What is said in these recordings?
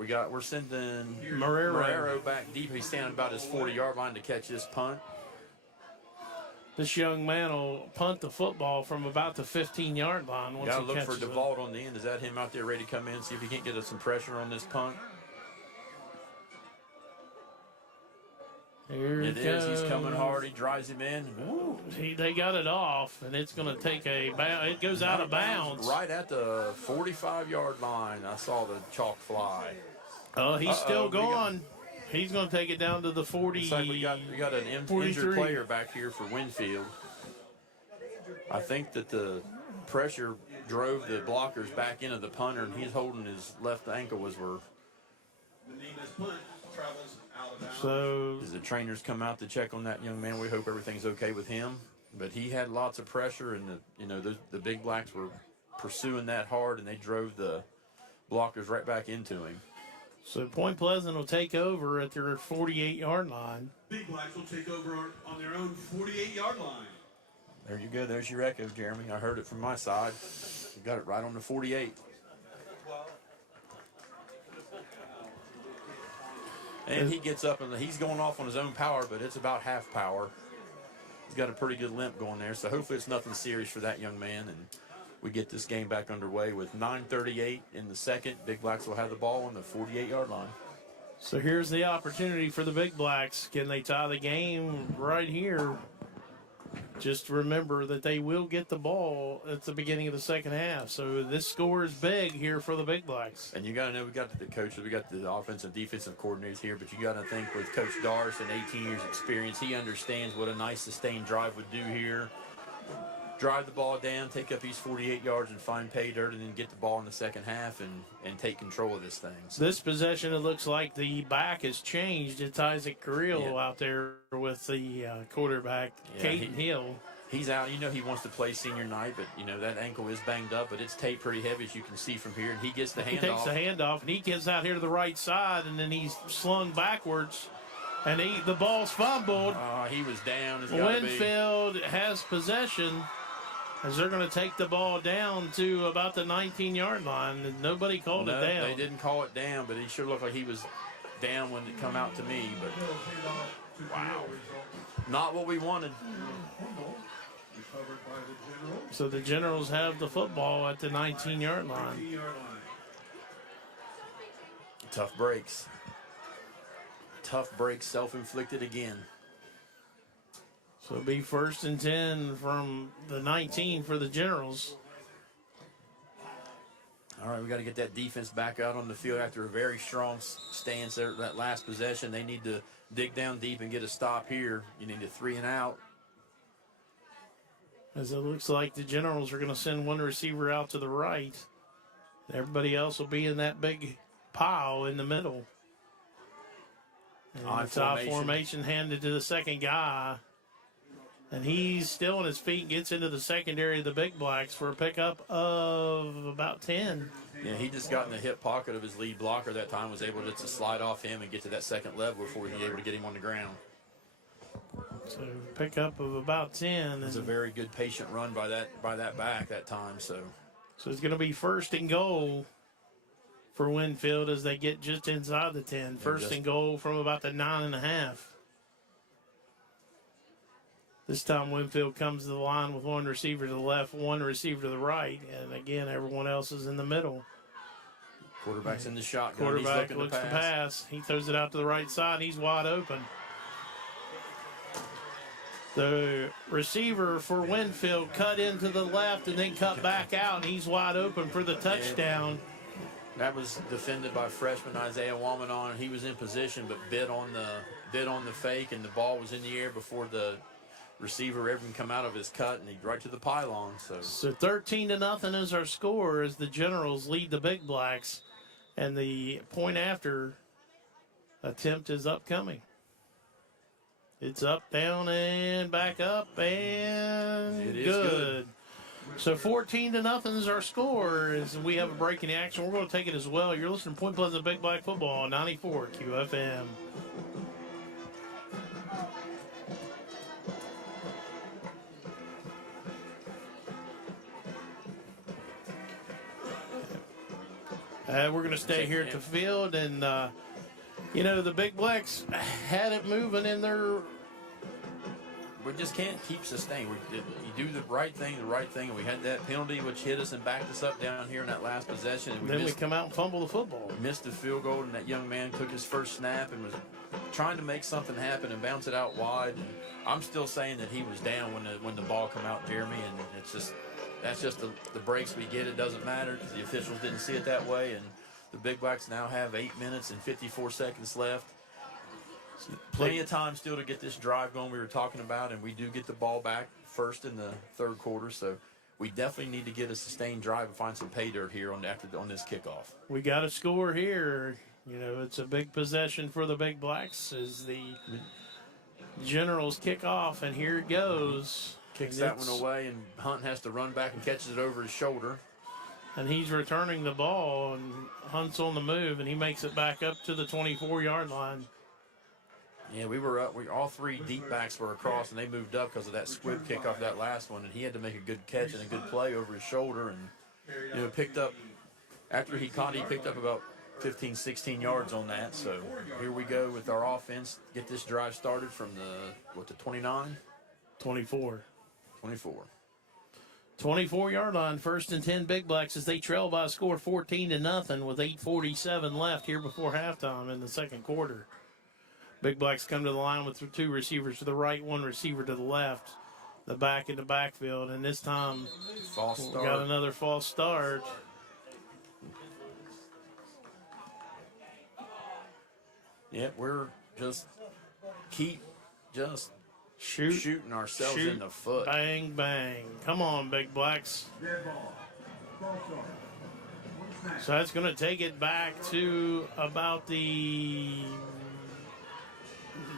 We're sending Marrero back deep. He's standing about his 40-yard line to catch this punt. This young man will punt the football from about the 15-yard line. Got to look for DeVault on the end. Is that him out there ready to come in? See if he can't get us some pressure on this punt. Here it is. He's coming hard. He drives him in. They got it off, and it's going to take it goes out of bounds. Right at the 45-yard line. I saw the chalk fly. Oh, he's still going. He's going to take it down to the 40. It's like we got an injured player back here for Winfield. I think that the pressure drove the blockers back into the punter, and he's holding his left ankle as we're. So as the trainers come out to check on that young man, we hope everything's okay with him. But he had lots of pressure, and the Big Blacks were pursuing that hard, and they drove the blockers right back into him. So Point Pleasant will take over at their 48-yard line. Big Blacks will take over on their own 48-yard line. There you go. There's your echo, Jeremy. I heard it from my side. You got it right on the 48. And he gets up, and he's going off on his own power, but it's about half power. He's got a pretty good limp going there, so hopefully it's nothing serious for that young man, and we get this game back underway with 9:38 in the second. Big Blacks will have the ball on the 48-yard line. So here's the opportunity for the Big Blacks. Can they tie the game right here? Just remember that they will get the ball at the beginning of the second half. So this score is big here for the Big Blacks. And you got to know we got the coaches, we got the offensive and defensive coordinators here, but you got to think with Coach Darson, 18 years experience, he understands what a nice sustained drive would do here. Drive the ball down, take up these 48 yards and find pay dirt, and then get the ball in the second half and take control of this thing. So this possession, it looks like the back has changed. It's Isaac Carrillo out there with the quarterback, Caden Hill. He's out. He wants to play senior night, but, that ankle is banged up, but it's taped pretty heavy, as you can see from here. And he gets the handoff. He takes the handoff, and he gets out here to the right side, and then he's slung backwards. And the ball's fumbled. He was down. Winfield has possession, as they're going to take the ball down to about the 19-yard line. And nobody called it down. They didn't call it down, but he sure looked like he was down when it come out to me. But wow, not what we wanted. So the Generals have the football at the 19-yard line. Tough breaks. Tough breaks, self-inflicted again. So it'll be 1st and 10 from the 19 for the Generals. All right, we got to get that defense back out on the field after a very strong stance there. That last possession, they need to dig down deep and get a stop here. You need a 3 and out. As it looks like the Generals are going to send one receiver out to the right. Everybody else will be in that big pile in the middle. And the top formation handed to the second guy. And he's still on his feet, gets into the secondary of the Big Blacks for a pickup of about 10. Yeah, he just got in the hip pocket of his lead blocker that time, was able to slide off him and get to that second level before he was able to get him on the ground. So pickup of about 10. It's a very good patient run by that back that time. So it's going to be 1st and goal for Winfield as they get just inside the 10. First and goal from about the 9.5. This time Winfield comes to the line with one receiver to the left, one receiver to the right, and again, everyone else is in the middle. Quarterback's in the shotgun. Quarterback looks to pass. He throws it out to the right side. He's wide open. The receiver for Winfield cut into the left and then cut back out, and he's wide open for the touchdown. That was defended by freshman Isaiah Wamanon. He was in position but bid on the fake, and the ball was in the air before the receiver ever can come out of his cut, and he right to the pylon. So 13-0 is our score as the Generals lead the Big Blacks, and the point after attempt is upcoming. It's up, down, and back up, and it is good. So 14-0 is our score as we have a break in action. We're going to take it as well. You're listening to Point Pleasant Big Black Football on 94 QFM. We're going to stay here at the field, and the Big Blacks had it moving in their. We just can't keep sustaining. You do the right thing, and we had that penalty which hit us and backed us up down here in that last possession. And we come out and fumble the football. Missed the field goal, and that young man took his first snap and was trying to make something happen and bounce it out wide. And I'm still saying that he was down when the ball come out, Jeremy, and that's just the breaks we get. It doesn't matter because the officials didn't see it that way, and the Big Blacks now have 8 minutes and 54 seconds left. Plenty of time still to get this drive going we were talking about, and we do get the ball back first in the third quarter, so we definitely need to get a sustained drive and find some pay dirt here on this kickoff. We got a score here. It's a big possession for the Big Blacks as the Generals kick off, and here it goes. Kicks that one away, and Hunt has to run back and catches it over his shoulder. And he's returning the ball, and Hunt's on the move, and he makes it back up to the 24-yard line. Yeah, we were up. All three deep backs were across, and they moved up because of that squib kick off that last one. And he had to make a good catch and a good play over his shoulder, and picked up. After he caught, he picked up about 15, 16 yards on that. So here we go with our offense. Get this drive started from the 29, 24, 24. 24-yard line, 1st and 10 Big Blacks as they trail by a score 14-0 with 8:47 left here before halftime in the second quarter. Big Blacks come to the line with 2 receivers to the right, 1 receiver to the left. The back in the backfield, and this time we got another false start. Yeah, we're just shooting ourselves in the foot. Bang, bang. Come on, Big Blacks. So that's going to take it back to about the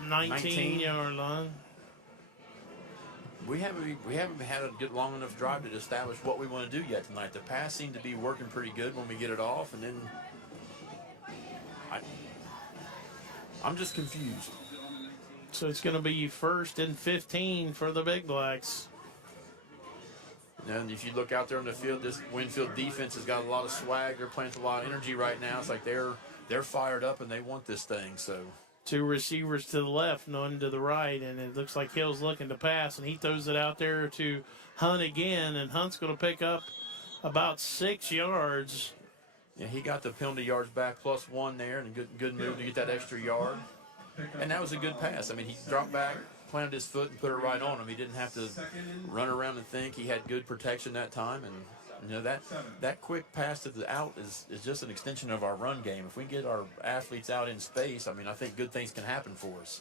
19-yard line. We haven't had a good long enough drive to establish what we want to do yet tonight. The pass seemed to be working pretty good when we get it off, and then I'm just confused. So it's going to be 1st and 15 for the Big Blacks. And if you look out there on the field, this Winfield defense has got a lot of swag. They're playing with a lot of energy right now. It's like they're fired up and they want this thing. So 2 receivers to the left, none to the right, and it looks like Hill's looking to pass, and he throws it out there to Hunt again, and Hunt's going to pick up about 6 yards. Yeah, he got the penalty yards back plus 1 there, and a good move to get that extra yard. And that was a good pass. I mean, he dropped back, planted his foot, and put it right on him. He didn't have to run around and think. He had good protection that time, and that quick pass to the out is just an extension of our run game. If we get our athletes out in space, I mean, I think good things can happen for us.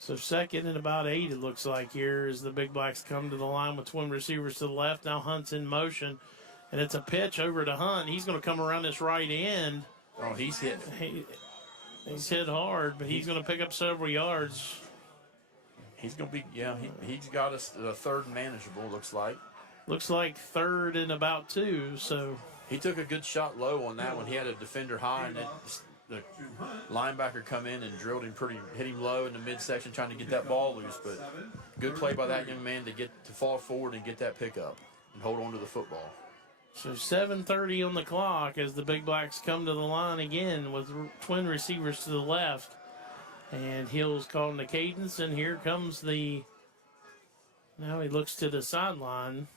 So 2nd and about 8, it looks like here as the Big Blacks come to the line with 2 receivers to the left. Now Hunt's in motion, and it's a pitch over to Hunt. He's going to come around this right end. Oh, he's hit. He's hit hard, but he's going to pick up several yards. He's going to be, he's got us a 3rd and manageable, looks like. Looks like 3rd and about 2, so. He took a good shot low on that one. He had a defender high, and the linebacker come in and drilled him hit him low in the midsection trying to get that ball loose. But good play by that young man to fall forward and get that pickup and hold on to the football. So 7:30 on the clock as the Big Blacks come to the line again with twin receivers to the left. And Hill's calling the cadence, and here comes now he looks to the sideline,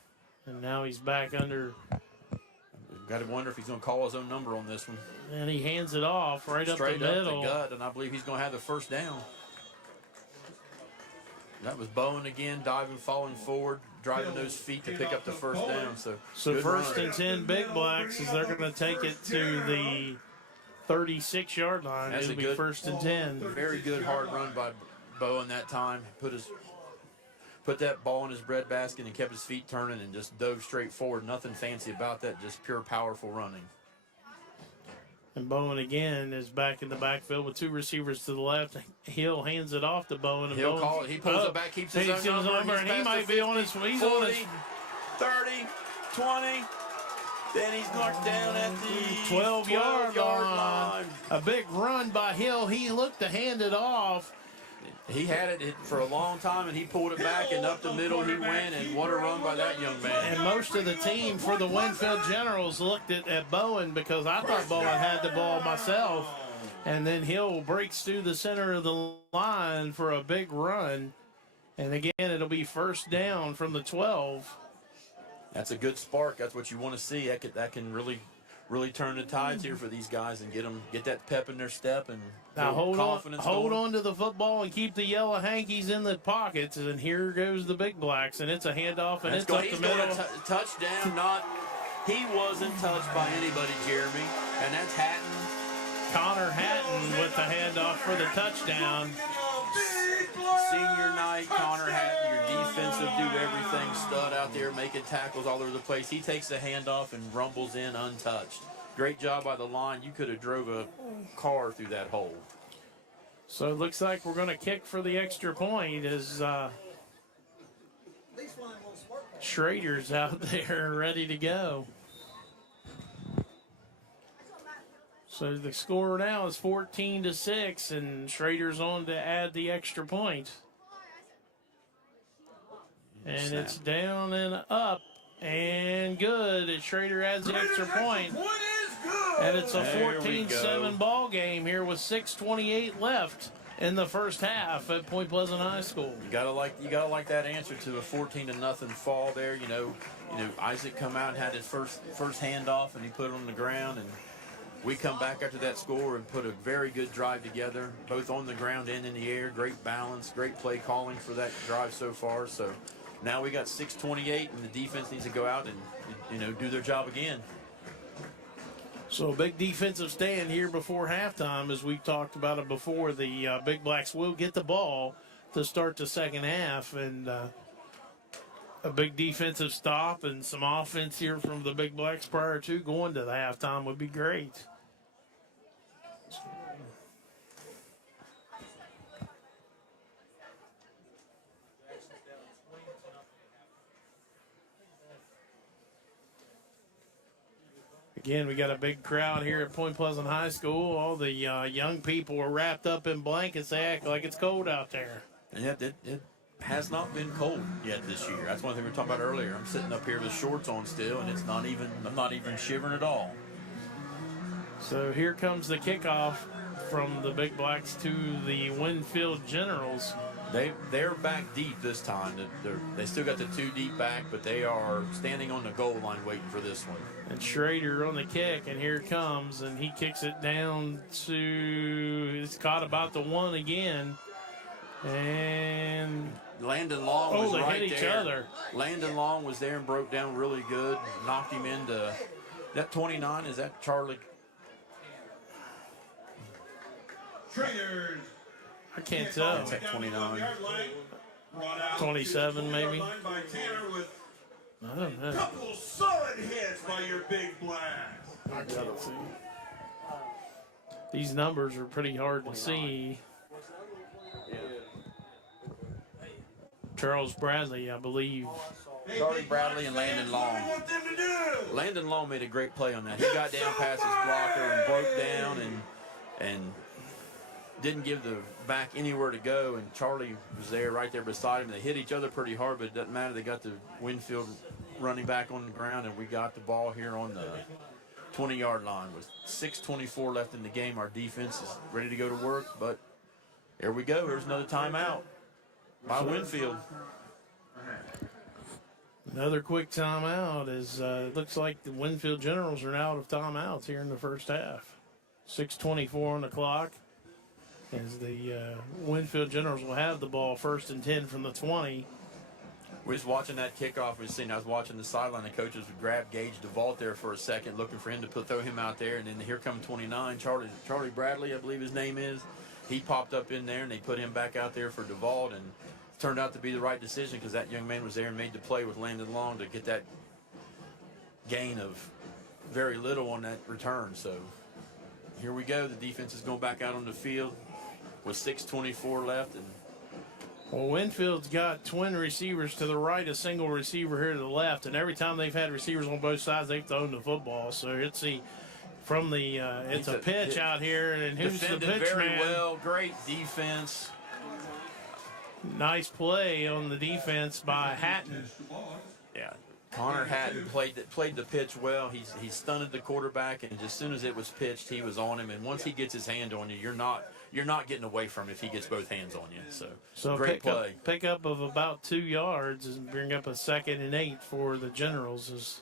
and now he's back under. Got to wonder if he's going to call his own number on this one. And he hands it off right straight up the middle. Up the gut, and I believe he's going to have the first down. That was Bowen again, diving, falling forward, driving those feet to pick up the first down. So 1st and 10 Big Blacks as they're going to take it to the 36-yard line. It'll be 1st and 10. Very good hard run by Bowen that time. Put that ball in his breadbasket and kept his feet turning and just dove straight forward. Nothing fancy about that, just pure powerful running. And Bowen again is back in the backfield with 2 receivers to the left. Hill hands it off to Bowen. And He'll call it. He pulls it back, keeps his own number, and he might be on his 40, 30, 20. Then he's knocked down at the 12-yard line. A big run by Hill. He looked to hand it off. He had it for a long time, and he pulled it back, and up the middle he went, and what a run by that young man. And most of the team for the Winfield Generals looked at Bowen, because I thought Bowen had the ball myself. And then Hill breaks through the center of the line for a big run. And again, it'll be first down from the 12. That's a good spark. That's what you want to see. That can really turn the tides here for these guys and get that pep in their step and now confidence. Hold on to the football and keep the yellow hankies in the pockets. And here goes the Big Blacks, and it's a handoff, and it's up the middle. Touchdown. He wasn't touched by anybody, Jeremy, and that's Hatton. Connor Hatton with the handoff for the touchdown. Senior night, Connor Hatton, your defensive do-everything stud out there making tackles all over the place. He takes the handoff and rumbles in untouched. Great job by the line. You could have drove a car through that hole. So it looks like we're going to kick for the extra point as Schrader's out there ready to go. So the score now is 14-6, and Schrader's on to add the extra point. And it's down and up and good. And Schrader adds the extra point. And it's a 14-7 ball game here with 6:28 left in the first half at Point Pleasant High School. You gotta like that answer to a 14-0 fall there. You know, Isaac come out and had his first handoff, and he put it on the ground, and we come back after that score and put a very good drive together, both on the ground and in the air. Great balance, great play calling for that drive so far. So now we got 6:28, and the defense needs to go out and do their job again. So a big defensive stand here before halftime, as we've talked about it before. The Big Blacks will get the ball to start the second half, and a big defensive stop and some offense here from the Big Blacks prior to going to the halftime would be great. Again, we got a big crowd here at Point Pleasant High School. All the young people are wrapped up in blankets. They act like it's cold out there. And yet it has not been cold yet this year. That's one thing we were talking about earlier. I'm sitting up here with shorts on still, and I'm not even shivering at all. So here comes the kickoff from the Big Blacks to the Winfield Generals. They're back deep this time. They still got the two deep back, but they are standing on the goal line waiting for this one. And Schrader on the kick, and here it comes, and he kicks it down to, it's caught about the one again. And Landon Long was they right hit each there. other. Landon Long was there and broke down really good, knocked him into that 29. Is that Charlie? Traders. I can't tell. It's at 29. 27 maybe. I don't know. Couple solid hits by your Big Blacks. I gotta see. These numbers are pretty hard to see. Charles Bradley, I believe. Charlie Bradley and Landon Long. Landon Long made a great play on that. He got down past his blocker and broke down and didn't give the back anywhere to go, and Charlie was there right there beside him. They hit each other pretty hard, but it doesn't matter. They got the Winfield running back on the ground, and we got the ball here on the 20-yard line with 6:24 left in the game. Our defense is ready to go to work, but there we go. There's another timeout by Winfield. Another quick timeout is it looks like the Winfield Generals are out of timeouts here in the first half. 6:24 on the clock as the Winfield Generals will have the ball first and 10 from the 20. We're just watching that kickoff. I was watching the sideline. The coaches would grab Gage DeVault there for a second, looking for him to throw him out there. And then here comes 29, Charlie Bradley, I believe his name is. He popped up in there, and they put him back out there for DeVault. And it turned out to be the right decision because that young man was there and made the play with Landon Long to get that gain of very little on that return. So here we go. The defense is going back out on the field with 6:24 left. And well, Winfield's got twin receivers to the right, a single receiver here to the left, and every time they've had receivers on both sides, they've thrown the football. So it's a pitch out here, and who's the pitch very man? well, great defense. Nice play on the defense by Hatton. Yeah, Connor Hatton played the pitch well. He stunned the quarterback, and as soon as it was pitched, he was on him. And once he gets his hand on you, you're not getting away from him if he gets both hands on you. So great play. Pickup of about 2 yards and bring up a 2nd and 8 for the Generals.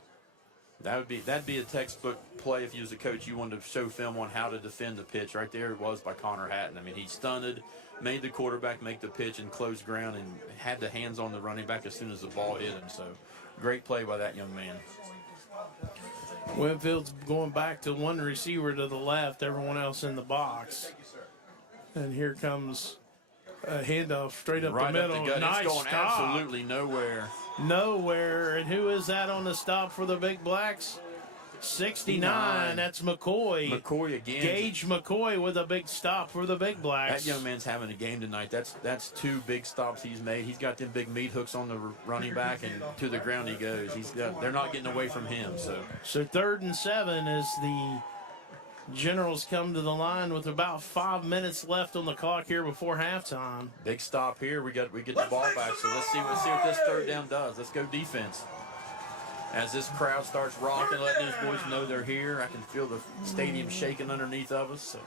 That'd be a textbook play if you was a coach. You wanted to show film on how to defend the pitch. Right there it was by Connor Hatton. I mean, he stunned, made the quarterback make the pitch and close ground, and had the hands on the running back as soon as the ball hit him. So great play by that young man. Winfield's going back to one receiver to the left, everyone else in the box. And here comes a handoff straight up right the middle. Up the gut. Nice it's going stop. absolutely nowhere. Nowhere. And who is that on the stop for the Big Blacks? 69. That's McCoy. McCoy again. Gage McCoy with a big stop for the Big Blacks. That young man's having a game tonight. That's 2 big stops he's made. He's got them big meat hooks on the running back, and to the ground he goes. They're not getting away from him. So 3rd and 7 as the Generals come to the line with about 5 minutes left on the clock here before halftime. Big stop here. We get the ball back. So let's see what this 3rd down does. Let's go defense. As this crowd starts rocking, letting these boys know they're here. I can feel the stadium shaking underneath of us. So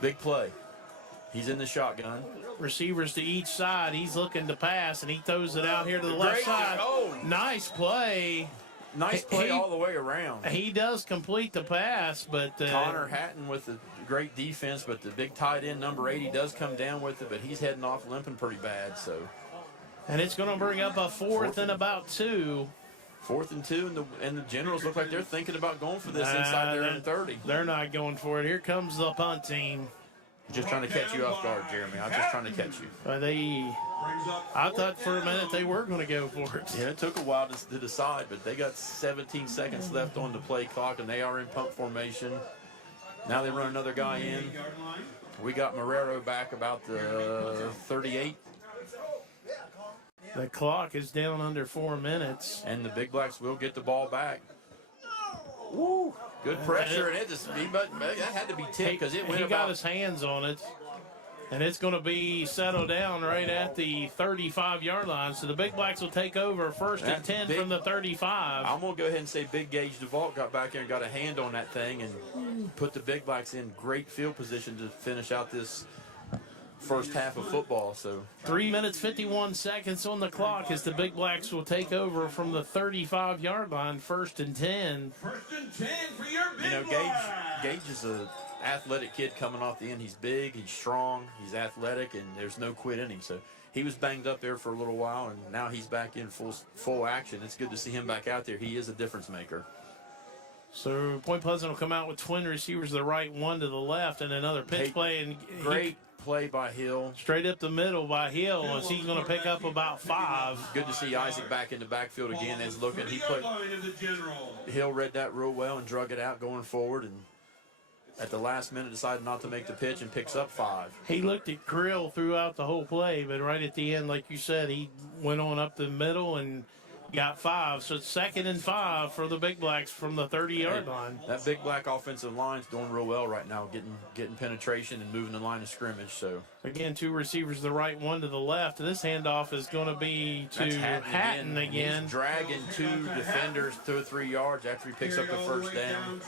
big play. He's in the shotgun. Receivers to each side. He's looking to pass, and he throws it out here to the left side. Oh. Nice play. Nice play all the way around. He does complete the pass, but Connor Hatton with a great defense, but the big tight end number 80 does come down with it, but he's heading off limping pretty bad. So, and it's going to bring up a 4th and about 2. 4th and 2, and the Generals look like they're thinking about going for this inside their own 30. They're not going for it. Here comes the punt team. Just trying to catch you off guard, Jeremy. I'm just trying to catch you. I thought for a minute they were going to go for it. Yeah, it took a while to decide, but they got 17 seconds left on the play clock, and they are in punt formation. Now they run another guy in. We got Marrero back about the 38. The clock is down under 4 minutes. And the Big Blacks will get the ball back. Woo! Good pressure, and that had to be tipped because it went He got his hands on it. And it's going to be settled down right at the 35-yard line. So the Big Blacks will take over 1st and 10 from the 35. I'm going to go ahead and say Big Gage DeVault got back there and got a hand on that thing and put the Big Blacks in great field position to finish out this first half of football. So 3 minutes, 51 seconds on the clock as the Big Blacks will take over from the 35-yard line, 1st and 10. 1st and 10 for your Big Blacks. Gage is a athletic kid coming off the end. He's big, he's strong, he's athletic, and there's no quit in him. So he was banged up there for a little while, and now he's back in full action. It's good to see him back out there. He is a difference maker. So Point Pleasant will come out with twin receivers to the right, one to the left, and another pitch play. And great play by Hill. Straight up the middle by Hill, as he's going to pick up about 5. Good to see Isaac back in the backfield again. As looking, Hill read that real well and drug it out going forward, and at the last minute decided not to make the pitch and picks up 5. He looked at Krill throughout the whole play, but right at the end, like you said, he went on up the middle and got 5. So it's 2nd and 5 for the Big Blacks from the 30-yard line. That Big Black offensive line's doing real well right now, getting penetration and moving the line of scrimmage. So again, 2 receivers to the right, 1 to the left. This handoff is going to be to Hatton again. He's dragging 2 defenders 2 or 3 yards after he picks up the first down.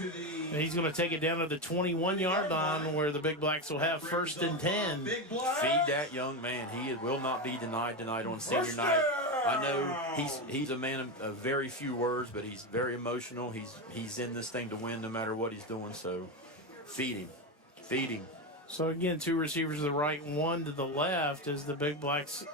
And he's going to take it down to the 21-yard line where the Big Blacks will have 1st and 10. Feed that young man. He will not be denied tonight on senior night. I know he's a man of very few words, but he's very emotional. He's in this thing to win no matter what he's doing. So feed him. So again, 2 receivers to the right, 1 to the left as the Big Blacks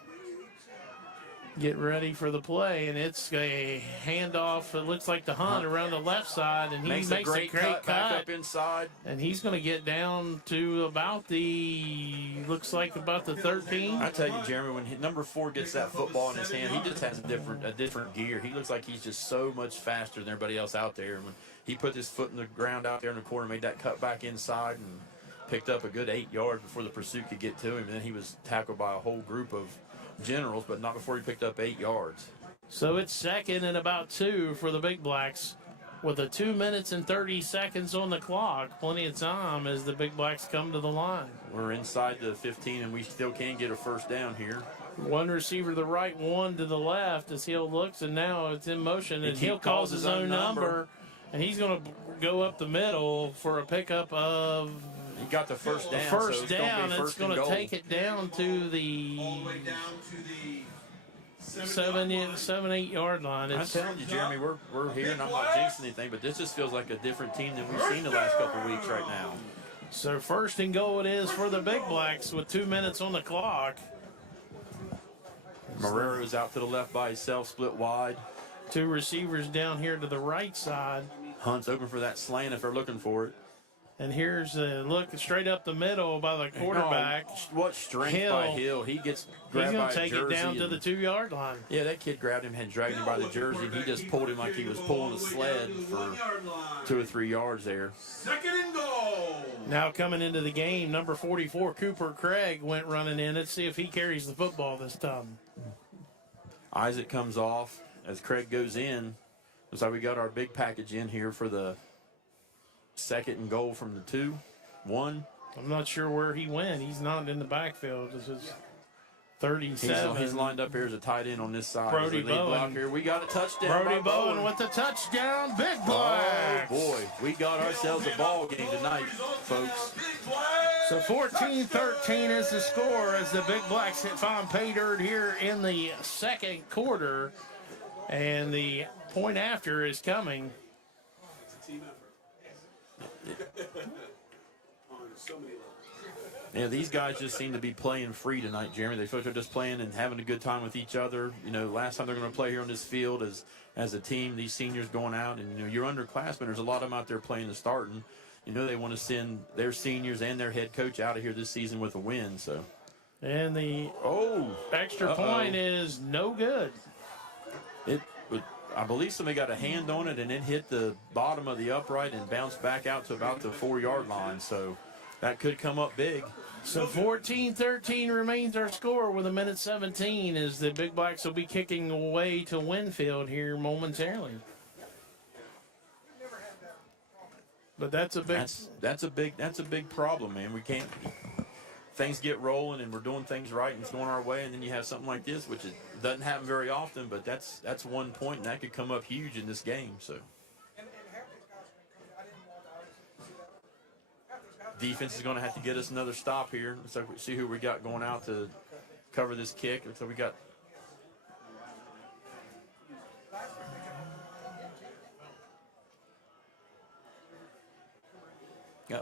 get ready for the play, and it's a handoff. It looks like the Hunt around the left side, and he makes a great cut back up inside, and he's going to get down to about the 13. I tell you, Jeremy, when number 4 gets that football in his hand, he just has a different gear. He looks like he's just so much faster than everybody else out there. And when he put his foot in the ground out there in the corner, made that cut back inside, and picked up a good 8 yards before the pursuit could get to him, and then he was tackled by a whole group of Generals, but not before he picked up 8 yards. So it's 2nd and about 2 for the Big Blacks with a 2 minutes and 30 seconds on the clock. Plenty of time as the Big Blacks come to the line. We're inside the 15, and we still can get a first down here. One receiver to the right, one to the left as Hill looks, and now it's in motion, and Hill calls his own number, and he's going to go up the middle for a pickup of. He got the first down. First so down, it's going to take it down to the All the way down to the 7, 8 yard line. I'm It's, telling you, Jeremy, we're here, and I'm not jinxing anything, but this just feels like a different team than we've seen the last couple of weeks right now. so first and goal it is for the Big Blacks with 2 minutes on the clock. Marrero is out to the left by himself, split wide. 2 receivers down here to the right side. Hunt's open for that slant if they're looking for it. And here's a look straight up the middle by the quarterback. Oh, what strength Hill. by Hill. He gets He's grabbed going by to a take jersey. it down to and- the 2 yard line. Yeah, that kid grabbed him and dragged him by the jersey, and he just pulled him like he was pulling a sled for 2 or 3 yards there. Second and goal. Now coming into the game, number 44, Cooper Craig, went running in. Let's see if he carries the football this time. Isaac comes off as Craig goes in. Looks like we got our big package in here for the second and goal from the 2, 1. I'm not sure where he went. He's not in the backfield. This is 37. He's lined up here as a tight end on this side. Brody As the lead Bowen. blocker. We got a touchdown. Brody by Bowen with the touchdown. Big Blacks. Oh, boy. We got ourselves a ball game tonight, folks. So 14-13 is the score as the Big Blacks find pay dirt here in the second quarter. And the point after is coming. It's a team effort. On so many levels. Yeah, these guys just seem to be playing free tonight, Jeremy. They feel like they're just playing and having a good time with each other. You know, last time they're going to play here on this field as a team, these seniors going out. And, you know, your underclassmen, there's a lot of them out there playing the starting. You know, they want to send their seniors and their head coach out of here this season with a win. So, And the extra point is no good. I believe somebody got a hand on it and it hit the bottom of the upright and bounced back out to about the 4 yard line. So that could come up big. So 14-13 remains our score with 1:17 as the Big Blacks will be kicking away to Winfield here momentarily. But that's a big That's a big problem, man. We can't. Things get rolling and we're doing things right and it's going our way, and then you have something like this, which doesn't happen very often, but that's 1 point and that could come up huge in this game. So defense is going to have to get us another stop here. So see who we got going out to cover this kick. So we got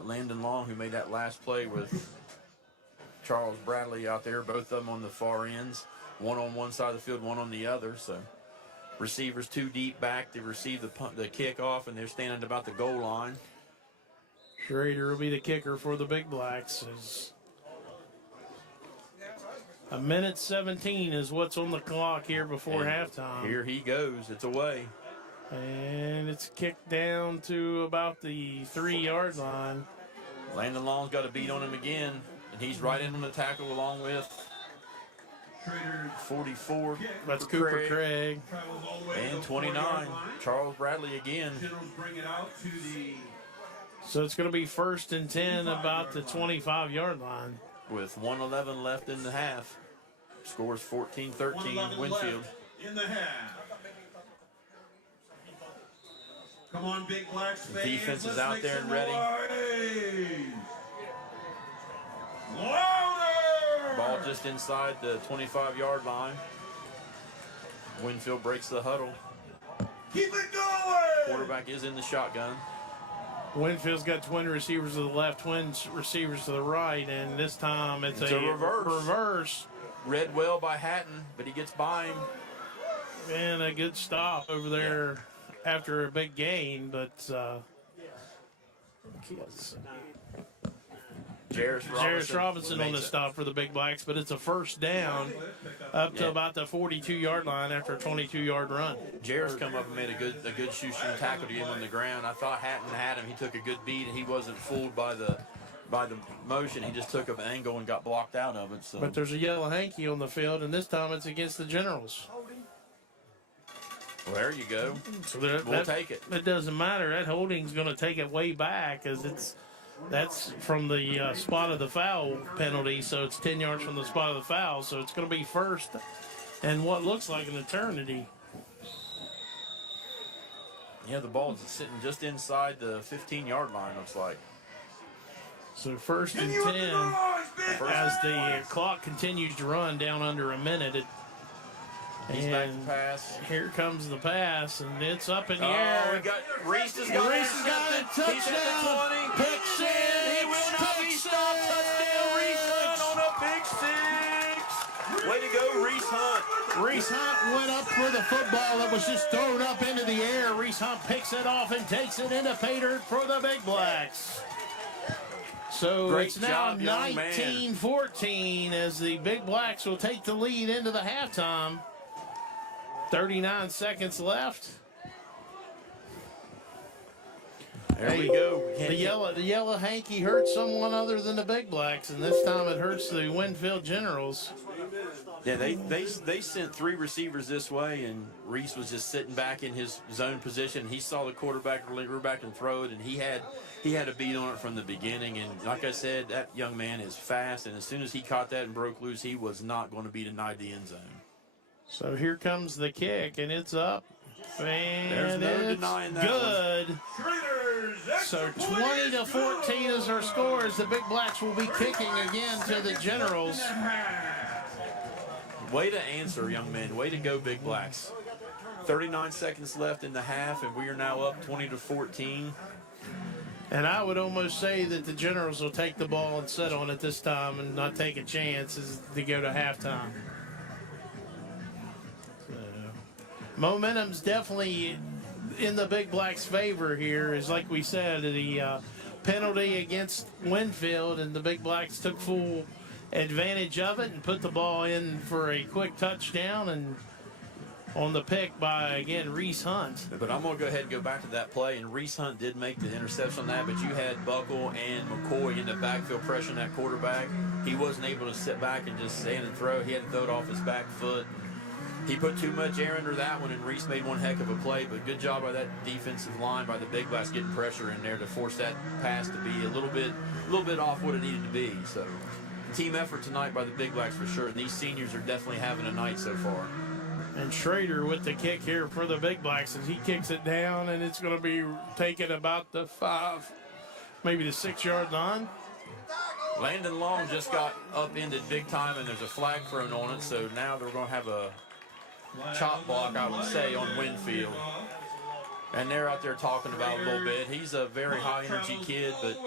Landon Long, who made that last play with Charles Bradley out there, both of them on the far ends, one on one side of the field, one on the other. So receivers 2 deep back to receive the kickoff, and they're standing about the goal line. Schrader will be the kicker for the Big Blacks. 1:17 is what's on the clock here before halftime. Here he goes. It's away. And it's kicked down to about the 3 yard line. Landon Long's got a beat on him again, and he's right in on the tackle along with Schrader 44. That's Cooper Craig. travels all the way to And the 4 29, yard line. Charles Bradley again. Generals bring it out to the So it's going to be 1st and 10 about the 25 yard line. With 1:11 left in the half. Scores 14-13 1:11 Winfield. left in the half. Come on, Big Blacks fans. Defense is let's out make there some and ready. noise. Louder! Ball just inside the 25-yard line. Winfield breaks the huddle. Keep it going! Quarterback is in the shotgun. Winfield's got twin receivers to the left, twin receivers to the right, and this time it's a reverse. Read well by Hatton, but he gets by him. And a good stop over there after a big gain, but Jarris Robinson on the stop for the Big Blacks, but it's a first down up to about the 42-yard line after a 22-yard run. Jarris come up and made a good shoestring tackle to get him on the ground. I thought Hatton had him. He took a good beat, and he wasn't fooled by the motion. He just took up an angle and got blocked out of it. So. But there's a yellow hanky on the field, and this time it's against the Generals. Well, there you go. So We'll take it. It doesn't matter. That holding's going to take it way back, as it's That's from the spot of the foul penalty, so it's 10 yards from the spot of the foul. So it's going to be first and what looks like an eternity. Yeah, the ball is sitting just inside the 15-yard line, looks like. So first and 10 as the clock continues to run down under a minute. He's back to pass. Here comes the pass, and it's up in the Oh, air. Reese has got it. Touchdown. He's at the 20. Pick six. He will not be stopped. Touchdown, Reese Hunt on a pick six. Way to go, Reese Hunt. Reese Hunt went up for the football that was just thrown up into the air. Reese Hunt picks it off and takes it into pay dirt for the Big Blacks. So Great it's now job, young man. 19-14 as the Big Blacks will take the lead into the halftime. 39 seconds left. There we go. The yellow hanky hurts someone other than the Big Blacks, and this time it hurts the Winfield Generals. Yeah, they sent 3 receivers this way, and Reese was just sitting back in his zone position. He saw the quarterback go back and throw it, and he had a beat on it from the beginning. And like I said, that young man is fast, and as soon as he caught that and broke loose, he was not going to be denied the end zone. So here comes the kick, and it's up. And There's no it's denying that good. So 20-14 is our score as the Big Blacks will be kicking again to the Generals. Way to answer, young man. Way to go, Big Blacks. 39 seconds left in the half, and we are now up 20-14. And I would almost say that the Generals will take the ball and sit on it this time and not take a chance as to go to halftime. Momentum's definitely in the Big Blacks' favor here. Is like we said, the penalty against Winfield, and the Big Blacks took full advantage of it and put the ball in for a quick touchdown, and on the pick by, again, Reese Hunt. But I'm going to go ahead and go back to that play, and Reese Hunt did make the interception on that, but you had Buckle and McCoy in the backfield pressuring that quarterback. He wasn't able to sit back and just stand and throw. He had to throw it off his back foot. He put too much air under that one, and Reese made one heck of a play, but good job by that defensive line, by the Big Blacks getting pressure in there to force that pass to be a little bit off what it needed to be. So team effort tonight by the Big Blacks for sure, and these seniors are definitely having a night so far. And Schrader with the kick here for the Big Blacks as he kicks it down, and it's going to be taken about the 5, maybe the 6-yard line. Landon Long just got upended big time, and there's a flag thrown on it, so now they're going to have a chop block, I would say, on Winfield. And they're out there talking about it a little bit. He's a very high-energy kid, but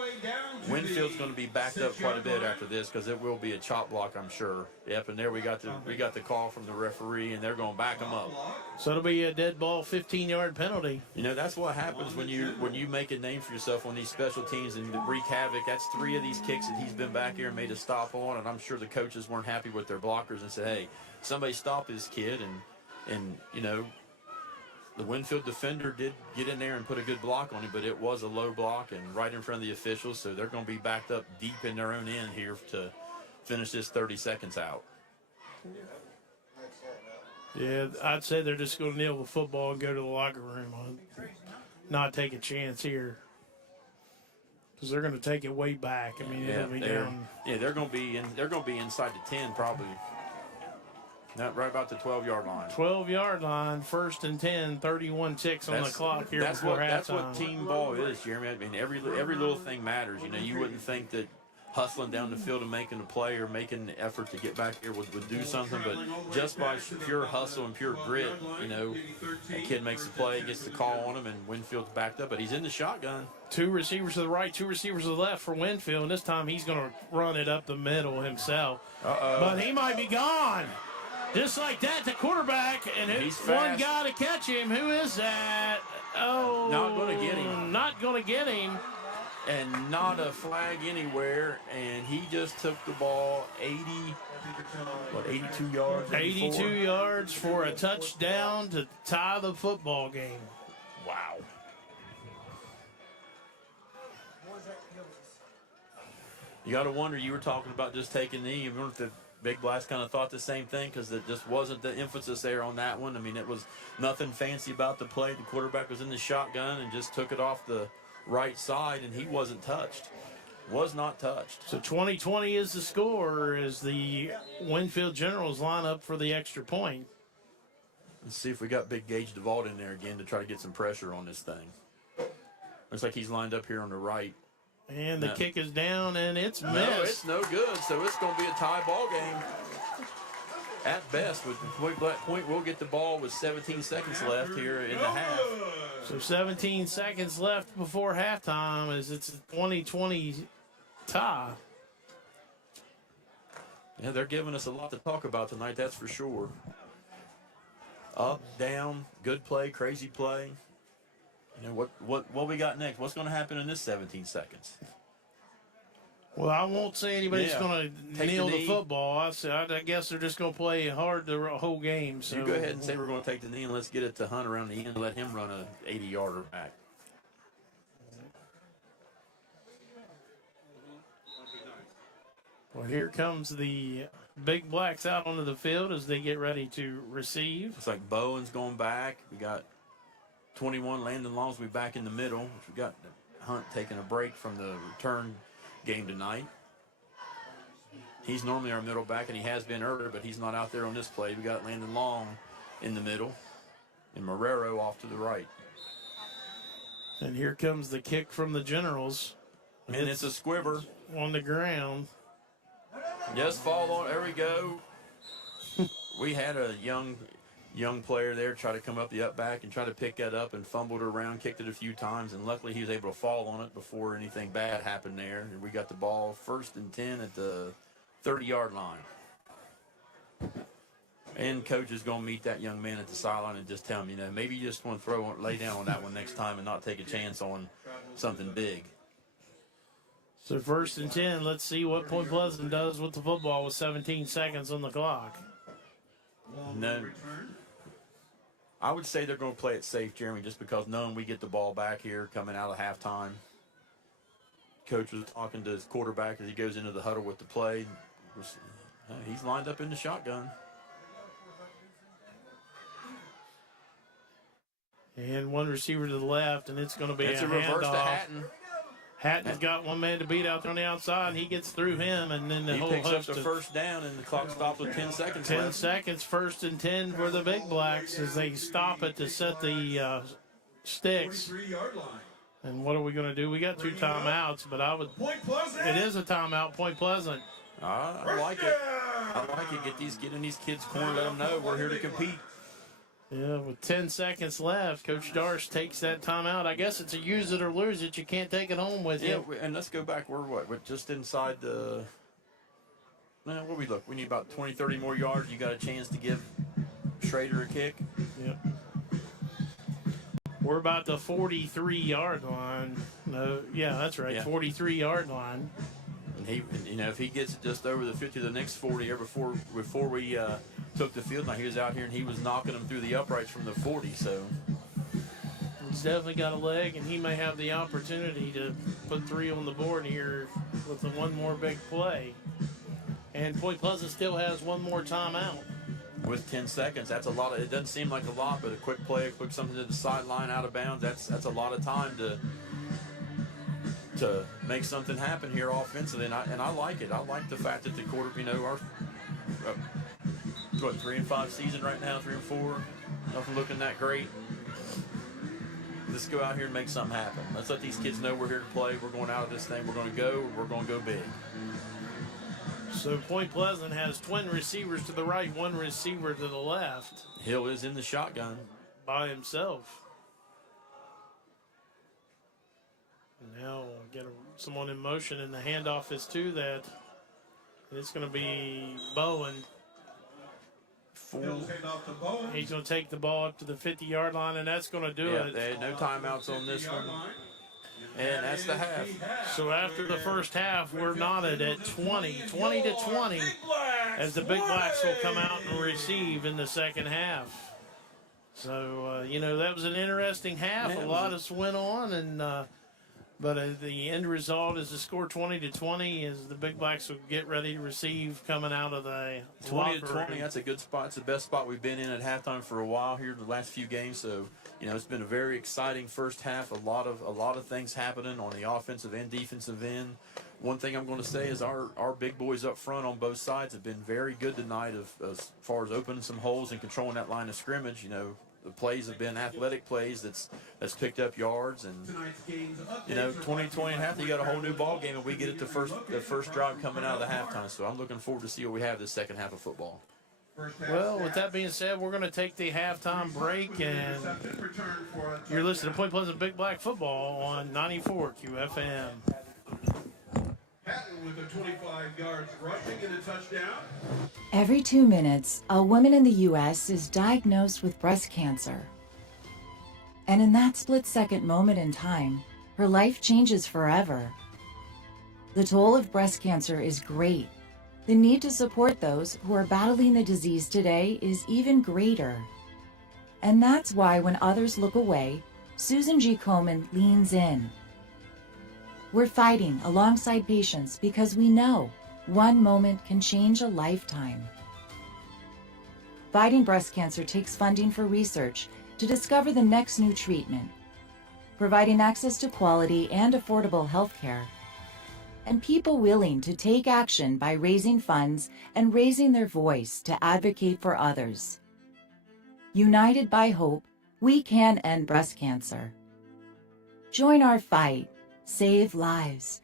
Winfield's going to be backed up quite a bit after this because it will be a chop block, I'm sure. Yep, and there we got the call from the referee, and they're going to back him up. So it'll be a dead ball, 15-yard penalty. You know, that's what happens when you make a name for yourself on these special teams and wreak havoc. That's 3 of these kicks that he's been back here and made a stop on, and I'm sure the coaches weren't happy with their blockers and said, hey, somebody stop this kid, and you know, the Winfield defender did get in there and put a good block on him, but it was a low block and right in front of the officials, so they're going to be backed up deep in their own end here to finish this 30 seconds out. Yeah, I'd say they're just going to kneel the football and go to the locker room, not take a chance here, because they're going to take it way back. I mean, it'll be down. Yeah, they're going to be inside the 10 probably. Not right about the 12-yard line. 12-yard line, 1st and 10, 31 ticks on the clock here before halftime. That's what team ball is, Jeremy. I mean, every little thing matters. You know, you wouldn't think that hustling down the field and making a play or making the effort to get back here would do something, but just by pure hustle and pure grit, you know, a kid makes the play, gets the call on him, and Winfield's backed up, but he's in the shotgun. 2 receivers to the right, 2 receivers to the left for Winfield, and this time he's going to run it up the middle himself. But he might be gone. Just like that, the quarterback, and one guy to catch him. Who is that? Oh, not going to get him. Not going to get him. And not a flag anywhere, and he just took the ball 82 yards? 82 yards for a touchdown to tie the football game. Wow. You got to wonder, you were talking about just taking the knee. You wonder if the Big Blacks kind of thought the same thing because it just wasn't the emphasis there on that one. I mean, it was nothing fancy about the play. The quarterback was in the shotgun and just took it off the right side, and he wasn't touched. Was not touched. So 20-20 is the score as the Winfield Generals line up for the extra point. Let's see if we got Big Gage DeVault in there again to try to get some pressure on this thing. Looks like he's lined up here on the right. And the kick is down, and it's missed. No, it's no good, so it's going to be a tie ball game. At best, with Point will get the ball with 17 seconds left here in the half. So 17 seconds left before halftime as it's a 20-20 tie. Yeah, they're giving us a lot to talk about tonight, that's for sure. Up, down, good play, crazy play. You know, what we got next? What's going to happen in this 17 seconds? Well, I won't say anybody's going to kneel the knee. football. I guess they're just going to play hard the whole game. So You go ahead and say we're going to take the knee and let's get it to Hunt around the end and let him run a 80-yarder back. Well, here comes the Big Blacks out onto the field as they get ready to receive. Looks like Bowen's going back. We got 21, Landon Longs will be back in the middle. We got Hunt taking a break from the return game tonight. He's normally our middle back, and he has been earlier, but he's not out there on this play. We got Landon Long in the middle and Marrero off to the right. And here comes the kick from the Generals. And it's a squiver. On the ground. Yes, fall on. There we go. We had a young player there try to come up the up back and try to pick that up and fumbled it around, kicked it a few times, and luckily he was able to fall on it before anything bad happened there. And we got the ball 1st and 10 at the 30-yard line. And coach is going to meet that young man at the sideline and just tell him, maybe you just want to lay down on that one next time and not take a chance on something big. So 1st and 10, let's see what Point Pleasant does with the football with 17 seconds on the clock. No, I would say they're going to play it safe, Jeremy, just because knowing we get the ball back here coming out of halftime. Coach was talking to his quarterback as he goes into the huddle with the play. He's lined up in the shotgun. And one receiver to the left, and it's going to be It's a a reverse to handoff. Hatton. Hatton's got one man to beat out there on the outside, and he gets through him, and then the He whole picks up host the of first down, and the clock stops with 10 seconds 10 left. seconds, 1st and 10 for the Big Blacks as they stop it to set the sticks. 43-yard line. And what are we going to do? We got 2 timeouts, but it is a timeout, Point Pleasant. I like it. I like it. Get in these kids' corner, let them know we're here to compete. Yeah, with 10 seconds left, Coach Darce takes that timeout. I guess it's a use it or lose it. You can't take it home with you. Yeah, and let's go back. We're just inside the. What we look? We need about 20, 30 more yards. You got a chance to give Schrader a kick. Yep. We're about the 43-yard line. No, yeah, that's right, Yeah. 43-yard line. And he, if he gets just over the 50, the next 40, or before we took the field, now he was out here and he was knocking them through the uprights from the 40. So He's definitely got a leg, and he may have the opportunity to put 3 on the board here with the one more big play. And Point Pleasant still has one more timeout. with 10 seconds, that's a lot. It doesn't seem like a lot, but a quick play, a quick something to the sideline, out of bounds. That's a lot of time to make something happen here offensively, and I like it. I like the fact that the quarter, our 3-5 season right now, 3-4, nothing looking that great. Let's go out here and make something happen. Let's let these kids know we're here to play. We're going out of this thing. We're going to go. We're going to go big. So Point Pleasant has twin receivers to the right, one receiver to the left. Hill is in the shotgun by himself. And now we'll get someone in motion, and the handoff is to that. And it's going to be Bowen. He's going to take the ball up to the 50-yard line, and that's going to do it. They had no timeouts on this one. And that's the half. So after the first half, we're knotted at 20-20, as the Big Blacks will come out and receive in the second half. So, that was an interesting half. A lot has went on, and but the end result is the score 20-20 as the Big Blacks will get ready to receive coming out of the 20-20. That's a good spot. It's the best spot we've been in at halftime for a while here the last few games. So, it's been a very exciting first half. A lot of things happening on the offensive and defensive end. one thing I'm going to say is our big boys up front on both sides have been very good tonight as far as opening some holes and controlling that line of scrimmage. You know, the plays have been athletic plays that's picked up yards, and 2020 and half, you got a whole new ball game, and we get it the first drive coming out of the halftime. So I'm looking forward to see what we have this second half of football. Well, with that being said, we're going to take the halftime break, and you're listening to Point Pleasant Big Black Football on 94 QFM. Patton with a 25 yards rushing and a touchdown. Every 2 minutes, a woman in the U.S. is diagnosed with breast cancer. And in that split-second moment in time, her life changes forever. The toll of breast cancer is great. The need to support those who are battling the disease today is even greater. And that's why when others look away, Susan G. Komen leans in. We're fighting alongside patients because we know one moment can change a lifetime. Fighting breast cancer takes funding for research to discover the next new treatment, providing access to quality and affordable health care, and people willing to take action by raising funds and raising their voice to advocate for others. United by hope, we can end breast cancer. Join our fight. Save lives.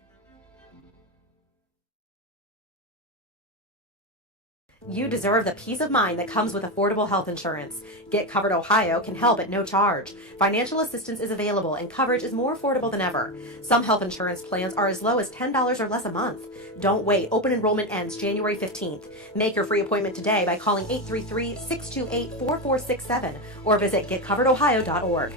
You deserve the peace of mind that comes with affordable health insurance. Get Covered Ohio can help at no charge. Financial assistance is available and coverage is more affordable than ever. Some health insurance plans are as low as $10 or less a month. Don't wait. Open enrollment ends January 15th. Make your free appointment today by calling 833-628-4467 or visit getcoveredohio.org.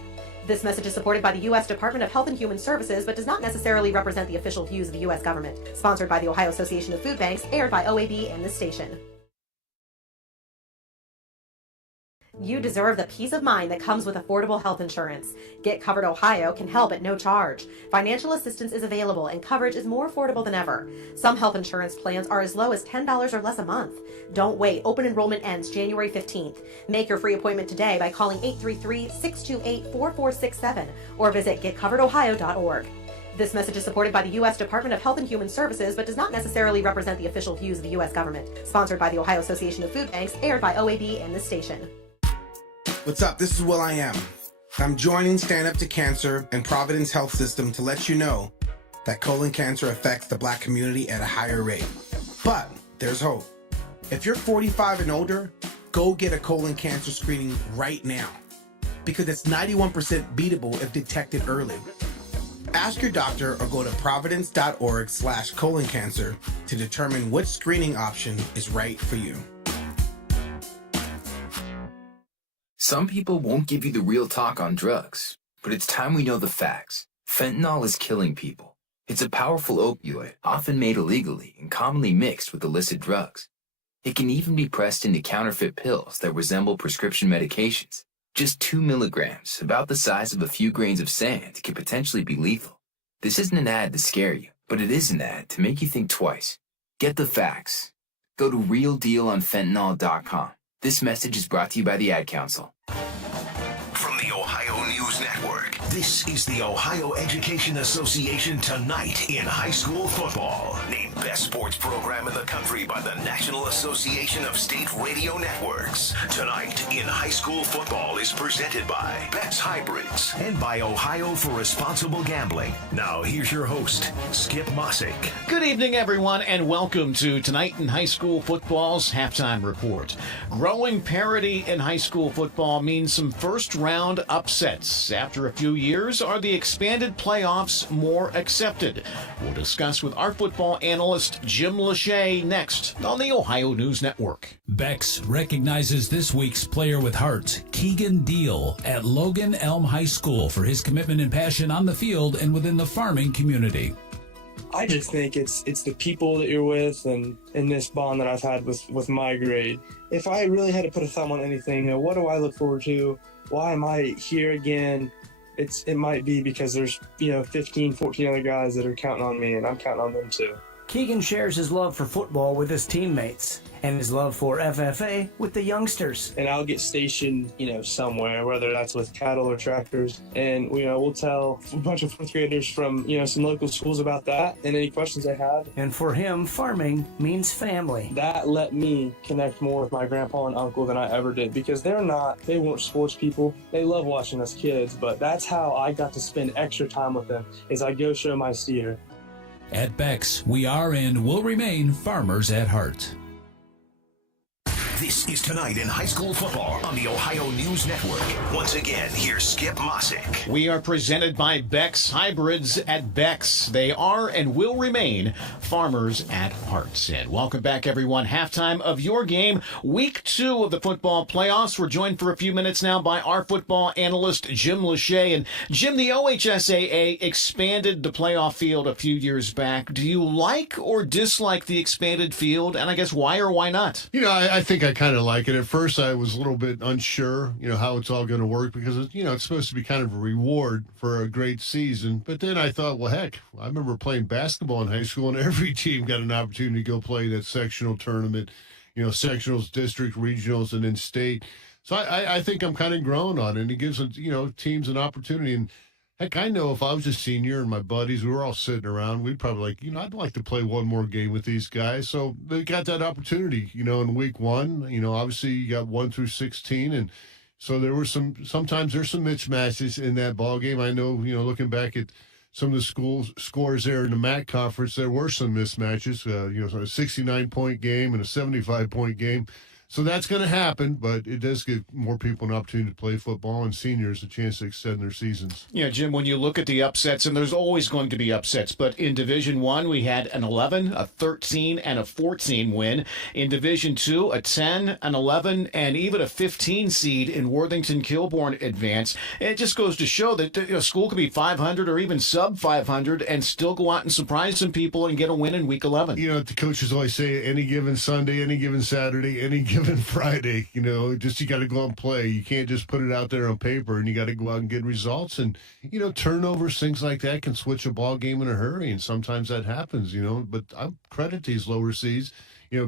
This message is supported by the U.S. Department of Health and Human Services, but does not necessarily represent the official views of the U.S. government. Sponsored by the Ohio Association of Food Banks, aired by OAB and this station. You deserve the peace of mind that comes with affordable health insurance. Get Covered Ohio can help at no charge. Financial assistance is available and coverage is more affordable than ever. Some health insurance plans are as low as $10 or less a month. Don't wait. Open enrollment ends January 15th. Make your free appointment today by calling 833-628-4467 or visit getcoveredohio.org. This message is supported by the U.S. Department of Health and Human Services, but does not necessarily represent the official views of the U.S. government. Sponsored by the Ohio Association of Food Banks, aired by OAB and this station. What's up? This is Will I Am. I'm joining Stand Up to Cancer and Providence Health System to let you know that colon cancer affects the Black community at a higher rate. But there's hope. If you're 45 and older, go get a colon cancer screening right now because it's 91% beatable if detected early. Ask your doctor or go to providence.org/colon cancer to determine which screening option is right for you. Some people won't give you the real talk on drugs, but it's time we know the facts. Fentanyl is killing people. It's a powerful opioid, often made illegally and commonly mixed with illicit drugs. It can even be pressed into counterfeit pills that resemble prescription medications. Just 2 milligrams, about the size of a few grains of sand, can potentially be lethal. This isn't an ad to scare you, but it is an ad to make you think twice. Get the facts. Go to realdealonfentanyl.com. This message is brought to you by the Ad Council. From the Ohio News Network, this is the Ohio Education Association Tonight in High School Football. Named Best Sports Program in the Country by the National Association of State Radio Networks. Tonight in High School Football is presented by Betts Hybrids and by Ohio for Responsible Gambling. Now here's your host, Skip Mossick. Good evening, everyone, and welcome to Tonight in High School Football's Halftime Report. Growing parity in high school football means some first-round upsets. After a few years, are the expanded playoffs more accepted? We'll discuss with our football analyst Jim Lachey next on the Ohio News Network. Bex recognizes this week's player with heart, Keegan Deal, at Logan Elm High School for his commitment and passion on the field and within the farming community. I just think it's the people that you're with and this bond that I've had with my grade. If I really had to put a thumb on anything, what do I look forward to? Why am I here again? It might be because there's 15, 14 other guys that are counting on me, and I'm counting on them too. Keegan shares his love for football with his teammates and his love for FFA with the youngsters. And I'll get stationed, somewhere, whether that's with cattle or tractors. And, we'll tell a bunch of fourth graders from, some local schools about that and any questions they have. And for him, farming means family. That let me connect more with my grandpa and uncle than I ever did, because they weren't sports people. They love watching us kids, but that's how I got to spend extra time with them, is I go show my steer. At Beck's, we are and will remain farmers at heart. This is Tonight in High School Football on the Ohio News Network. Once again, here's Skip Mossick. We are presented by Beck's Hybrids at Beck's. They are and will remain farmers at heart. And welcome back, everyone. Halftime of your game, week 2 of the football playoffs. We're joined for a few minutes now by our football analyst, Jim Lachey. And Jim, the OHSAA expanded the playoff field a few years back. Do you like or dislike the expanded field? And I guess why or why not? I think I kind of like it. At first, I was a little bit unsure, how it's all going to work, because, it's supposed to be kind of a reward for a great season. But then I thought, well, heck, I remember playing basketball in high school, and every team got an opportunity to go play that sectional tournament, sectionals, district, regionals, and then state. So I think I'm kind of growing on it, and it gives, teams an opportunity. And heck, I know if I was a senior and my buddies, we were all sitting around, we'd probably I'd like to play one more game with these guys. So they got that opportunity, in week 1. Obviously you got 1 through 16. And so there were sometimes there's some mismatches in that ball game. I know, looking back at some of the schools scores there in the MAC conference, there were some mismatches, a 69-point game and a 75-point game. So that's going to happen, but it does give more people an opportunity to play football and seniors a chance to extend their seasons. Jim, when you look at the upsets, and there's always going to be upsets, but in Division I, we had an 11, a 13, and a 14 win. In Division II, a 10, an 11, and even a 15 seed in Worthington-Kilbourne advance. It just goes to show that a school could be 500 or even sub-500 and still go out and surprise some people and get a win in Week 11. The coaches always say any given Sunday, any given Saturday, any given Friday, you got to go out and play. You can't just put it out there on paper, and you got to go out and get results. And, turnovers, things like that can switch a ball game in a hurry, and sometimes that happens, But I credit these lower seeds,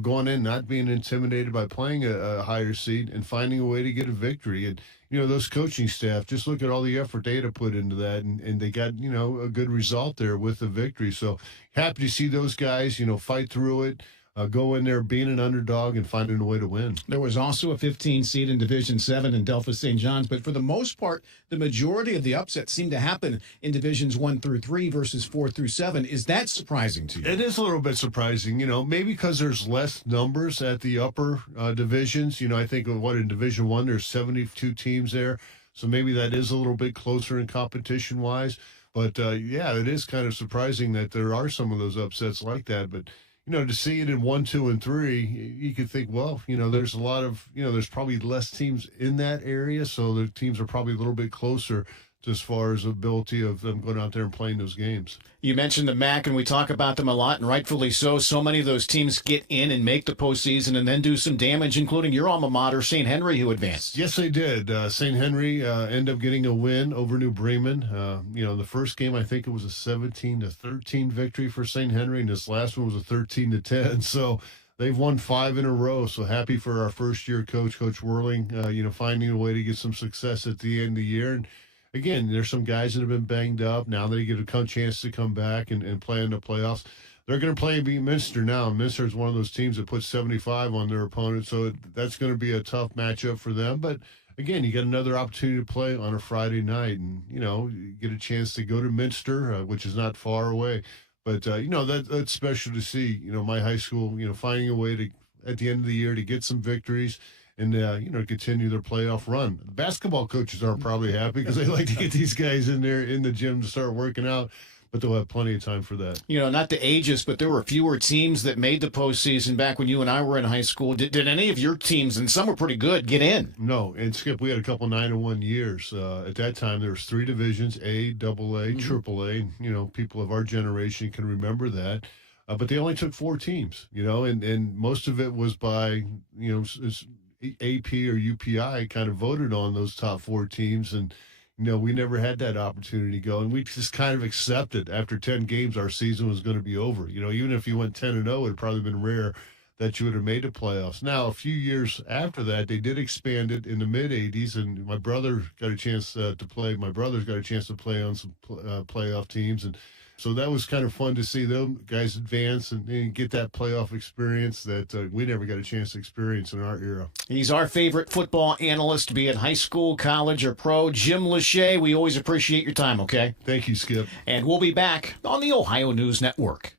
going in, not being intimidated by playing a higher seed and finding a way to get a victory. And, those coaching staff, just look at all the effort they had to put into that, and they got, a good result there with the victory. So happy to see those guys, fight through it. Go in there being an underdog and finding a way to win. There was also a 15 seed in Division 7 in Delphos St. John's, but for the most part, the majority of the upsets seem to happen in Divisions 1 through 3 versus 4 through 7. Is that surprising to you? It is a little bit surprising, maybe because there's less numbers at the upper divisions. I think in Division 1, there's 72 teams there, so maybe that is a little bit closer in competition-wise. But, it is kind of surprising that there are some of those upsets like that, but to see it in 1, 2, and 3, you could think, well, there's a lot of, there's probably less teams in that area, so the teams are probably a little bit closer to as far as ability of them going out there and playing those games. You mentioned the MAC, and we talk about them a lot, and rightfully so. So many of those teams get in and make the postseason and then do some damage, including your alma mater, St. Henry, who advanced. Yes, they did. St. Henry ended up getting a win over New Bremen. The first game, I think it was a 17-13 victory for St. Henry, and this last one was a 13-10. So they've won 5 in a row. So happy for our first-year coach, Coach Whirling, finding a way to get some success at the end of the year. And again, there's some guys that have been banged up. Now they get a chance to come back and play in the playoffs. They're going to play and beat Minster now. Minster is one of those teams that puts 75 on their opponent, so that's going to be a tough matchup for them. But again, you get another opportunity to play on a Friday night, and you get a chance to go to Minster, which is not far away. But that's special to see. My high school, finding a way to at the end of the year to get some victories and, continue their playoff run. The basketball coaches aren't probably happy because they like to get these guys in there in the gym to start working out, but they'll have plenty of time for that. Not to age us, but there were fewer teams that made the postseason back when you and I were in high school. Did any of your teams, and some were pretty good, get in? No, and Skip, we had a couple 9-1 years. At that time, there was 3 divisions, A, AA, AAA. People of our generation can remember that. But they only took 4 teams, and most of it was by, AP or UPI kind of voted on those top 4 teams. And, we never had that opportunity to go, and we just kind of accepted after 10 games our season was going to be over. Even if you went 10-0, it would probably been rare that you would have made the playoffs. Now, a few years after that, they did expand it in the mid-'80s, and my brother got a chance to play. My brother's got a chance to play on some playoff teams, and so that was kind of fun to see them guys advance and get that playoff experience that we never got a chance to experience in our era. He's our favorite football analyst, be it high school, college, or pro. Jim Lachey, we always appreciate your time, okay? Thank you, Skip. And we'll be back on the Ohio News Network.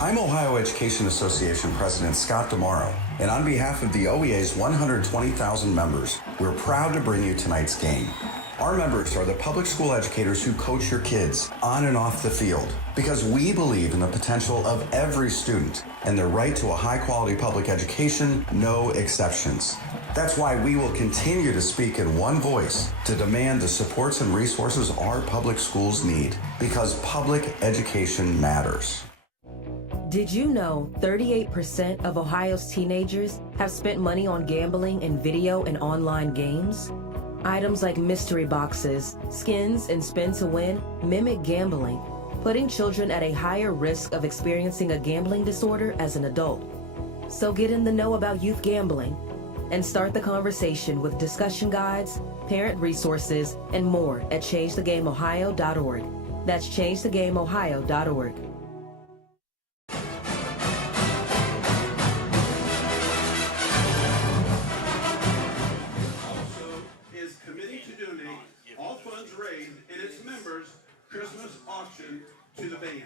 I'm Ohio Education Association President Scott DeMauro, and on behalf of the OEA's 120,000 members, we're proud to bring you tonight's game. Our members are the public school educators who coach your kids on and off the field because we believe in the potential of every student and their right to a high-quality public education, no exceptions. That's why we will continue to speak in one voice to demand the supports and resources our public schools need because public education matters. Did you know 38% of Ohio's teenagers have spent money on gambling and video and online games? Items like mystery boxes, skins, and spin to win mimic gambling, putting children at a higher risk of experiencing a gambling disorder as an adult. So get in the know about youth gambling and start the conversation with discussion guides, parent resources, and more at changethegameohio.org. That's changethegameohio.org. Christmas auction to the band.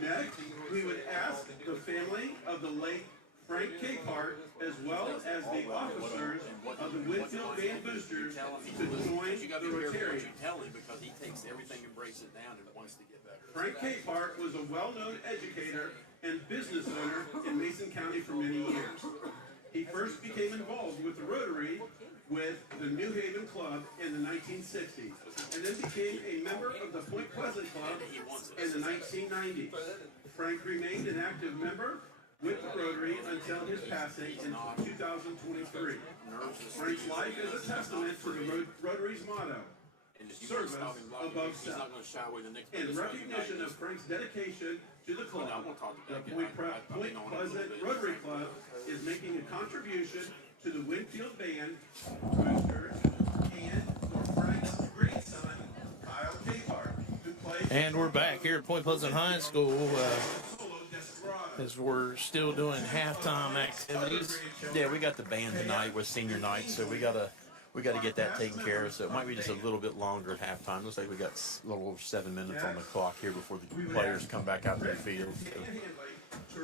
Next, we would ask the family of the late Frank Capehart, as well as the officers of the Winfield Band Boosters, to join the Rotarians. Because he takes everything and breaks it down and wants to get better. Frank Capehart was a well-known educator and business owner in Mason County for many years. He first became involved with the Rotary with the New Haven Club in the 1960s, and then became a member of the Point Pleasant Club in the 1990s. Frank remained an active member with the Rotary until his passing in 2023. Frank's life is a testament to the Rotary's motto, service above self. In recognition of Frank's dedication to the club, the Point Pleasant Rotary Club is making a contribution to the Winfield Band Boosters and for Frank's grandson, Kyle Capehart, who plays. And we're back here at Point Pleasant High School as we're still doing halftime activities. Yeah, we got the band tonight with senior night, so we gotta get that taken care of. So it might be just a little bit longer at halftime. Looks like we got a little over 7 minutes on the clock here before the players come back out to the field. So,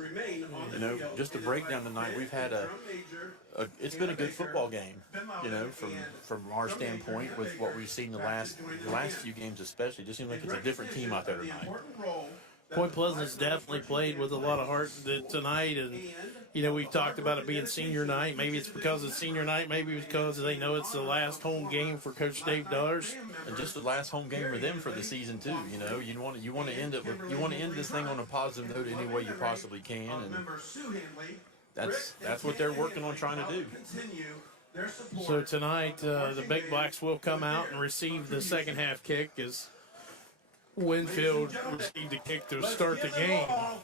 just to break down tonight, we've had it's been a good football game. From our standpoint, with what we've seen the last few games, especially, it just seems like it's a different team out there tonight. Point Pleasant's definitely played with a lot of heart tonight, and we've talked about it being senior night. Maybe it's because it's senior night, maybe it's because they know it's the last home game for Coach Dave Dars, and just the last home game for them for the season too. You want to end this thing on a positive note any way you possibly can, and that's what they're working on trying to do. So tonight, the Big Blacks will come out and receive the second half kick as Winfield received a kick to start the game. A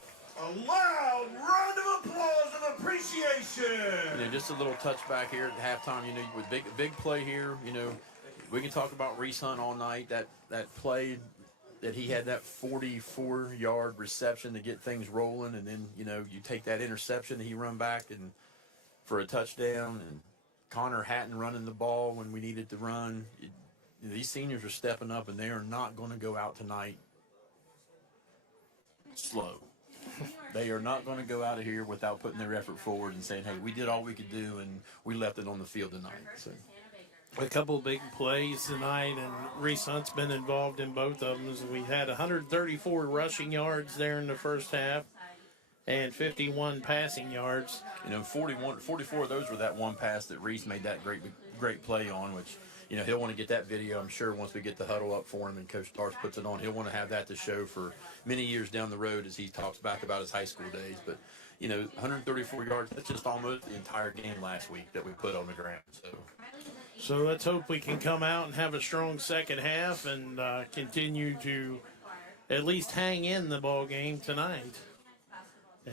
loud round of applause of appreciation. Just a little touchback here at halftime. With big play here. We can talk about Reese Hunt all night. That play that he had, that 44-yard reception to get things rolling, and then you take that interception that he run back and for a touchdown, and Connor Hatton running the ball when we needed to run. These seniors are stepping up, and they are not going to go out tonight slow. They are not going to go out of here without putting their effort forward and saying, hey, we did all we could do, and we left it on the field tonight. So, a couple of big plays tonight, and Reese Hunt's been involved in both of them. We had 134 rushing yards there in the first half and 51 passing yards. 44 of those were that one pass that Reese made that great play on, which he'll want to get that video, I'm sure, once we get the huddle up for him and Coach Darce puts it on. He'll want to have that to show for many years down the road as he talks back about his high school days. But, 134 yards, that's just almost the entire game last week that we put on the ground. So let's hope we can come out and have a strong second half and continue to at least hang in the ball game tonight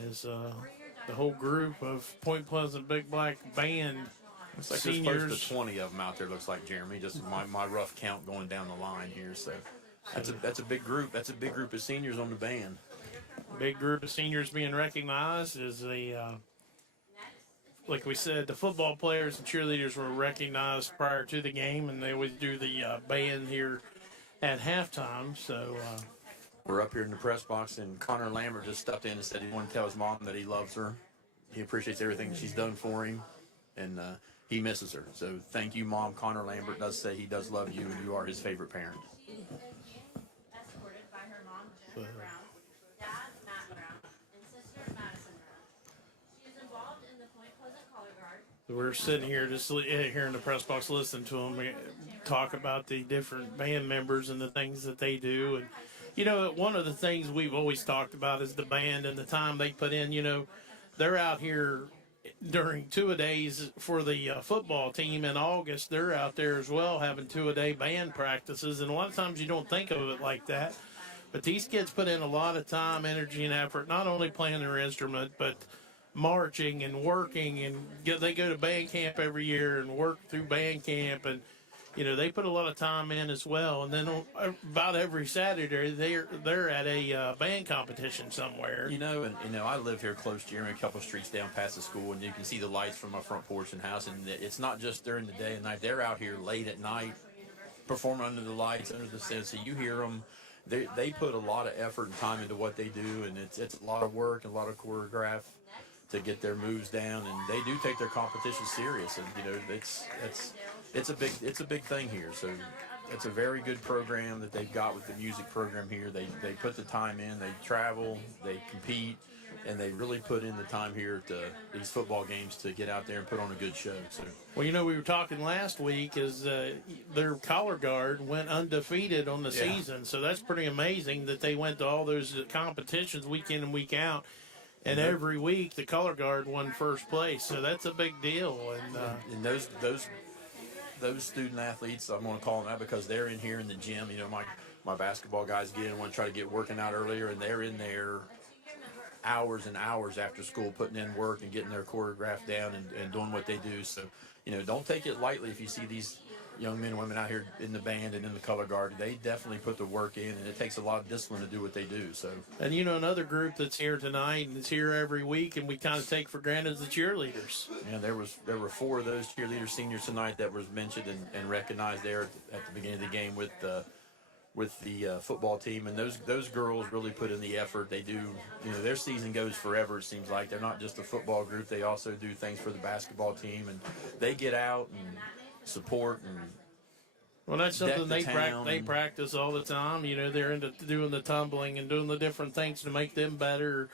as the whole group of Point Pleasant Big Black Band It's like seniors. there's close to 20 of them out there, looks like, Jeremy, just my rough count going down the line here. So that's a big group. That's a big group of seniors on the band. Big group of seniors being recognized as like we said, the football players and cheerleaders were recognized prior to the game, and they always do the band here at halftime. So we're up here in the press box, and Connor Lambert just stepped in and said he wanted to tell his mom that he loves her. He appreciates everything she's done for him, and he misses her. So thank you, Mom. Connor Lambert does say he does love you, and you are his favorite parent. Escorted by her mom, Jennifer Brown, dad, Matt Brown, and sister, Madison Brown. She is involved in the Point Pleasant Color Guard. we're sitting here just here in the press box listening to them talk about the different band members and the things that they do. And, one of the things we've always talked about is the band and the time they put in. They're out here during two-a-days for the football team in August. They're out there as well having two-a-day band practices, and a lot of times you don't think of it like that, but these kids put in a lot of time, energy, and effort, not only playing their instrument, but marching and working, and they go to band camp every year and work through band camp, and they put a lot of time in as well. And then about every Saturday, they're at a band competition somewhere. I live here close to Jeremy, a couple of streets down past the school, and you can see the lights from my front porch and house. And it's not just during the day and night; they're out here late at night, performing under the lights, under the sun. So you hear them. They put a lot of effort and time into what they do, and it's a lot of work, and a lot of choreograph to get their moves down, and they do take their competition serious. And it's a big thing here. So it's a very good program that they've got with the music program here. They put the time in, they travel, they compete, and they really put in the time here to these football games to get out there and put on a good show. So, well, we were talking last week is their color guard went undefeated on the season, so that's pretty amazing that they went to all those competitions week in and week out. And every week, the color guard won first place, so that's a big deal. And those student athletes, I'm going to call them that because they're in here in the gym. My basketball guys want to try to get working out earlier, and they're in there hours and hours after school putting in work and getting their choreograph down and doing what they do. So, don't take it lightly if you see these young men and women out here in the band and in the color guard. They definitely put the work in, and it takes a lot of discipline to do what they do. So, and another group that's here tonight and it's here every week, and we kind of take for granted the cheerleaders. Yeah, there were 4 of those cheerleader seniors tonight that was mentioned and recognized there at the beginning of the game with the football team, and those girls really put in the effort. They do, their season goes forever. It seems like they're not just a football group; they also do things for the basketball team, and they get out and support and. Well, that's something they practice all the time. They're into doing the tumbling and doing the different things to make them better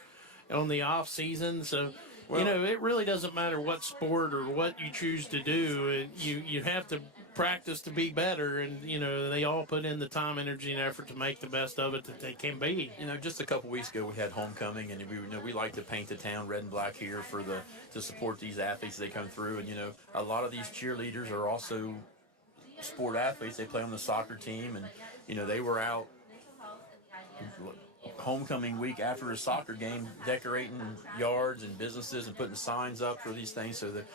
on the off season. So, it really doesn't matter what sport or what you choose to do. You have to practice to be better, and they all put in the time, energy, and effort to make the best of it that they can be. Just a couple weeks ago we had homecoming, and we like to paint the town red and black here to support these athletes as they come through. And a lot of these cheerleaders are also sport athletes. They play on the soccer team, and they were out homecoming week after a soccer game decorating yards and businesses and putting signs up for these things. So that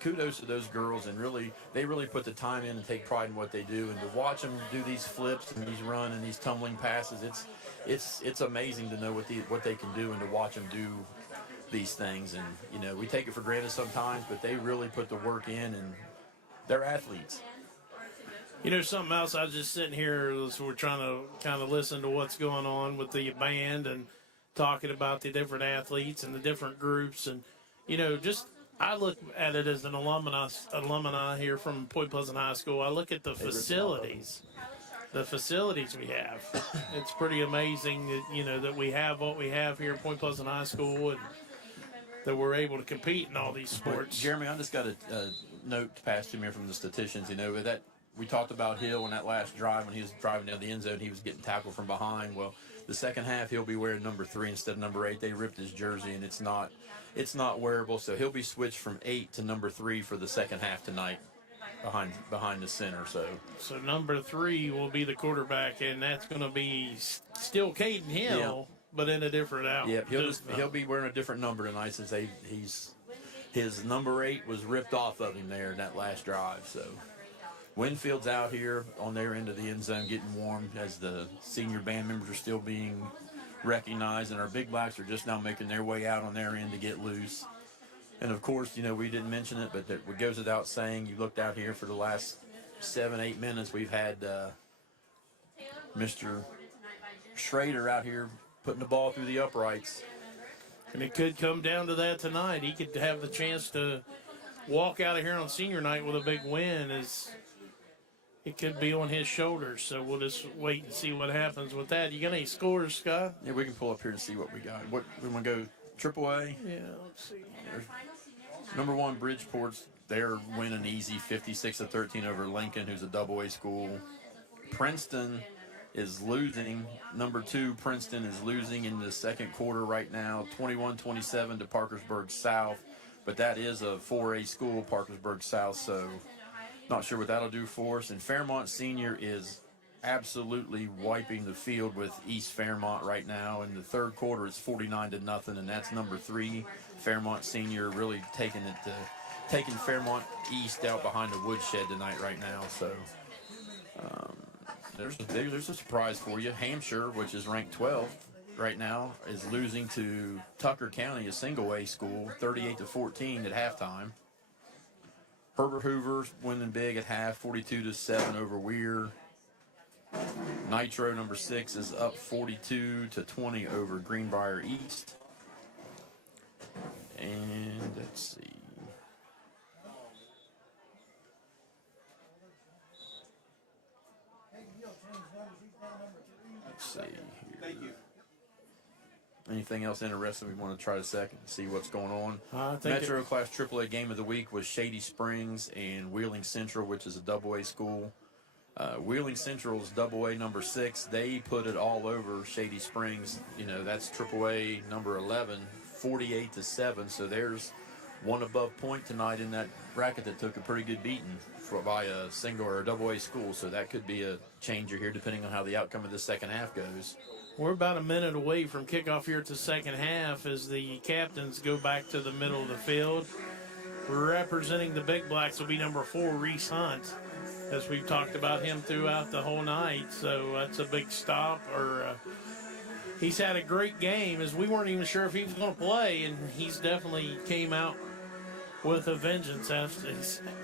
kudos to those girls, and they really put the time in and take pride in what they do. And to watch them do these flips and these run and these tumbling passes, it's amazing to know what they can do, and to watch them do these things. And we take it for granted sometimes, but they really put the work in, and they're athletes. Something else, I was just sitting here as we're trying to kind of listen to what's going on with the band and talking about the different athletes and the different groups. And, I look at it as an alumni here from Point Pleasant High School. I look at the facilities we have. It's pretty amazing that, that we have what we have here at Point Pleasant High School, and that we're able to compete in all these sports. Jeremy, I just got a note passed to me from the statisticians, that we talked about Hill in that last drive when he was driving down the end zone. He was getting tackled from behind. Well, the second half he'll be wearing number 3 instead of number 8. They ripped his jersey, and it's not wearable. So he'll be switched from 8 to number 3 for the second half tonight, behind the center. So number 3 will be the quarterback, and that's going to be still Caden Hill, but in a different outfit. Yeah, he'll be wearing a different number tonight since his number 8 was ripped off of him there in that last drive. So Winfield's out here on their end of the end zone getting warm as the senior band members are still being recognized, and our Big Blacks are just now making their way out on their end to get loose. And, of course, we didn't mention it, but it goes without saying, you looked out here for the last 7-8 minutes, we've had Mr. Schrader out here putting the ball through the uprights. And it could come down to that tonight. He could have the chance to walk out of here on senior night with a big win. It could be on his shoulders, so we'll just wait and see what happens with that. You got any scores, Scott? Yeah, we can pull up here and see what we got. What we want to go AAA? Yeah, let's see. Number 1, Bridgeport's, they're winning easy, 56-13 over Lincoln, who's a AA school. Princeton is losing. Number 2, Princeton is losing in the second quarter right now, 21-27 to Parkersburg South. But that is a 4A school, Parkersburg South, so not sure what that'll do for us. And Fairmont Senior is absolutely wiping the field with East Fairmont right now. In the third quarter, it's 49-0, and that's number 3. Fairmont Senior really taking Fairmont East out behind the woodshed tonight right now. So there's a surprise for you. Hampshire, which is ranked 12th right now, is losing to Tucker County, a single-A school, 38-14 at halftime. Herbert Hoover's winning big at half, 42-7 over Weir. Nitro, number 6, is up 42-20 over Greenbrier East. And let's see. Let's see here. Thank you. Anything else interesting we want to try to see what's going on? Metro Class AAA game of the week was Shady Springs and Wheeling Central, which is a AA school. Wheeling Central's AA number 6. They put it all over Shady Springs. That's AAA number 11, 48-7. So there's one above point tonight in that bracket that took a pretty good beating by a single or a AA school. So that could be a changer here, depending on how the outcome of the second half goes. We're about a minute away from kickoff here at the second half as the captains go back to the middle of the field. Representing the Big Blacks will be number 4, Reese Hunt, as we've talked about him throughout the whole night. So that's a big stop. He's had a great game, as we weren't even sure if he was going to play, and he's definitely came out with a vengeance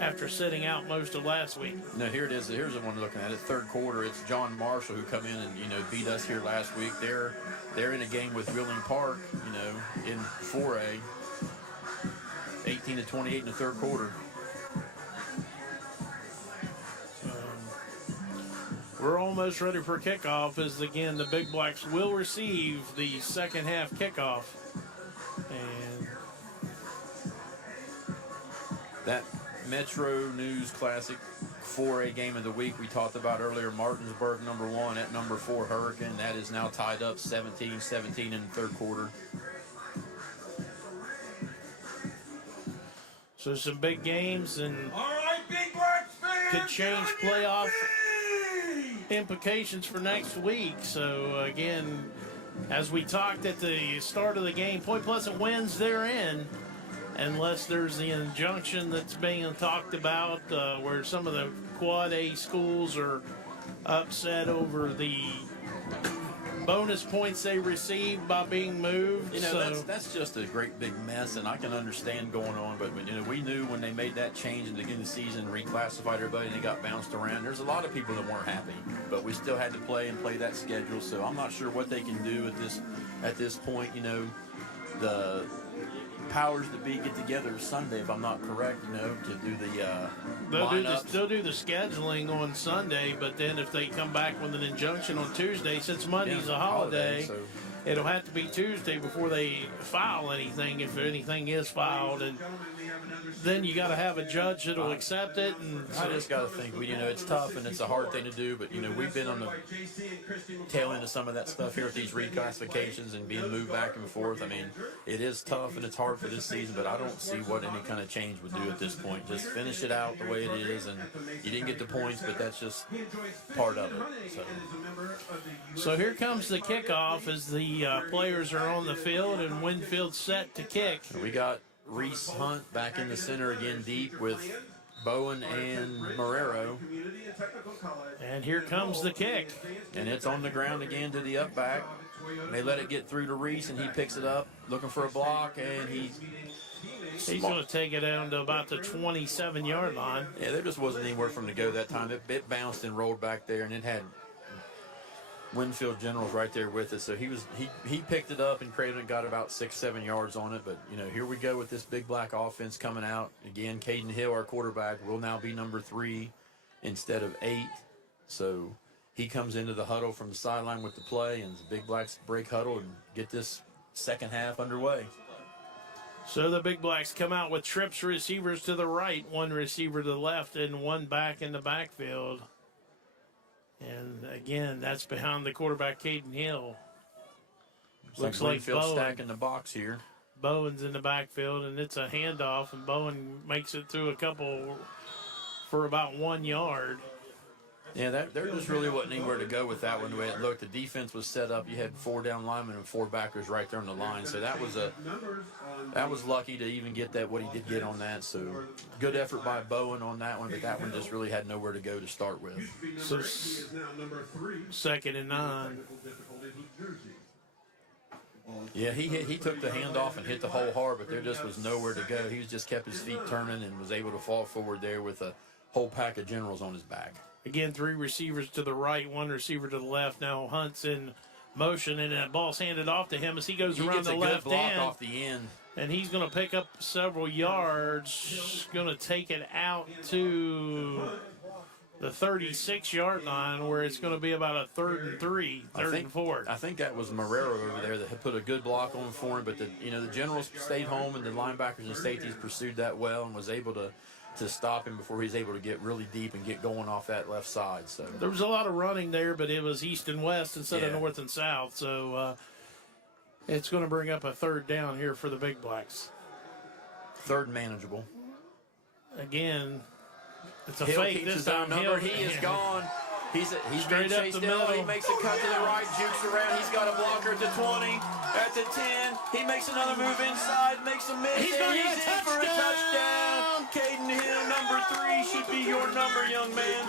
after sitting out most of last week. No, here it is. Here's the one looking at it. Third quarter, it's John Marshall who come in and beat us here last week. They're in a game with Wheeling Park, in 4A, 18-28 in the third quarter. We're almost ready for kickoff, as again the Big Blacks will receive the second half kickoff. And that Metro News Classic 4A game of the week we talked about earlier, Martinsburg number 1 at number 4 Hurricane. That is now tied up 17-17 in the third quarter. So some big games, and All right, Big Blacks fans, could change playoff implications for next week. So again, as we talked at the start of the game, Point Pleasant wins their end, unless there's the injunction that's being talked about, where some of the Quad A schools are upset over the bonus points they received by being moved. That's just a great big mess, and I can understand going on, but we knew when they made that change in the beginning of the season, reclassified everybody, and they got bounced around. There's a lot of people that weren't happy, but we still had to play that schedule. So I'm not sure what they can do at this point. The powers that be get together Sunday, if I'm not correct, to do the they'll do the scheduling on Sunday, but then if they come back with an injunction on Tuesday, since Monday's a holiday, it'll have to be Tuesday before they file anything, if anything is filed, and then you got to have a judge that'll accept it. And I just got to think, it's tough and it's a hard thing to do, but we've been on the tail end of some of that stuff here with these reclassifications and being moved back and forth. I mean, it is tough and it's hard for this season, but I don't see what any kind of change would do at this point. Just finish it out the way it is, and you didn't get the points, but that's just part of it. So here comes the kickoff as the players are on the field and Winfield set to kick. We got Reese Hunt back in the center again, deep with Bowen and Marrero. And here comes the kick. And it's on the ground again to the up back. They let it get through to Reese, and he picks it up, looking for a block, and he's going to take it down to about the 27-yard line. Yeah, there just wasn't anywhere for him to go that time. It bounced and rolled back there, and it had Winfield Generals right there with it. So he picked it up and Craven got about 6-7 yards on it. But here we go with this big black offense coming out again. Caden Hill, our quarterback, will now be number 3 instead of 8. So he comes into the huddle from the sideline with the play, and the big blacks break huddle and get this second half underway. So the big blacks come out with trips receivers to the right, 1 receiver to the left, and 1 back in the backfield. And again, that's behind the quarterback, Caden Hill. Looks like Bowen stacking the box here. Bowen's in the backfield, and it's a handoff, and Bowen makes it through a couple for about 1 yard. Yeah, there just really wasn't anywhere to go with that one the way it looked. The defense was set up. You had 4 down linemen and 4 backers right there on the line. So that was lucky to even get that, what he did get on that. So good effort by Bowen on that one, but that one just really had nowhere to go to start with. So 2nd and 9. Yeah, he took the handoff and hit the hole hard, but there just was nowhere to go. He just kept his feet turning and was able to fall forward there with a whole pack of Generals on his back. Again, 3 receivers to the right, 1 receiver to the left. Now Hunt's in motion, and that ball's handed off to him as he goes around the left end. Off the end. And he's going to pick up several yards. Going to take it out to the 36-yard line, where it's going to be about a 3rd and 3, 3rd and 4. I think that was Marrero over there that had put a good block on for him, but the Generals stayed home, and the linebackers and safeties pursued that well and was able to stop him before he was able to get really deep and get going off that left side. So there was a lot of running there, but it was east and west instead of north and south. So it's going to bring up a 3rd down here for the Big Blacks. 3rd manageable. Again, it's a Hill fake this time. Number. He is gone. He's straight been up chased the down. middle. He makes a cut to the right, jukes around. He's got a blocker at the 20, at the 10. He makes another move inside, makes a miss. He's in for a touchdown. Caden Hill, number 3, should be your number, young man.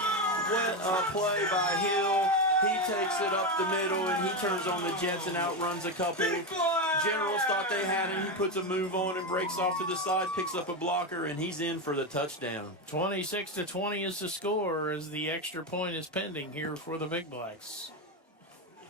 What a play by Hill. He takes it up the middle, and he turns on the Jets and outruns a couple. Generals thought they had him. He puts a move on and breaks off to the side, picks up a blocker, and he's in for the touchdown. 26-20 is the score as the extra point is pending here for the Big Blacks.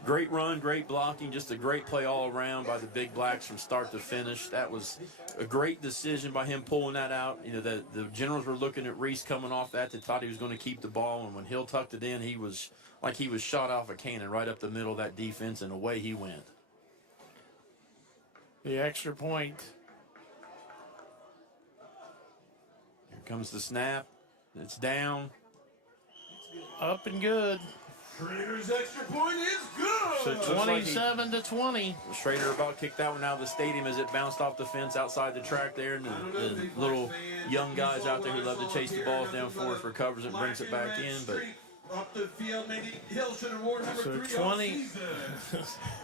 Great run, great blocking, just a great play all around by the Big Blacks from start to finish. That was a great decision by him pulling that out. The Generals were looking at Reese coming off that. They thought he was going to keep the ball, and when Hill tucked it in, he was like he was shot off a cannon right up the middle of that defense, and away he went. The extra point. Here comes the snap. It's down. Up and good. Schrader's extra point is good. So 27-20. Schrader about kicked that one out of the stadium as it bounced off the fence outside the track there. And the little young guys out there who love to chase the balls down for it, recovers it, brings it back in. But up the field, maybe Hill should have worn number 3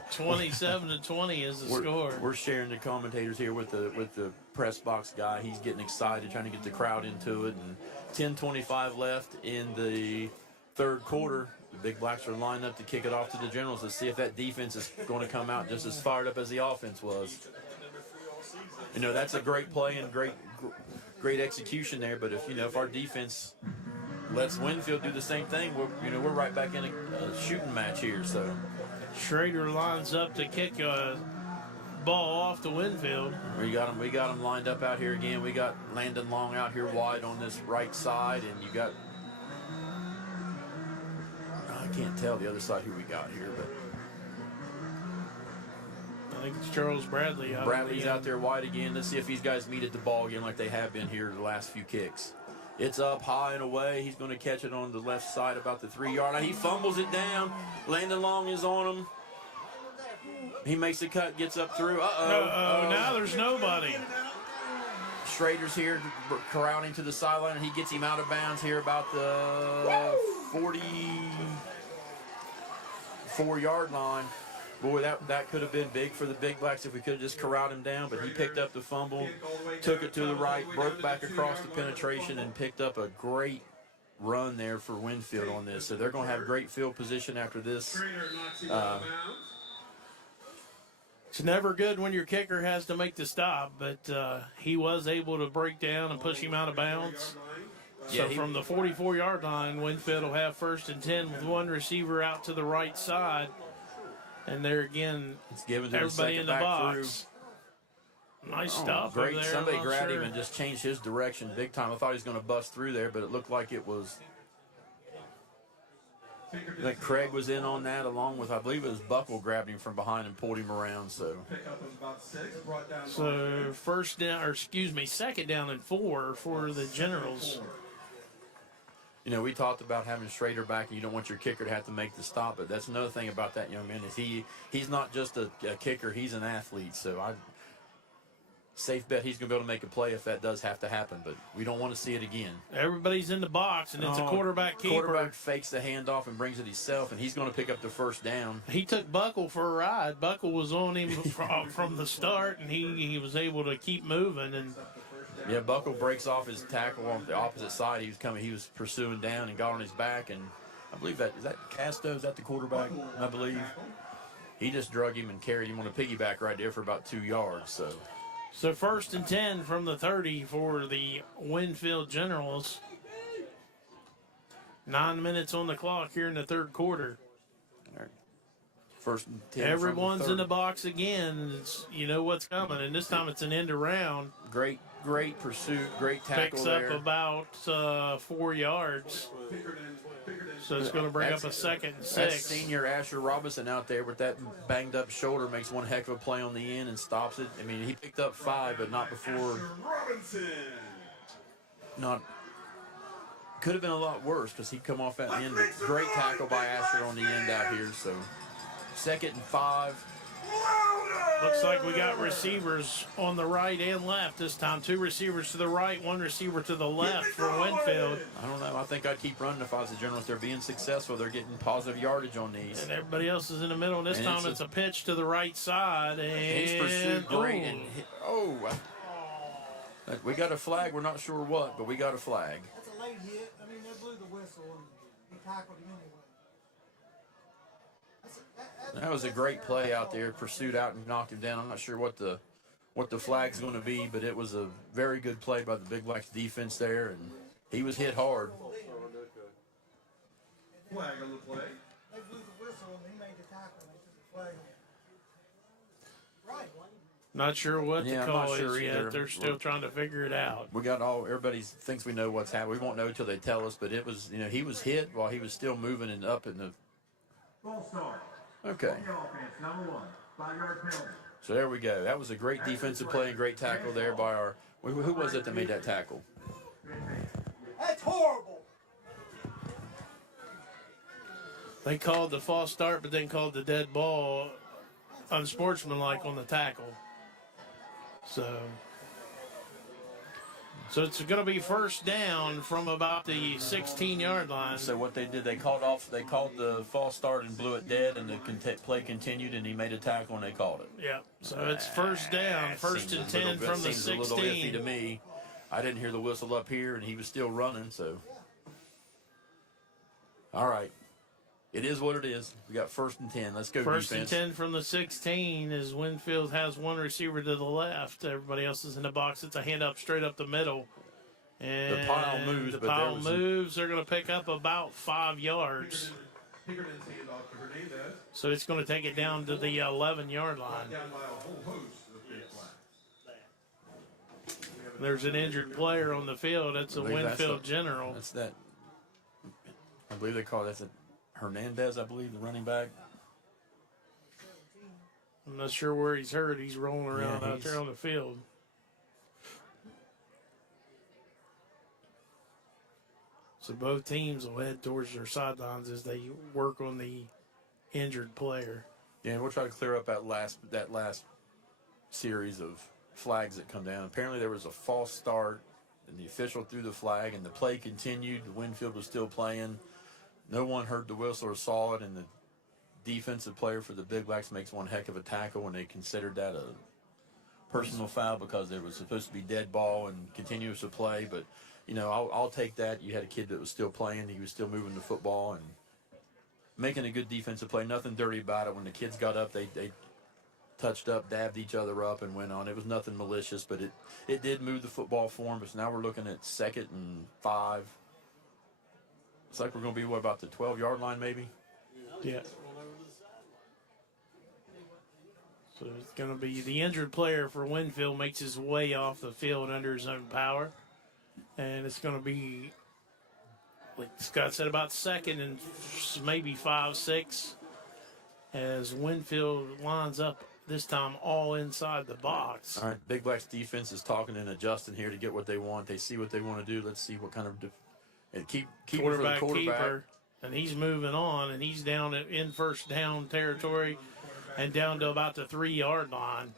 27-20 is the score. We're sharing the commentators here with the press box guy. He's getting excited, trying to get the crowd into it. And 10:25 left in the 3rd quarter. The Big Blacks are lined up to kick it off to the Generals. Let's see if that defense is going to come out just as fired up as the offense was. That's a great play and great execution there. But if our defense lets Winfield do the same thing, we're right back in a shooting match here. So Schrader lines up to kick a ball off to Winfield. We got him lined up out here again. We got Landon Long out here wide on this right side, and you got, I can't tell the other side who we got here, but think it's Charles Bradley. Bradley's out there wide again. Let's see if these guys meet at the ball again like they have been here the last few kicks. It's up high and away. He's going to catch it on the left side about the 3-yard line. He fumbles it down. Landon Long is on him. He makes the cut, gets up through. Uh-oh. Now there's nobody. Schrader's here corralling to the sideline, and he gets him out of bounds here about the 44-yard line. Boy, that could have been big for the Big Blacks if we could have just corralled him down, but he picked up the fumble, took it to the right, broke back across the penetration, and picked up a great run there for Winfield on this. So they're going to have great field position after this. It's never good when your kicker has to make the stop, but he was able to break down and push him out of bounds. So from the 44-yard line, Winfield will have 1st and 10 with one receiver out to the right side. And there again, everybody in the box. Nice stop great. over there. Somebody grabbed him and just changed his direction big time. I thought he was going to bust through there, but it looked like it was. I think Craig was in on that, along with, I believe it was Buckle grabbed him from behind and pulled him around. So 2nd down and 4 for the Generals. You know, we talked about having Schrader back, and you don't want your kicker to have to make the stop, but that's another thing about that young man is he's not just a kicker, he's an athlete. So safe bet he's going to be able to make a play if that does have to happen, but we don't want to see it again. Everybody's in the box, and it's a quarterback keeper. Quarterback fakes the handoff and brings it himself, and he's going to pick up the 1st down. He took Buckle for a ride. Buckle was on him from the start, and he was able to keep moving. And yeah, Buckle breaks off his tackle on the opposite side. He was pursuing down and got on his back, and I believe is that Casto? Is that the quarterback? I believe. He just drug him and carried him on a piggyback right there for about 2 yards. So 1st and 10 from the 30 for the Winfield Generals. 9 minutes on the clock here in the 3rd quarter. 1st and 10. Everyone's in the box again. You know what's coming, and this time it's an end around. Great pursuit, great tackle there. Picks up about 4 yards. So it's going to bring up a 2nd and 6. That senior Asher Robinson out there with that banged up shoulder makes one heck of a play on the end and stops it. I mean, he picked up 5, but not before. Could have been a lot worse because he'd come off at the end. But great tackle by Asher on the end out here. So 2nd and 5. Looks like we got receivers on the right and left this time. 2 receivers to the right, 1 receiver to the left for Winfield. I don't know. I think I'd keep running if I was the Generals. They're being successful. They're getting positive yardage on these. And everybody else is in the middle. And this time it's a pitch to the right side. And he's pursued great. And we got a flag. We're not sure what, but we got a flag. That's a late hit. I mean, they blew the whistle and he tackled him anyway. That was a great play out there. Pursued out and knocked him down. I'm not sure what the flag's going to be, but it was a very good play by the Big Blacks defense there, and he was hit hard. Flag on the play. They blew the whistle and he made the tackle and they took the flag. Right. Not sure what the call is yet. Either. They're still trying to figure it out. We got everybody thinks we know what's happening. We won't know until they tell us, but it was, he was hit while he was still moving and up in the. False start. Okay. Offense, number 1, 5-yard penalty. So there we go. That was a great defensive play and great tackle there by our. Who was it that made that tackle? That's horrible. They called the false start, but then called the dead ball unsportsmanlike on the tackle. So it's going to be 1st down from about the 16-yard line. So what they did, they called the false start and blew it dead, and the play continued, and he made a tackle, and they called it. Yeah. So it's 1st down, 1st and 10 from the 16. Seems a little iffy to me. I didn't hear the whistle up here, and he was still running. So, all right, it is what it is. We got 1st and 10. Let's go. 1st defense. and 10 from the 16 as Winfield has 1 receiver to the left. Everybody else is in the box. It's a hand up straight up the middle. And the pile moves. The pile moves. They're going to pick up about 5 yards. So it's going to take it down to the 11-yard line. There's an injured player on the field. That's a Winfield General. That's that. I believe they call that Hernandez, I believe, the running back. I'm not sure where he's hurt. He's rolling around out there on the field. So both teams will head towards their sidelines as they work on the injured player. Yeah, and we'll try to clear up that last series of flags that come down. Apparently there was a false start, and the official threw the flag, and the play continued. Winfield was still playing. No one heard the whistle or saw it, and the defensive player for the Big Blacks makes one heck of a tackle when they considered that a personal foul because it was supposed to be dead ball and continuous to play. But, I'll take that. You had a kid that was still playing. He was still moving the football and making a good defensive play. Nothing dirty about it. When the kids got up, they touched up, dabbed each other up, and went on. It was nothing malicious, but it did move the football for them. But now we're looking at 2nd and 5. It's like we're going to be, about the 12-yard line maybe? Yeah. So it's going to be the injured player for Winfield makes his way off the field under his own power. And it's going to be, like Scott said, about 2nd and maybe 5, 6 as Winfield lines up this time all inside the box. All right, Big Black's defense is talking and adjusting here to get what they want. They see what they want to do. Let's see what kind of and keep quarterback keeper, and he's moving on, and he's down in first down territory and down to about the 3-yard line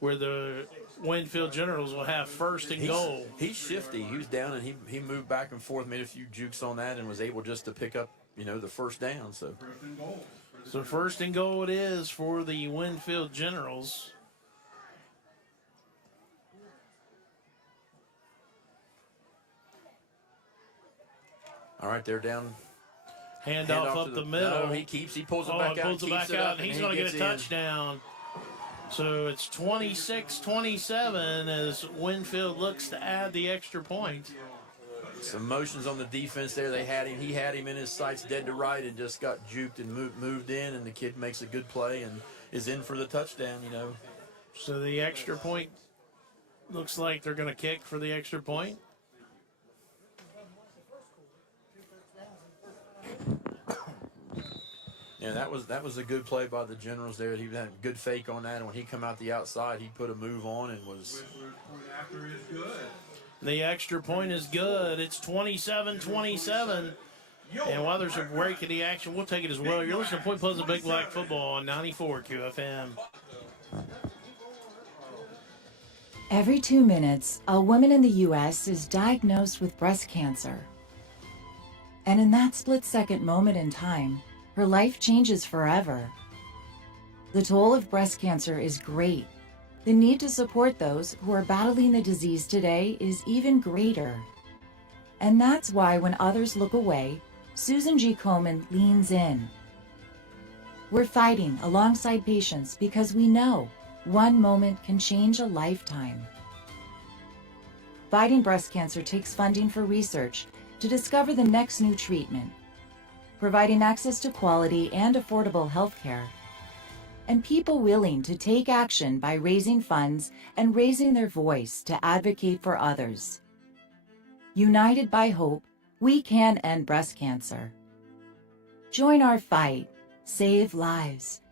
where the Winfield Generals will have 1st and goal. He's shifty. He was down, and he moved back and forth, made a few jukes on that, and was able just to pick up, the first down. So 1st and goal it is for the Winfield Generals. All right, they're down. Handoff up the middle. No, he pulls it back out. Pulls it back out, and he's going to get a touchdown. So it's 26-27 as Winfield looks to add the extra point. Some motions on the defense there. He had him in his sights dead to right and just got juked and moved in, and the kid makes a good play and is in for the touchdown, So the extra point looks like they're going to kick for the extra point. Yeah, that was a good play by the Generals there. He had a good fake on that, and when he come out the outside, he put a move on and was. The extra point is good. It's 27-27. And while there's a break in the action, we'll take it as well. You're listening to Point Pleasant Big Black Football on 94 QFM. Every 2 minutes, a woman in the U.S. is diagnosed with breast cancer. And in that split-second moment in time, her life changes forever. The toll of breast cancer is great. The need to support those who are battling the disease today is even greater. And that's why when others look away, Susan G. Komen leans in. We're fighting alongside patients because we know one moment can change a lifetime. Fighting breast cancer takes funding for research to discover the next new treatment, providing access to quality and affordable health care, and people willing to take action by raising funds and raising their voice to advocate for others. United by hope, we can end breast cancer. Join our fight. Save lives.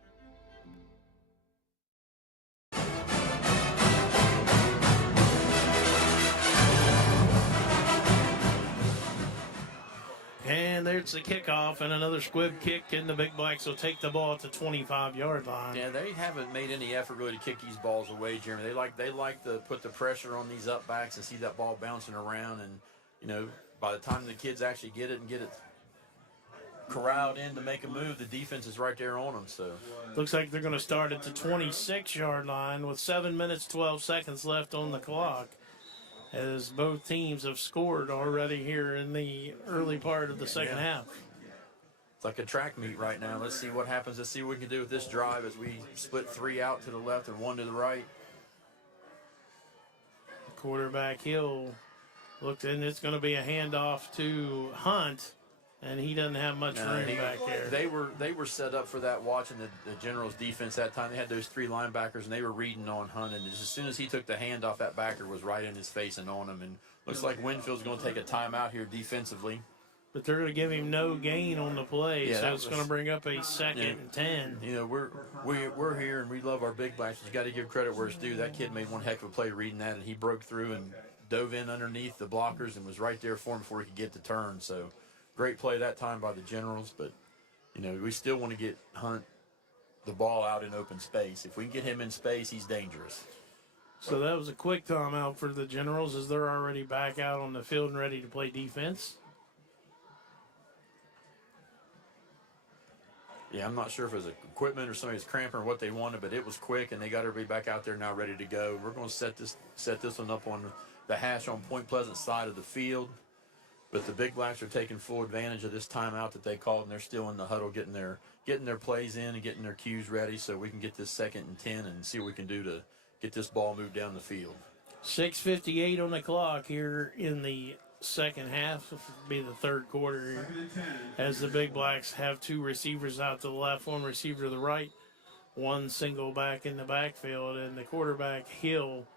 And there's the kickoff and another squib kick, and the Big Blacks will take the ball at the 25-yard line. Yeah, they haven't made any effort really to kick these balls away, Jeremy. They like to put the pressure on these up backs and see that ball bouncing around, and by the time the kids actually get it corralled in to make a move, the defense is right there on them. So looks like they're going to start at the 26-yard line with 7 minutes 12 seconds left on the clock, as both teams have scored already here in the early part of the second half. It's like a track meet right now. Let's see what happens. Let's see what we can do with this drive as we split 3 out to the left and 1 to the right. Quarterback Hill looked, and it's going to be a handoff to Hunt, and he doesn't have much room back there. They were set up for that, watching the Generals defense that time. They had those 3 linebackers, and they were reading on Hunt, and just as soon as he took the handoff, that backer was right in his face and on him. And looks like Winfield's going to take a timeout here defensively. But they're going to give him no gain on the play, Yeah, so it's going to bring up a second Yeah. and 10. You know, we're here and we love our big blacks. You got to give credit where it's due. That kid made one heck of a play reading that, and he broke through and dove in underneath the blockers and was right there for him before he could get the turn. So great play that time by the Generals. But you know, we still want to get Hunt the ball out in open space. If we can get him in space, he's dangerous. So that was a quick timeout for the Generals as they're already back out on the field and ready to play defense. Yeah, I'm not sure if it was equipment or somebody's cramping or what they wanted, but it was quick, and they got everybody back out there now ready to go. We're going to set this one up on the hash on Point Pleasant side of the field, but the Big Blacks are taking full advantage of this timeout that they called, and they're still in the huddle getting their plays in and getting their cues ready so we can get this 2nd and 10 and see what we can do to get this ball moved down the field. 6:58 on the clock here in the second half. This will be the third quarter here, as the Big Blacks have 2 receivers out to the left, 1 receiver to the right, 1 single back in the backfield, and the quarterback Hill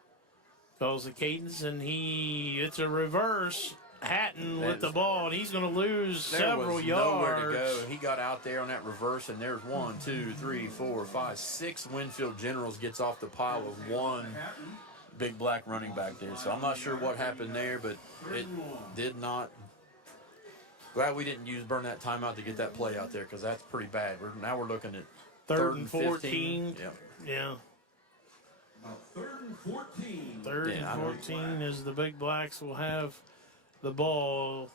calls the cadence, and it's a reverse. Hatton with the ball, and he's going to lose several yards. Nowhere to go. He got out there on that reverse, and there's 1, 2, 3, 4, 5, 6 Winfield Generals gets off the pile of 1 Big Black running back there. So I'm not sure what happened there, but it did not. Glad we didn't burn that timeout to get that play out there, because that's pretty bad. Now we're looking at third and 14. Yeah. Third and 14. Third and 14 as the Big Blacks will have the ball.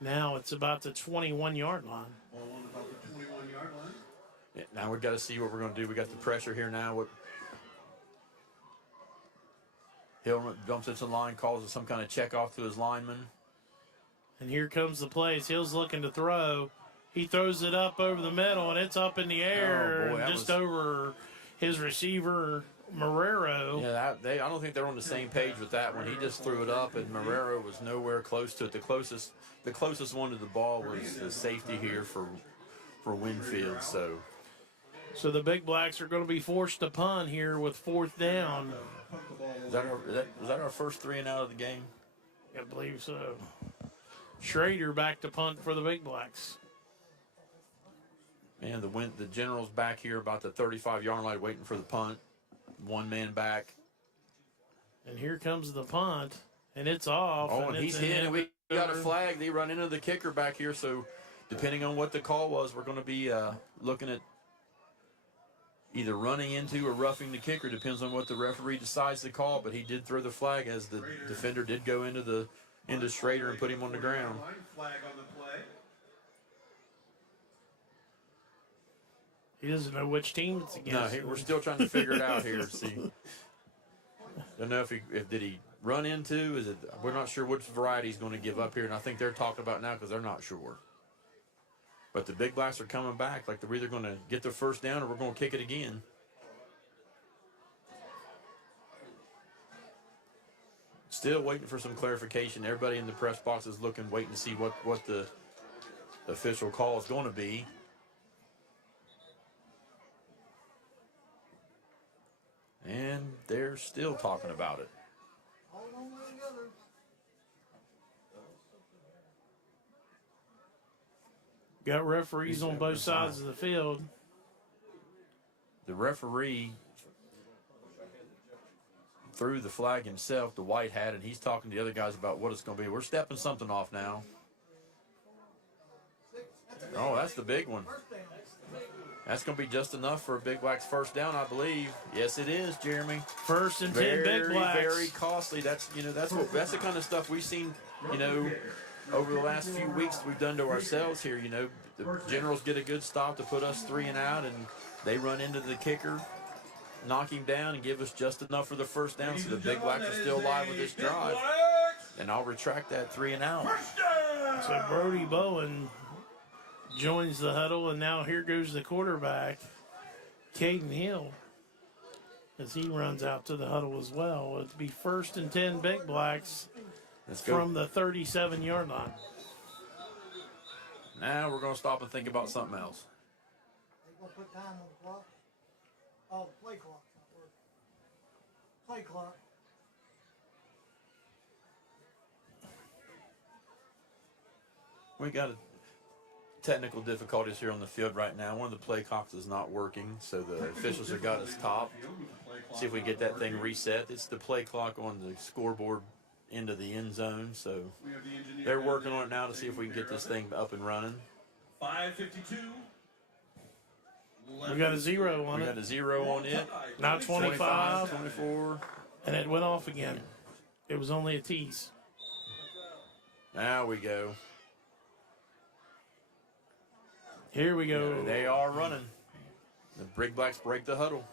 Now it's about the 21-yard line. Ball on about the 21-yard line. Yeah, now we've got to see what we're going to do. We got the pressure here now. Hill jumps into the line, calls it some kind of check off to his lineman. And here comes the plays. Hill's looking to throw. He throws it up over the middle, and it's up in the air, just over his receiver, Marrero. Yeah, I don't think they're on the same page with that one. He just threw it up, and Marrero was nowhere close to it. The closest one to the ball was the safety here for Winfield. So the Big Blacks are going to be forced to punt here with 4th down. Was that our first 3 and out of the game? I believe so. Schrader back to punt for the Big Blacks. Man, the Generals back here about the 35-yard line waiting for the punt. 1 man back. And here comes the punt, and it's off. Oh, and he's hit, and we got a flag. They run into the kicker back here, so depending on what the call was, we're going to be looking at either running into or roughing the kicker. Depends on what the referee decides to call, but he did throw the flag as the defender did go into Schrader and put him on the ground. Flag on the play. He doesn't know which team it's against. No, we're still trying to figure it out here. See, don't know if did he run into? Is it? We're not sure which variety he's going to give up here, and I think they're talking about now because they're not sure. But the Big Blacks are coming back, like they're either going to get their first down or we're going to kick it again. Still waiting for some clarification. Everybody in the press box is waiting to see what the official call is going to be. And they're still talking about it. Got referees on both sides of the field. The referee threw the flag himself, the white hat, and he's talking to the other guys about what it's going to be. We're stepping something off now. Oh, that's the big one. That's going to be just enough for a Big Blacks first down, I believe. Yes, it is, Jeremy. 1st and 10, Big Blacks. Very costly. That's the kind of stuff we've seen, over the last few weeks we've done to ourselves here. The Generals get a good stop to put us 3 and out, and they run into the kicker, knock him down, and give us just enough for the first down. So the Big Blacks are still alive with this drive. And I'll retract that 3 and out. So Brody Bowen joins the huddle, and now here goes the quarterback, Caden Hill, as he runs out to the huddle as well. It'll be 1st and 10 Big Blacks from the 37-yard line. Now we're going to stop and think about something else. They going to put time on the clock? Oh, play clock's not working. Play clock. We got technical difficulties here on the field right now. One of the play clocks is not working, so the officials have got us stopped. See if we can get that thing reset. It's the play clock on the scoreboard into the end zone, so they're working on it now to see if we can get this thing up and running. 5:52. We got a 0 on it. We got a 0 on it. Now 25. 24. And it went off again. It was only a tease. Now we go. Here we go. Yeah, they are running. The Big Blacks break the huddle.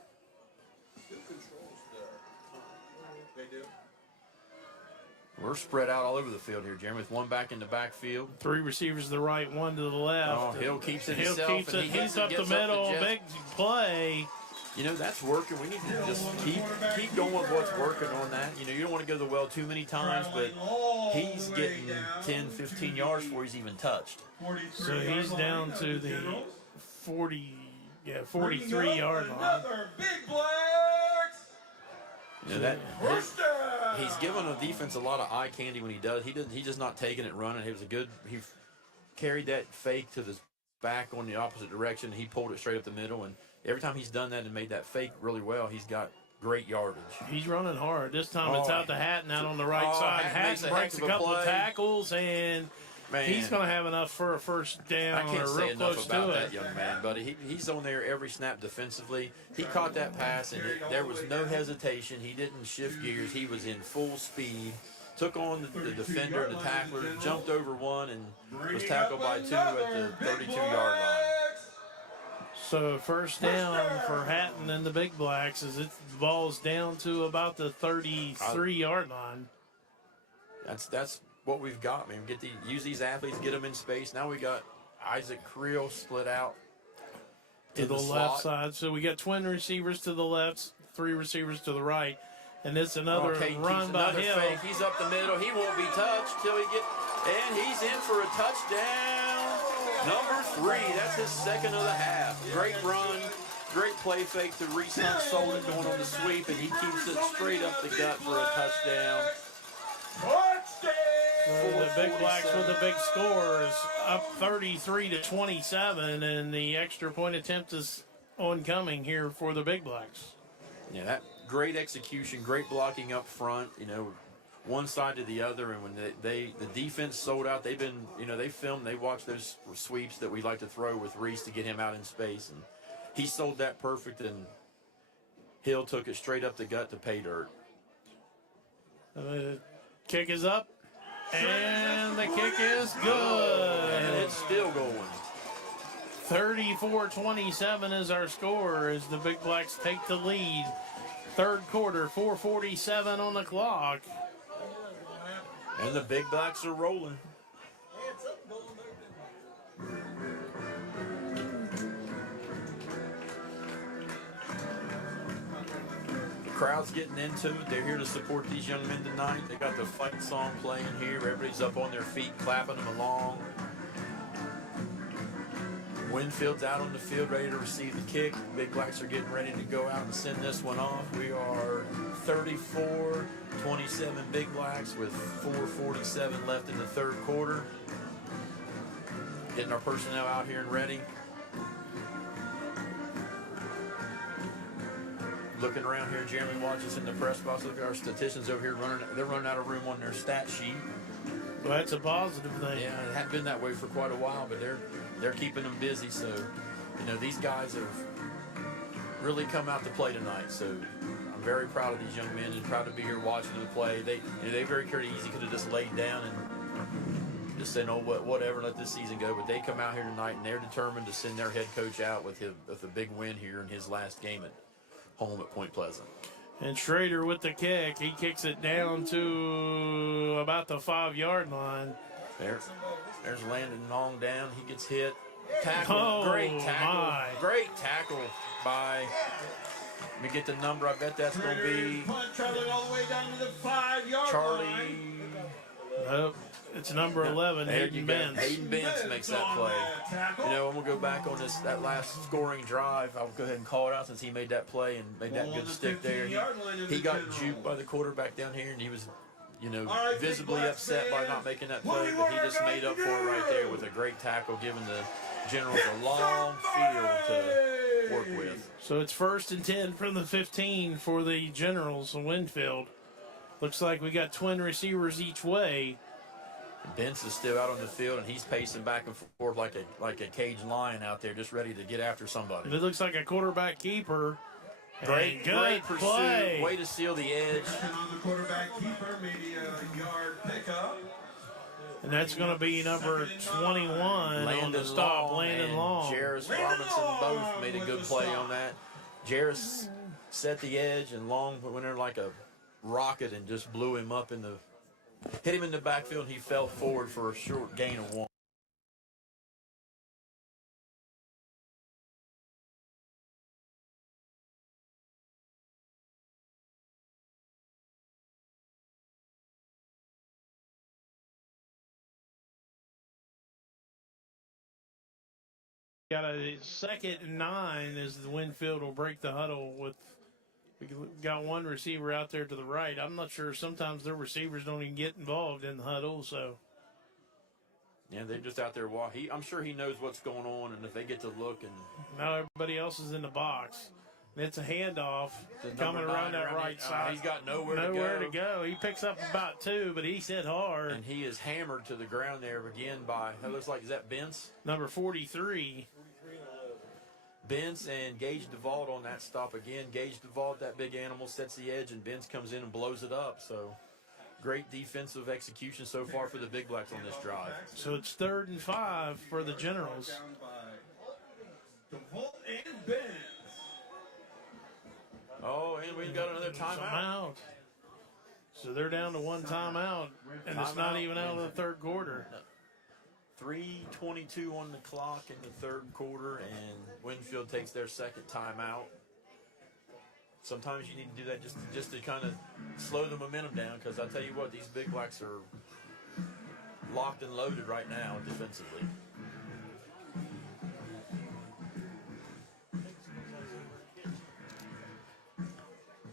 We're spread out all over the field here, Jeremy, with one back in the backfield. 3 receivers to the right, 1 to the left. Oh, Hill keeps it Hill himself. keeps it. He's up the gets middle. the Big play. You know, that's working. We need to just keep going with what's working on that. You know, you don't want to go to the well too many times, but he's getting 10, 15 yards before he's even touched. So he's down to the 43-yard line. Another Big Blacks. You know, he's given the defense a lot of eye candy when he does. He's just not taking it running. It was a good. He carried that fake to the back on the opposite direction. He pulled it straight up the middle, and every time he's done that and made that fake really well, he's got great yardage. He's running hard. This time it's out to Hatton out on the right side. Hatton breaks a couple of tackles, and he's going to have enough for a first down. I can't or say real enough close about to that it. young man, buddy. He's on there every snap defensively. He caught that pass, and there was no hesitation. He didn't shift gears. He was in full speed. Took on the defender and the tackler, jumped over one, and was tackled by 2 at the 32-yard line. So first down for Hatton and the Big Blacks as it ball's down to about the 33-yard line. That's what we've got, man. Use these athletes, get them in space. Now we got Isaac Creel split out To the left side. So we got twin receivers to the left, 3 receivers to the right. And it's another run by Hill. Fake. He's up the middle. He won't be touched till he and he's in for a touchdown. Number 3. That's his second of the half. Great run. Great play fake to Reese Hunt. Solid going on the sweep, and he keeps it straight up the gut for a touchdown. The Big Blacks with the big scores, up 33-27, and the extra point attempt is oncoming here for the Big Blacks. Yeah, that great execution, great blocking up front. You know, one side to the other, and when the defense sold out, they've been, you know, they watched those sweeps that we like to throw with Reese to get him out in space, and he sold that perfect, and Hill took it straight up the gut to pay dirt. Kick is up, and the kick is good. And it's still going. 34-27 is our score as the Big Blacks take the lead. Third quarter, 4:47 on the clock. And the Big Blacks are rolling. The crowd's getting into it. They're here to support these young men tonight. They got the fight song playing here. Everybody's up on their feet, clapping them along. Winfield's out on the field ready to receive the kick. Big Blacks are getting ready to go out and send this one off. We are 34-27 Big Blacks with 4:47 left in the third quarter. Getting our personnel out here and ready. Looking around here, Jeremy watches in the press box. Look at our statisticians over here they're running out of room on their stat sheet. Well, that's a positive thing. Yeah, it hadn't been that way for quite a while, but they're keeping them busy. So, you know, these guys have really come out to play tonight. So I'm very proud of these young men and proud to be here watching them play. They very easy could have just laid down and just said, "Oh, whatever, let this season go." But they come out here tonight and they're determined to send their head coach out with a big win here in his last game at home at Point Pleasant. And Schrader with the kick. He kicks it down to about the 5-yard line. There's Landon Long down. He gets hit. Tackle. Oh, Great tackle. my. Great tackle by, let me get the number. I bet that's going to be Traveling all the way down to the 5-yard Charlie. line. Nope. It's number 11, There you Hayden go. Benz. Hayden Benz makes that play. You know, I'm going to go back on that last scoring drive. I'll go ahead and call it out since he made that play and made that good stick there. He got juked by the quarterback down here, and he was, visibly upset by not making that play, but he just made up for it right there with a great tackle, giving the Generals a long field to work with. So it's 1st and 10 from the 15 for the Generals in Winfield. Looks like we got twin receivers each way. Benz is still out on the field, and he's pacing back and forth like a caged lion out there, just ready to get after somebody. It looks like a quarterback keeper. Great pursuit. Play. Way to seal the edge. On the quarterback keeper, maybe a yard pickup. And that's going to be number 21 on the stop, Landon Long. Jarris Robinson both made a good play on that. Jarris set the edge, and Long went there like a rocket and just blew him up hit him in the backfield, and he fell forward for a short gain of 1. Got a 2nd and 9 as the Winfield will break the huddle with. We got one receiver out there to the right. I'm not sure. Sometimes their receivers don't even get involved in the huddle. So, yeah, they're just out there. I'm sure he knows what's going on, and if they get to look, and now everybody else is in the box. And it's a handoff coming around that right side. He's got nowhere to go. He picks up about 2, but he's hit hard. And he is hammered to the ground there again by, it looks like, is that Benz? Number 43. Benz and Gage DeVault on that stop again. Gage DeVault, that big animal, sets the edge, and Benz comes in and blows it up. So, great defensive execution so far for the Big Blacks on this drive. So, it's 3rd and 5 for the Generals. DeVault and Benz. Oh, and we've got another timeout. So, they're down to one timeout, and it's not even out of the 3rd quarter. 3:22 on the clock in the 3rd quarter, and Winfield takes their 2nd timeout. Sometimes you need to do that just to kind of slow the momentum down, because I tell you what, these Big Blacks are locked and loaded right now defensively.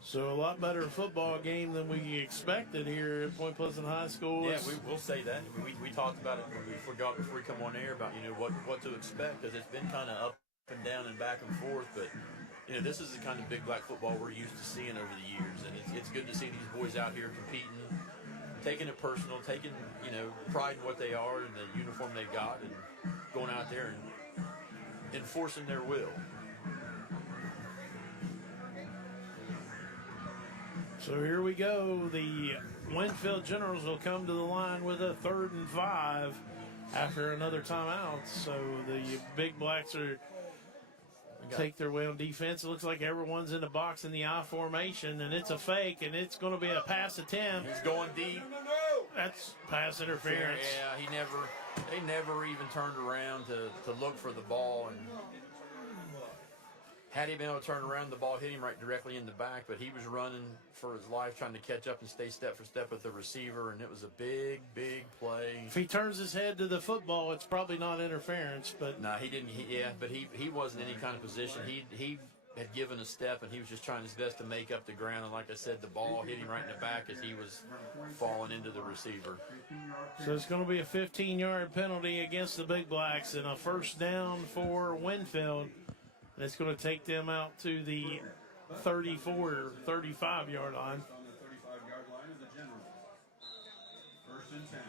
So a lot better football game than we expected here at Point Pleasant High School. Yeah, we'll say that. We talked about it when we forgot before we come on air about what to expect, because it's been kind of up and down and back and forth. But this is the kind of Big Black football we're used to seeing over the years, and it's good to see these boys out here competing, taking it personal, taking pride in what they are and the uniform they've got, and going out there and enforcing their will. So here we go. The Winfield Generals will come to the line with a 3rd and 5 after another timeout. So the Big Blacks take their way on defense. It looks like everyone's in the box in the I formation, and it's a fake, and it's going to be a pass attempt. He's going deep. That's pass interference. Yeah, they never even turned around to look for the ball, and had he been able to turn around, the ball hit him right directly in the back, but he was running for his life, trying to catch up and stay step for step with the receiver, and it was a big, big play. If he turns his head to the football, it's probably not interference, but... No, he didn't. But he wasn't in any kind of position. He had given a step, and he was just trying his best to make up the ground, and like I said, the ball hit him right in the back as he was falling into the receiver. So it's going to be a 15-yard penalty against the Big Blacks and a 1st down for Winfield. And it's going to take them out to the 34 or 35-yard line. On the 35-yard line of the Generals. 1st and 10.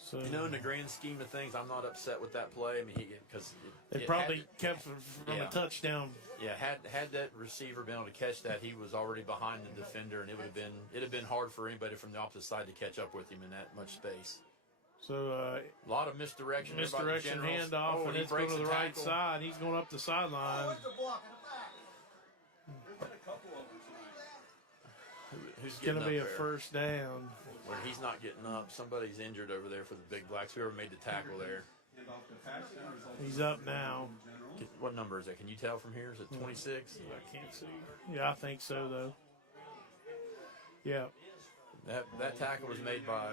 So in the grand scheme of things, I'm not upset with that play. I mean, because it probably kept from a touchdown. Yeah, had that receiver been able to catch that, he was already behind the defender, and it'd have been hard for anybody from the opposite side to catch up with him in that much space. So a lot of misdirection. Handoff, and it's going to the right side. He's going up the sideline. Who's it's going to be a 1st down. Where he's not getting up. Somebody's injured over there for the Big Blacks. Whoever made the tackle there. He's up now. What number is that? Can you tell from here? Is it 26? I can't see. Yeah, I think so, though. Yeah. That tackle was made by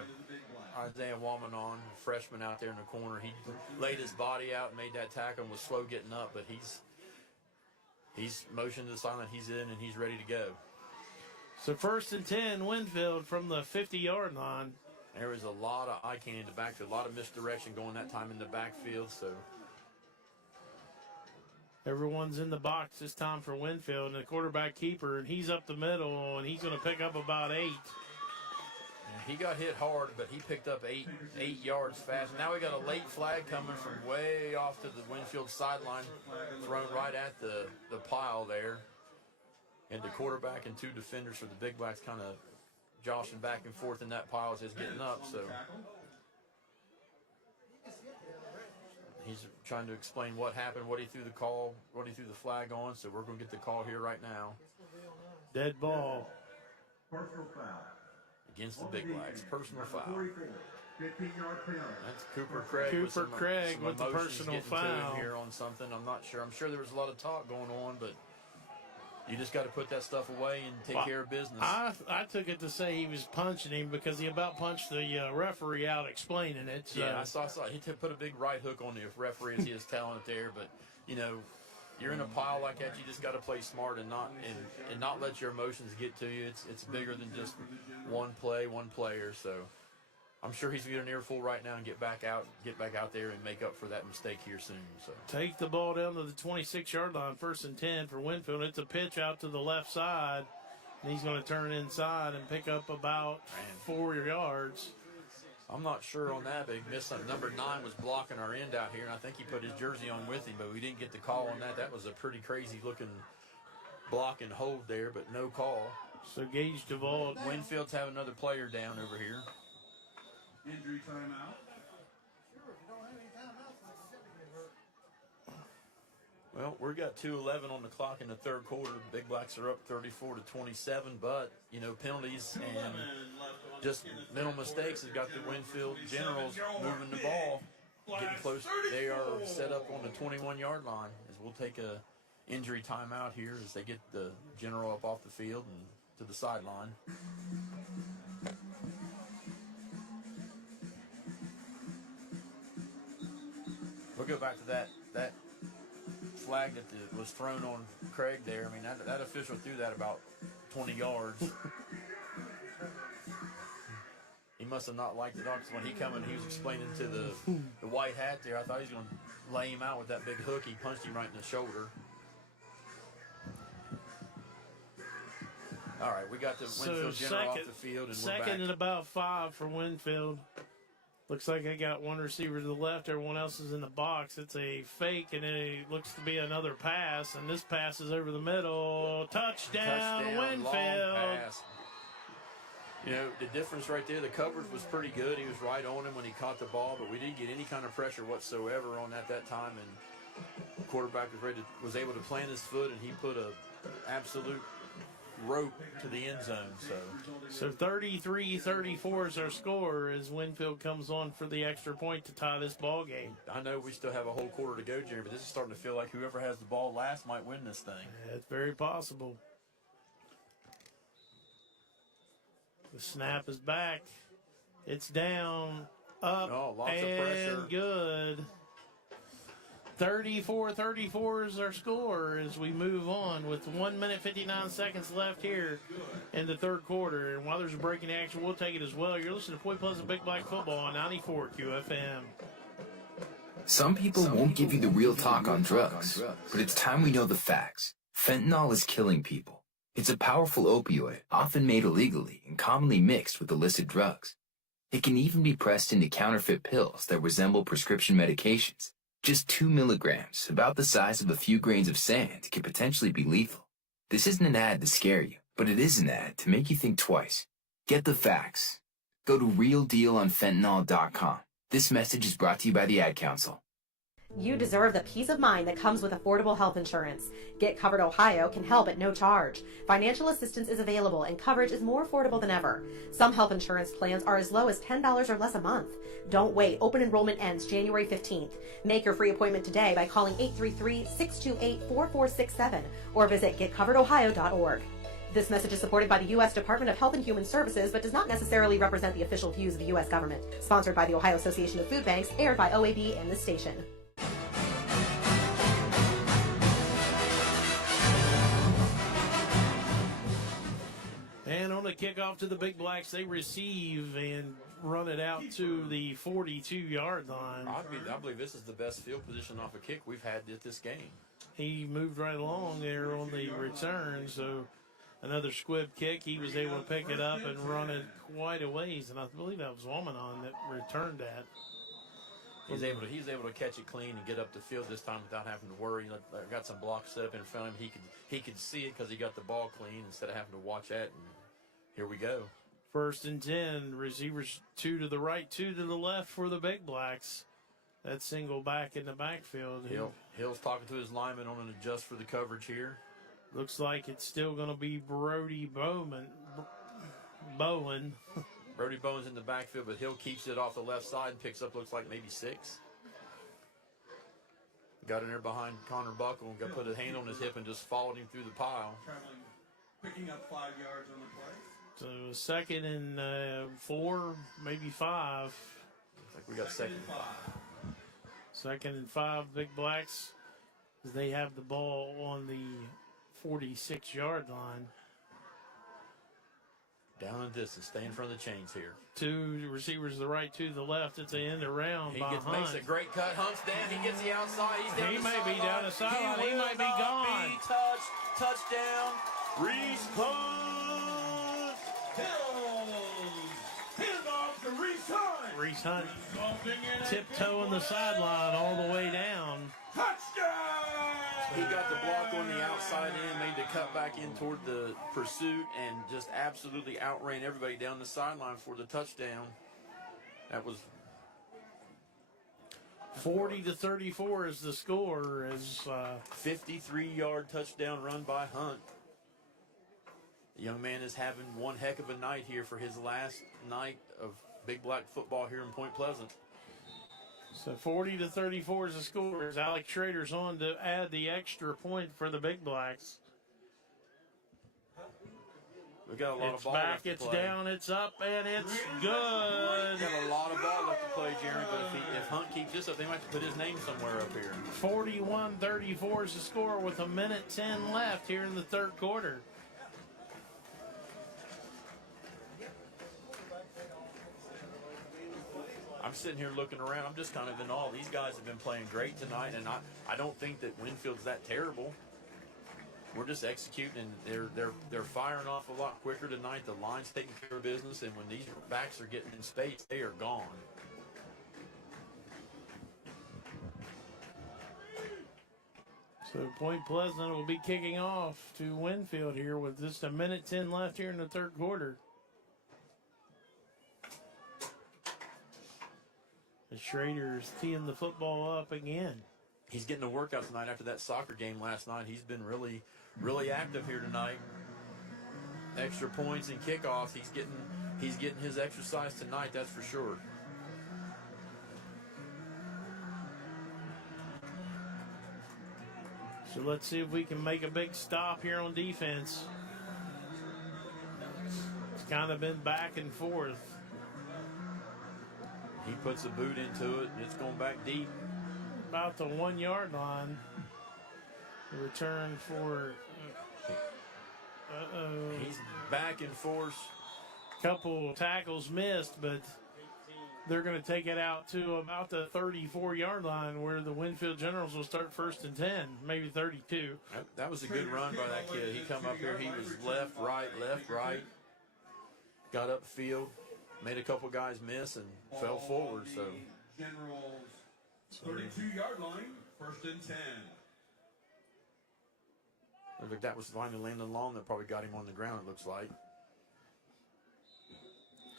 Isaiah Wamanon, freshman out there in the corner. He laid his body out and made that tackle and was slow getting up, but he's motioned to the sideline. He's in and he's ready to go. So 1st and 10, Winfield from the 50-yard line. There was a lot of eye candy in the backfield, a lot of misdirection going that time in the backfield. So everyone's in the box this time for Winfield, and the quarterback keeper, and he's up the middle, and he's going to pick up about 8. he got hit hard, but he picked up eight yards fast. Now we got a late flag coming from way off to the Winfield sideline, thrown right at the pile there. And the quarterback and 2 defenders for the Big Blacks kind of joshing back and forth in that pile as he's getting up. So he's trying to explain what happened, what he threw the call, what he threw the flag on. So we're going to get the call here right now. Dead ball. Personal foul. Against the Big Blacks. Personal foul. 15-yard penalty. That's Cooper Craig. Cooper Craig with the personal foul here on something. I'm not sure. I'm sure there was a lot of talk going on, but you just got to put that stuff away and take care of business. I took it to say he was punching him because he about punched the referee out explaining it. So. Yeah, I saw. He put a big right hook on the referee as he was telling it there. But, you know, you're in a pile like that. You just got to play smart and not let your emotions get to you. It's bigger than just one play, one player. So I'm sure he's getting an earful right now and get back out there and make up for that mistake here soon. So take the ball down to the 26-yard line, 1st and 10 for Winfield. It's a pitch out to the left side, and he's going to turn inside and pick up about 4 yards. I'm not sure on that, but he missed something. Number 9 was blocking our end out here, and I think he put his jersey on with him, but we didn't get the call on that. That was a pretty crazy-looking block and hold there, but no call. So Gage Duvall. Winfield's have another player down over here. Injury timeout. Well, we've got 2:11 on the clock in the third quarter. The Big Blacks are up 34-27, but, you know, penalties and just mental mistakes has got the Winfield Generals moving the ball, getting close. They are set up on the 21-yard line as we'll take a injury timeout here as they get the General up off the field and to the sideline. We'll go back to that flag that was thrown on Craig there. I mean, that official threw that about 20 yards. He must have not liked it because when he was explaining to the white hat there, I thought he was going to lay him out with that big hook. He punched him right in the shoulder. All right, we got the Winfield General off the field, and we're back. Second and about 5 for Winfield. Looks like I got one receiver to the left. Everyone else is in the box. It's a fake, and it looks to be another pass. And this pass is over the middle. Touchdown Winfield. Long pass. You know, the difference right there, the coverage was pretty good. He was right on him when he caught the ball, but we didn't get any kind of pressure whatsoever on that time. And the quarterback was able to plant his foot, and he put a absolute rope to the end zone. So 33-34 is our score as Winfield comes on for the extra point to tie this ball game. I know we still have a whole quarter to go, Jerry, but this is starting to feel like whoever has the ball last might win this thing. Yeah, it's very possible. The snap is back. It's down, up, lots of pressure. Good. 34-34 is our score as we move on with 1 minute 59 seconds left here in the third quarter. And while there's a breaking action, we'll take it as well. You're listening to Point Pleasant Big Black Football on 94 QFM. Some people won't give you the real talk on drugs, but it's time we know the facts. Fentanyl is killing people. It's a powerful opioid, often made illegally and commonly mixed with illicit drugs. It can even be pressed into counterfeit pills that resemble prescription medications. Just 2 milligrams, about the size of a few grains of sand, can potentially be lethal. This isn't an ad to scare you, but it is an ad to make you think twice. Get the facts. Go to realdealonfentanyl.com. This message is brought to you by the Ad Council. You deserve the peace of mind that comes with affordable health insurance. Get Covered Ohio can help at no charge. Financial assistance is available and coverage is more affordable than ever. Some health insurance plans are as low as $10 or less a month. Don't wait. Open enrollment ends January 15th. Make your free appointment today by calling 833-628-4467 or visit getcoveredohio.org. This message is supported by the U.S. Department of Health and Human Services, but does not necessarily represent the official views of the U.S. government. Sponsored by the Ohio Association of Food Banks, aired by OAB and this station. kickoff to the Big Blacks. They receive and run it out to the 42-yard line. I believe this is the best field position off a kick we've had at this game. He moved right along there on the return, so another squib kick. He was able to pick it up and run it quite a ways, and I believe that was Womanon that returned that. He's able to catch it clean and get up the field this time without having to worry. Got some blocks set up in front of him. He could see it because he got the ball clean instead of having to watch that. And here we go. 1st and 10. Receivers 2 to the right, 2 to the left for the Big Blacks. That single back in the backfield. Hill's talking to his lineman on an adjust for the coverage here. Looks like it's still going to be Brody Bowen. Brody Bowen's in the backfield, but Hill keeps it off the left side and picks up, looks like maybe 6. Got in there behind Connor Buckle and got put a hand on his hip and just followed him through the pile. Traveling, picking up 5 yards on the play. So 2nd and 4, maybe 5. Looks like we got second and 5. 2nd and 5, Big Blacks. They have the ball on the 46-yard line. Down and distance, stay in front of the chains here. 2 receivers to the right, 2 to the left. It's an end around He by Hunt. makes a great cut. Hunt's down. He gets the outside. He's down He the may sideline. be down the sideline. He might be gone. Be touched. Touchdown. Reese Hunt. Handoff to Reese Hunt. Reese Hunt tiptoeing the sideline all the way down. Touchdown. He got the block on the outside end, made the cut back in toward the pursuit, and just absolutely outran everybody down the sideline for the touchdown. That was 40-34 is the score. Is 53-yard touchdown run by Hunt. The young man is having one heck of a night here for his last night of Big Black football here in Point Pleasant. So 40-34 is the score. As Alex Schrader's on to add the extra point for the Big Blacks. We've got a lot It's of ball back, left to it's play. down, it's up, and it's good. Got a lot of ball left to play, Jeremy, but if Hunt keeps this up, they might have to put his name somewhere up here. 41-34 is the score with 1:10 left here in the 3rd quarter. I'm sitting here looking around. I'm just kind of in awe. These guys have been playing great tonight, and I don't think that Winfield's that terrible. We're just executing, and they're firing off a lot quicker tonight. The line's taking care of business, and when these backs are getting in space, they are gone. So Point Pleasant will be kicking off to Winfield here with just 1:10 left here in the 3rd quarter. The Schrader's teeing the football up again. He's getting a workout tonight after that soccer game last night. He's been really, really active here tonight. Extra points and kickoffs. He's getting his exercise tonight, that's for sure. So let's see if we can make a big stop here on defense. It's kind of been back and forth. He puts a boot into it, and it's going back deep. About the 1-yard line. The return for... He's back and forth. Couple tackles missed, but they're going to take it out to about the 34-yard line where the Winfield Generals will start 1st and 10, maybe 32. That was a good run by that kid. He come up here, he was left, right. Got upfield, made a couple guys miss, and fell forward. So Generals 32-yard line, 1st and 10. Looked like that was Lyman Landon Long that probably got him on the ground, it looks like.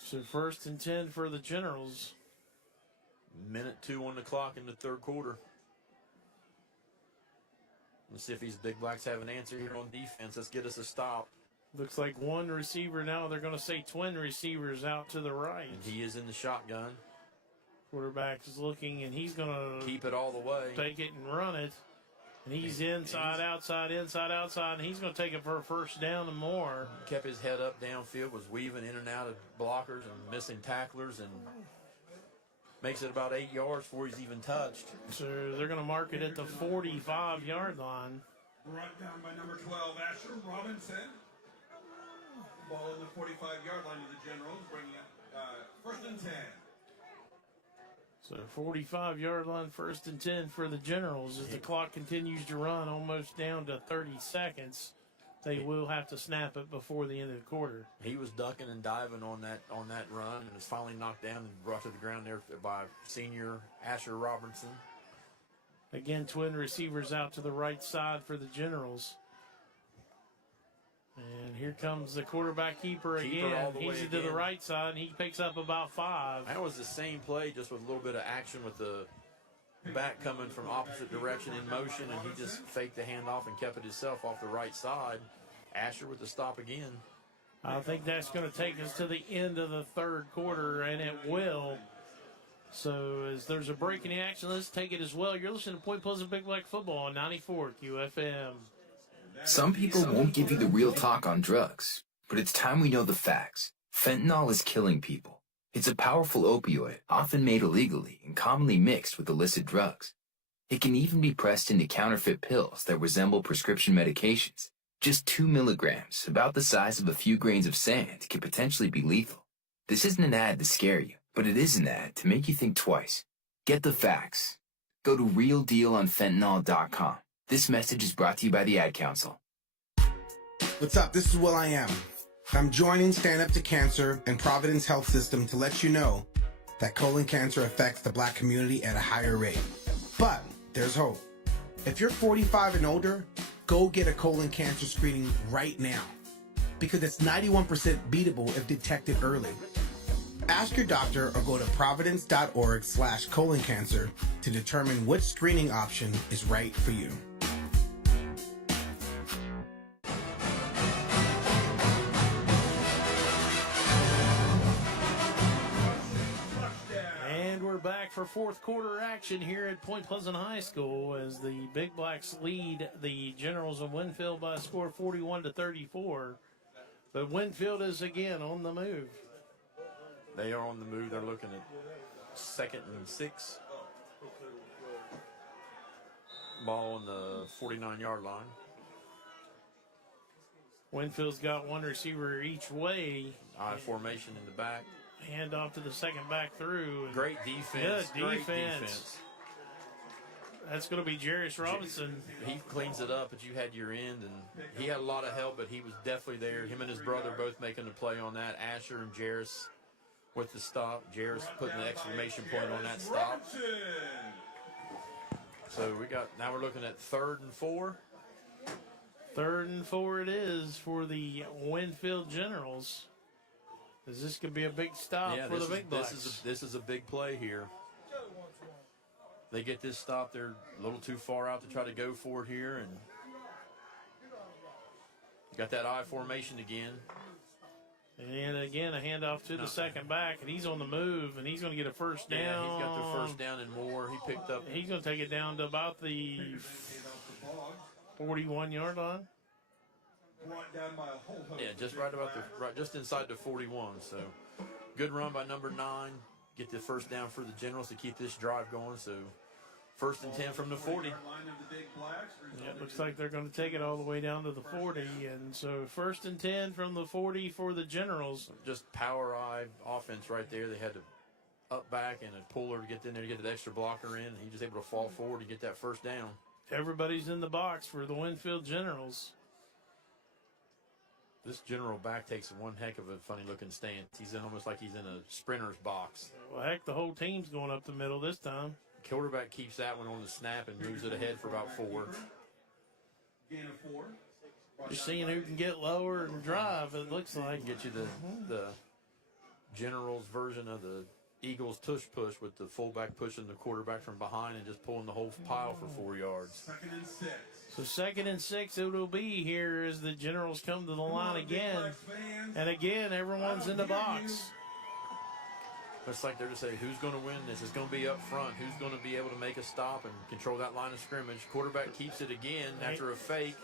So 1st and 10 for the Generals. 1:02 on the clock in the 3rd quarter. Let's see if these Big Blacks have an answer here on defense. Let's get us a stop. Looks like one receiver now. They're going to say twin receivers out to the right. And he is in the shotgun. Quarterback is looking, and he's going to keep it all the way. Take it and run it. And he's inside, outside, and he's going to take it for a 1st down and more. Kept his head up downfield, was weaving in and out of blockers and missing tacklers, and makes it about 8 yards before he's even touched. So they're going to mark it at the 45-yard line. Brought down by number 12, Asher Robinson. Ball on the 45-yard line of the Generals, bringing up first and 10. So 45-yard line, first and 10 for the Generals as the clock continues to run almost down to 30 seconds. They will have to snap it before the end of the quarter. He was ducking and diving on that run and was finally knocked down and brought to the ground there by senior Asher Robertson. Again, twin receivers out to the right side for the Generals. And here comes the quarterback keeper again. All the way He's to the right side, and he picks up about 5. That was the same play, just with a little bit of action with the back coming from opposite direction in motion, and he just faked the handoff and kept it himself off the right side. Asher with the stop again. I think that's going to take us to the end of the third quarter, and it will. So as there's a break in the action, let's take it as well. You're listening to Point Pleasant Big Black Football on 94 QFM. Some people won't give you the real talk on drugs, but it's time we know the facts. Fentanyl is killing people. It's a powerful opioid, often made illegally and commonly mixed with illicit drugs. It can even be pressed into counterfeit pills that resemble prescription medications. Just 2 milligrams, about the size of a few grains of sand, can potentially be lethal. This isn't an ad to scare you, but it is an ad to make you think twice. Get the facts. Go to realdealonfentanyl.com. This message is brought to you by the Ad Council. What's up? This is Will I Am. I'm joining Stand Up to Cancer and Providence Health System to let you know that colon cancer affects the Black community at a higher rate. But there's hope. If you're 45 and older, go get a colon cancer screening right now, because it's 91% beatable if detected early. Ask your doctor or go to providence.org/colon cancer to determine which screening option is right for you. And we're back for fourth quarter action here at Point Pleasant High School as the Big Blacks lead the Generals of Winfield by a score 41-34. But Winfield is again on the move. They are on the move. They're looking at 2nd and 6. Ball on the 49-yard line. Winfield's got one receiver each way. I formation in the back. Hand off to the second back through. Great defense. Good defense. That's going to be Jarius Robinson. He cleans it up, but you had your end, and he had a lot of help, but he was definitely there. Him and his brother both making the play on that. Asher and Jarius with the stop. Jarius putting the exclamation point on that stop. So now we're looking at 3rd and 4. 3rd and 4 it is for the Winfield Generals. This could be a big stop for the Big Blacks. This is a big play here. They get this stop. They're a little too far out to try to go for it here, and got that I formation again. And again, a handoff to the second back, and he's on the move, and he's going to get a first down. Yeah, he's got the first down and more. He picked up. He's going to take it down to about the 41-yard line. Yeah, just just inside the 41. So good run by number 9. Get the first down for the Generals to keep this drive going. So 1st and 10 from the 40. Yeah, it looks like they're going to take it all the way down to the 40. And so 1st and 10 from the 40 for the Generals. Just power eye offense right there. They had to up back and a puller to get in there to get that extra blocker in. He was able to fall forward to get that first down. Everybody's in the box for the Winfield Generals. This general back takes one heck of a funny-looking stance. He's almost like he's in a sprinter's box. Well, heck, the whole team's going up the middle this time. Quarterback keeps that one on the snap and moves it ahead for about 4. Gain of 4. Just seeing who can get lower and drive, it looks like. Get you the Generals version of the Eagles tush-push with the fullback pushing the quarterback from behind and just pulling the whole pile for 4 yards. 2nd and 6. So 2nd and 6 it will be here as the Generals come to the line again. And again, everyone's in the box. It's like they're just saying, who's going to win this? It's going to be up front. Who's going to be able to make a stop and control that line of scrimmage? Quarterback keeps it again after a fake.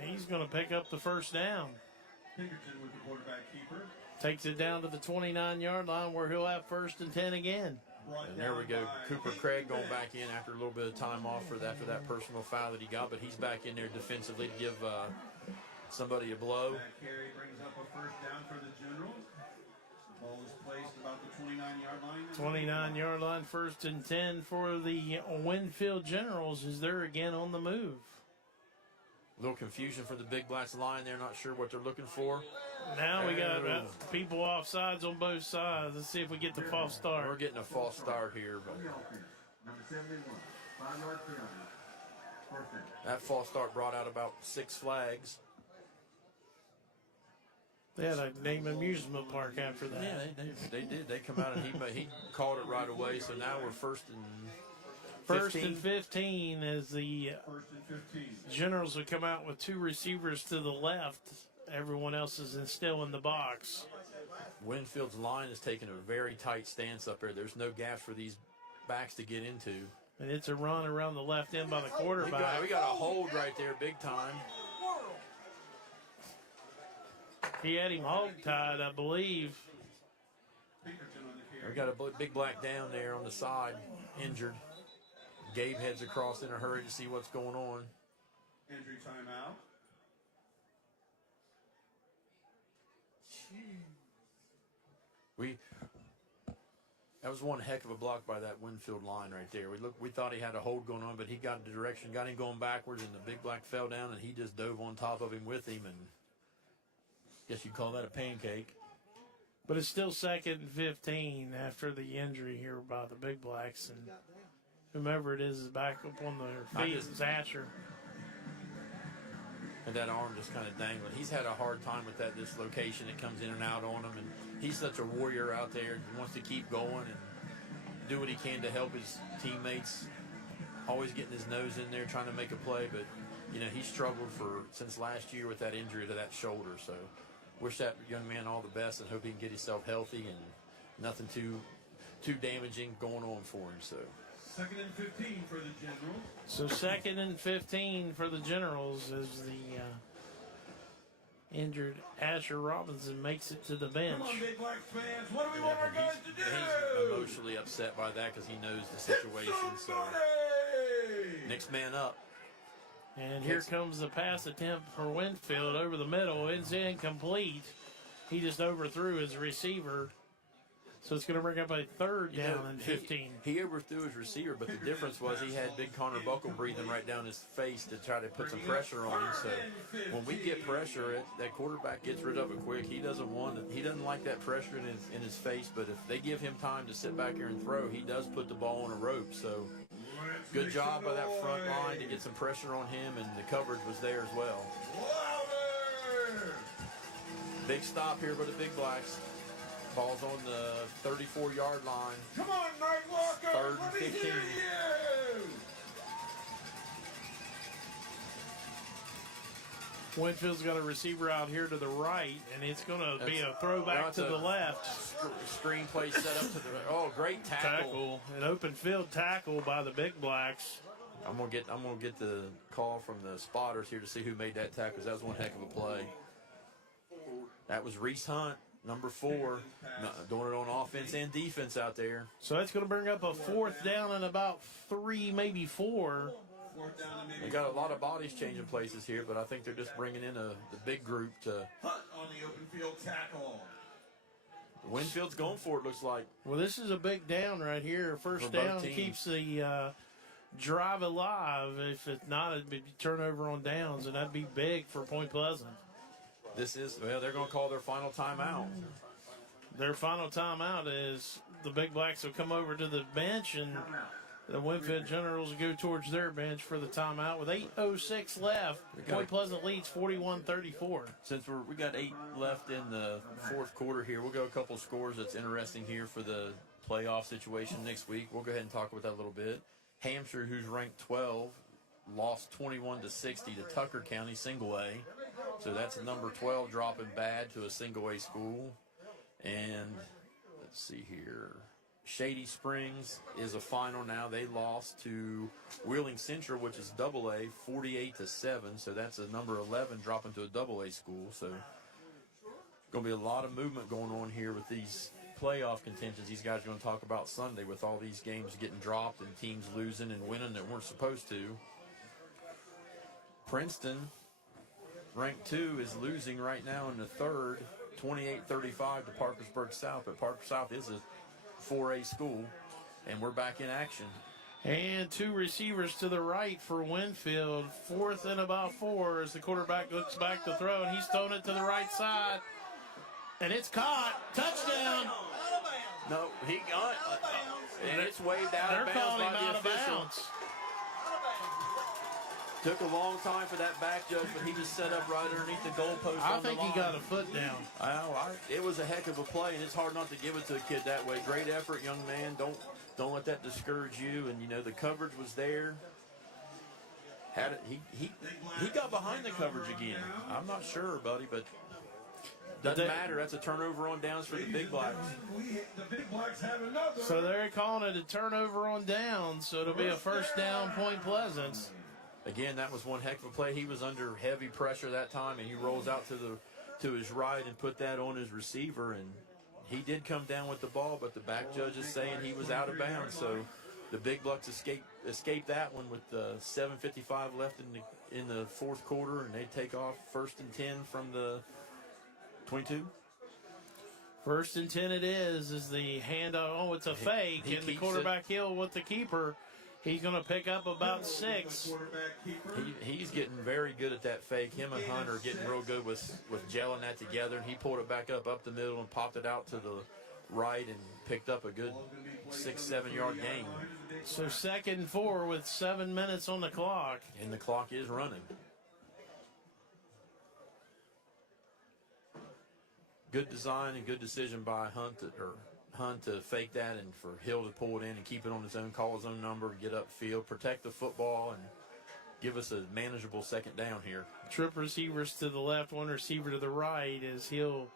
And he's going to pick up the first down. Pinkerton with the quarterback keeper. Takes it down to the 29-yard line where he'll have 1st and 10 again. And there we go. Cooper Craig going back in after a little bit of time off after that personal foul that he got, but he's back in there defensively to give somebody a blow. That carry brings up a first down for the Generals. The ball is placed about the 29-yard line. 29-yard line, 1st and 10 for the Winfield Generals as they're again on the move. A little confusion for the Big Blacks line. They're not sure what they're looking for. Now we got people off sides on both sides. Let's see if we get the false start. We're getting a false start here, but Number 71, 5-yard penalty. First down. that false start brought out about 6 flags. They had a name amusement park after that. Yeah, they did. They come out and he called it right away. So now we're 1st and 1st and 15 as the Generals will come out with 2 receivers to the left. Everyone else is still in the box. Winfield's line is taking a very tight stance up there. There's no gaps for these backs to get into. And it's a run around the left end by the quarterback. We got a hold right there big time. He had him hog-tied, I believe. We got a big black down there on the side, injured. Gabe heads across in a hurry to see what's going on. Injury timeout. That was one heck of a block by that Winfield line right there. We thought he had a hold going on, but he got the direction, got him going backwards, and the big black fell down, and he just dove on top of him with him, and guess you'd call that a pancake. But it's still 2nd and 15 after the injury here by the Big Blacks, and whomever it is back up on their feet. It's Asher. And that arm just kind of dangling. He's had a hard time with that dislocation. It comes in and out on him, and he's such a warrior out there and wants to keep going and do what he can to help his teammates. Always getting his nose in there, trying to make a play, but he struggled since last year with that injury to that shoulder. So, wish that young man all the best and hope he can get himself healthy and nothing too damaging going on for him. So. 2nd and 15 for the Generals. So 2nd and 15 for the Generals as the injured Asher Robinson makes it to the bench. Come on, Big Black fans. What do we want our guys to do? He's emotionally upset by that because he knows the situation. So next man up. And here comes the pass attempt for Winfield over the middle. It's incomplete. He just overthrew his receiver. So it's going to bring up a 3rd down and 15. He overthrew his receiver, but the difference was he had big Connor Buckle breathing right down his face to try to put some pressure on him. So when we get pressure, that quarterback gets rid of it quick. He doesn't like that pressure in his face, but if they give him time to sit back here and throw, he does put the ball on a rope. So good job by that front line to get some pressure on him, and the coverage was there as well. Big stop here for the Big Blacks. Ball's on the 34-yard line. Come on, Nightwalker. 3rd and Let me 15. hear you. Winfield's got a receiver out here to the right, and it's going to be a throwback to the left. Screen play set up to the great tackle. An open field tackle by the Big Blacks. I'm gonna get the call from the spotters here to see who made that tackle. That was one heck of a play. That was Reese Hunt, number 4, doing it on offense and defense out there. So that's going to bring up a 4th down and about 3, maybe 4. They got a lot of bodies changing places here, but I think they're just bringing in the big group to. Hunt on the open field tackle. Winfield's going for it, looks like. Well, this is a big down right here. First down keeps the drive alive. If it's not, it'd be turnover on downs, and that'd be big for Point Pleasant. They're going to call their final timeout. Their final timeout is the Big Blacks will come over to the bench, and the Winfield Generals go towards their bench for the timeout with 8:06 left. Point Pleasant leads 41-34. Since we got 8 left in the 4th quarter here, we'll go a couple scores that's interesting here for the playoff situation next week. We'll go ahead and talk about that a little bit. Hampshire, who's ranked 12, lost 21-60 to Tucker County, single A. So that's a number 12 dropping bad to a single A school. And let's see here. Shady Springs is a final now. They lost to Wheeling Central, which is double A, 48-7. So that's a number 11 dropping to a double A school. So going to be a lot of movement going on here with these playoff contentions. These guys are going to talk about Sunday with all these games getting dropped and teams losing and winning that weren't supposed to. Princeton ranked 2, is losing right now in the third, 28-35 to Parkersburg South. But Parker South is a 4A school, and we're back in action. And 2 receivers to the right for Winfield. 4th and about 4 as the quarterback looks back to throw, and he's throwing it to the right side. And it's caught. Touchdown. No, he got and it's waved out They're of bounds calling him by the out of official. bounds. Took a long time for that back judge, but he just set up right underneath the goalpost. I on the think he line. got a foot down. It was a heck of a play, and it's hard not to give it to a kid that way. Great effort, young man. Don't let that discourage you. And you know the coverage was there. Had it, he got behind the coverage again. I'm not sure, buddy, but doesn't matter. That's a turnover on downs for the Big Blacks. The Big Blacks have another. So they're calling it a turnover on downs, so it'll be a first down, Point Pleasant. Again, that was one heck of a play. He was under heavy pressure that time, and he rolls out to his right and put that on his receiver, and he did come down with the ball, but the back judge is saying he was out of bounds. So the Big Blacks escape that one with 7:55 left in the fourth quarter, and they take off 1st and 10 from the 22. 1st and 10 it is the handoff. Oh, it's a fake, and the quarterback Hill with the keeper. He's going to pick up about 6. He's getting very good at that fake. Him and Hunter are getting real good with gelling that together. And he pulled it back up the middle and popped it out to the right and picked up a good 6-7 yard gain. So 2nd and 4 with 7 minutes on the clock. And the clock is running. Good design and good decision by Hunt to fake that and for Hill to pull it in and keep it on his own, call his own number, get upfield, protect the football, and give us a manageable 2nd down here. Trip receivers to the left, 1 receiver to the right as Hill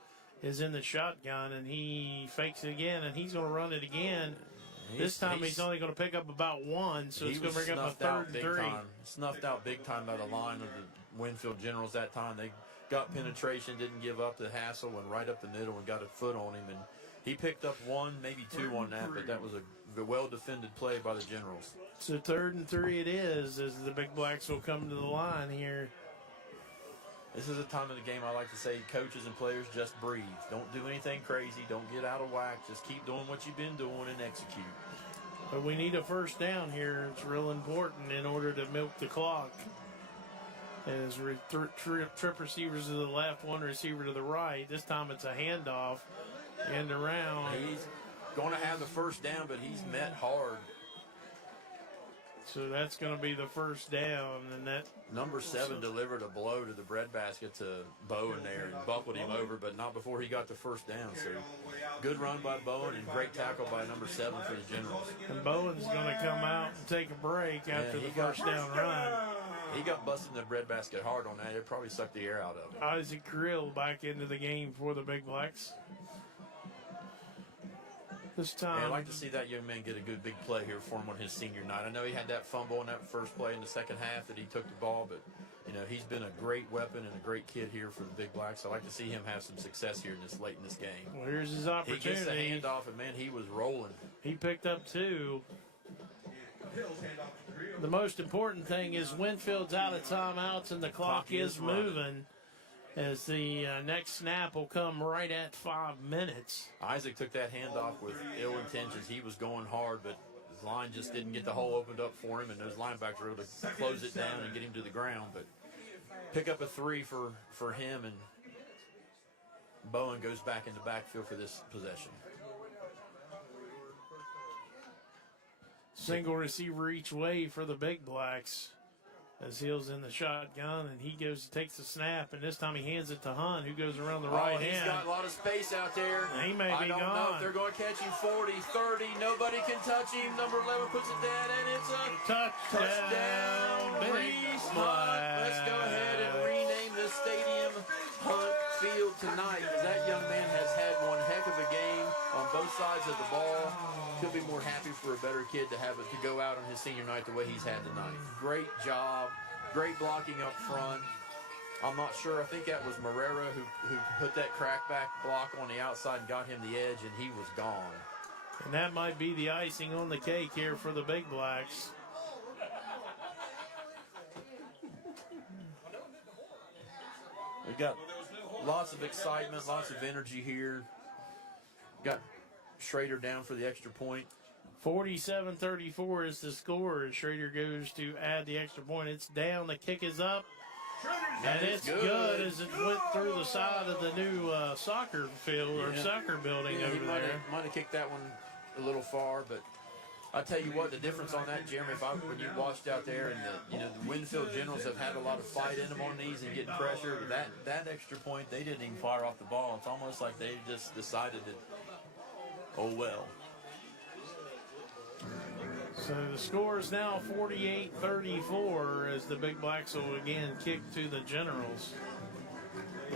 is in the shotgun, and he fakes it again, and he's going to run it again. This time he's only going to pick up about 1, so it's going to bring up a 3rd and 3. Snuffed out big time by the line of the Winfield Generals that time. They got penetration, didn't give up the hassle, went right up the middle and got a foot on him, and he picked up 1, maybe 2 on that, but that was a well-defended play by the Generals. So 3rd and 3 it is as the Big Blacks will come to the line here. This is a time of the game I like to say, coaches and players, just breathe. Don't do anything crazy. Don't get out of whack. Just keep doing what you've been doing and execute. But we need a first down here. It's real important in order to milk the clock. As trip receivers to the left, 1 receiver to the right. This time it's a handoff. End around. He's going to have the first down, but he's met hard. So that's going to be the first down, and that number 7 delivered a blow to the breadbasket to Bowen there and buckled him over, but not before he got the first down. So good run by Bowen and great tackle by number 7 for the Generals. And Bowen's going to come out and take a break after the first down run. He got busted in the breadbasket hard on that. It probably sucked the air out of him. Isaac Krill back into the game for the Big Blacks. This time, I'd like to see that young man get a good big play here for him on his senior night. I know he had that fumble in that first play in the second half that he took the ball, but he's been a great weapon and a great kid here for the Big Blacks. I'd like to see him have some success here late in this game. Well, here's his opportunity. He gets the handoff, and man, he was rolling. He picked up 2. The most important thing is Winfield's out of timeouts and the clock is moving. As the next snap will come right at 5 minutes. Isaac took that handoff with ill intentions. He was going hard, but his line just didn't get the hole opened up for him, and those linebackers were able to close it down and get him to the ground. But pick up a 3 for him, and Bowen goes back in the backfield for this possession. Single receiver each way for the Big Blacks. As Hill's in the shotgun, and he takes the snap, and this time he hands it to Hunt, who goes around the right hand. He's got a lot of space out there. He may be gone. I don't know if they're going to catch him 40, 30. Nobody can touch him. Number 11 puts it down, and it's a touchdown. Reese Hunt. Let's go ahead and rename the stadium Hunt Field tonight. That young man has had one heck of a game on both sides of the ball. Couldn't be more happy for a better kid to have it to go out on his senior night the way he's had tonight. Great job, great blocking up front. I'm not sure. I think that was Marrera who put that crackback block on the outside and got him the edge, and he was gone. And that might be the icing on the cake here for the Big Blacks. We got lots of excitement, lots of energy here. Got Schrader down for the extra point. 47-34 is the score as Schrader goes to add the extra point. It's down. The kick is up. And it's good as it went through the side of the new soccer field or soccer building over there. Might have kicked that one a little far, but I tell you what, the difference on that, Jeremy, when you watched out there, and the Winfield Generals have had a lot of fight in them on these and getting pressure. But that extra point, they didn't even fire off the ball. It's almost like they just decided that, oh well. So the score is now 48-34 as the Big Blacks will again kick to the Generals.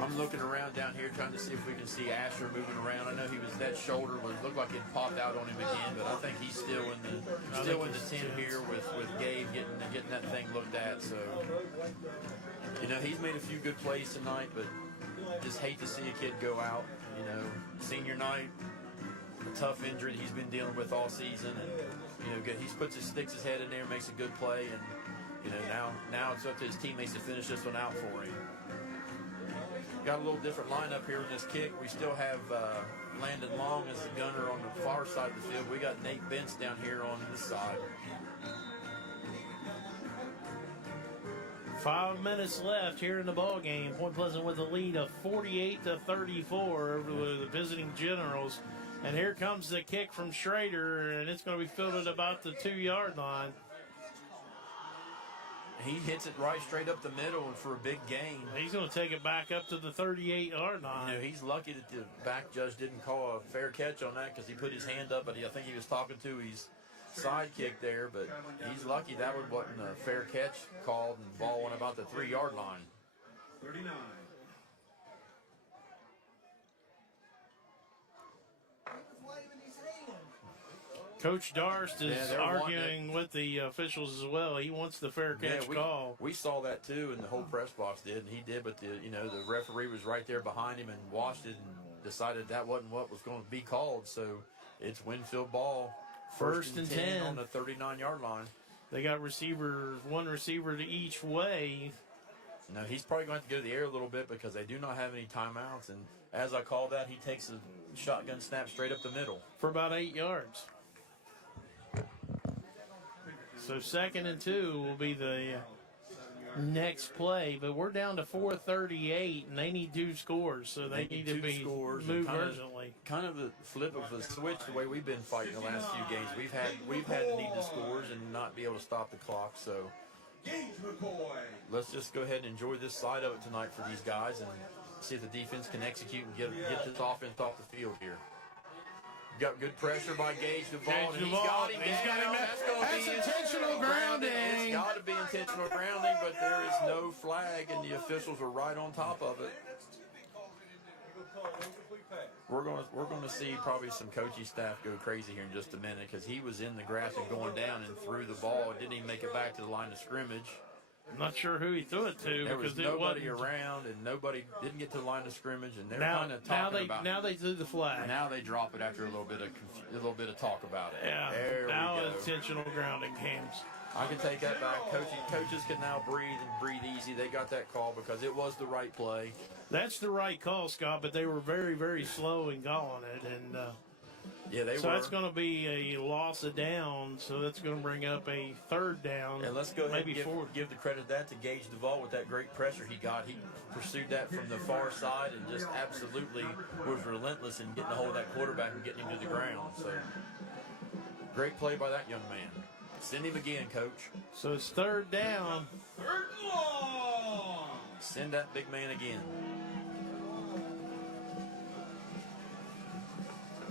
I'm looking around down here trying to see if we can see Asher moving around. I know that shoulder looked like it popped out on him again, but I think he's still in the 10 here with Gabe getting that thing looked at. So he's made a few good plays tonight, but just hate to see a kid go out. Senior night, a tough injury that he's been dealing with all season, and he sticks his head in there, makes a good play, and now it's up to his teammates to finish this one out for him. Got a little different lineup here in this kick. We still have Landon Long as the gunner on the far side of the field. We got Nate Bentz down here on this side. 5 minutes left here in the ball game. Point Pleasant with a lead of 48-34 over the visiting Generals. And here comes the kick from Schrader, and it's going to be fielded about the 2-yard line. He hits it right straight up the middle and for a big gain. He's going to take it back up to the 38-yard line. He's lucky that the back judge didn't call a fair catch on that because he put his hand up, but I think he was talking to his sidekick there, but he's lucky that wasn't a fair catch called, and the ball went about the 3-yard line. 39. Coach Darst is arguing with the officials as well. He wants the fair catch call. We saw that too, and the whole press box did, and he did. But the referee was right there behind him and watched it and decided that wasn't what was going to be called. So it's Winfield ball, first and 10 on the 39-yard line. They got one receiver to each way. No, he's probably going to have to go to the air a little bit because they do not have any timeouts. And as I call that, he takes a shotgun snap straight up the middle for about 8 yards. So 2nd and 2 will be the next play, but we're down to 4:38, and they need 2 scores, so they need to be moved urgently. Kind of a flip of a switch the way we've been fighting the last few games. We've had to need the scores and not be able to stop the clock. So let's just go ahead and enjoy this side of it tonight for these guys and see if the defense can execute and get this offense off the field here. Got good pressure by Gage Duvall, and he's got him down. That's intentional grounding. It's got to be intentional grounding, but there is no flag, and the officials are right on top of it. We're going to see probably some coaching staff go crazy here in just a minute because he was in the grass and going down and threw the ball. Didn't even make it back to the line of scrimmage. I'm not sure who he threw it to. There was nobody around, and nobody didn't get to the line of scrimmage, and they're kind of talking about it. Now they threw the flag. Now they drop it after a little bit of talk about it. Yeah. There now we go. Intentional grounding games. I can take that back. Coaches can now breathe easy. They got that call because it was the right play. That's the right call, Scott, but they were very, very slow in calling it, and yeah, they were. So that's going to be a loss of down, so that's going to bring up a 3rd down. And let's go ahead and give the credit of that to Gage Duvall with that great pressure he got. He pursued that from the far side and just absolutely was relentless in getting a hold of that quarterback and getting him to the ground. So great play by that young man. Send him again, Coach. So it's 3rd down. 3rd long. Send that big man again.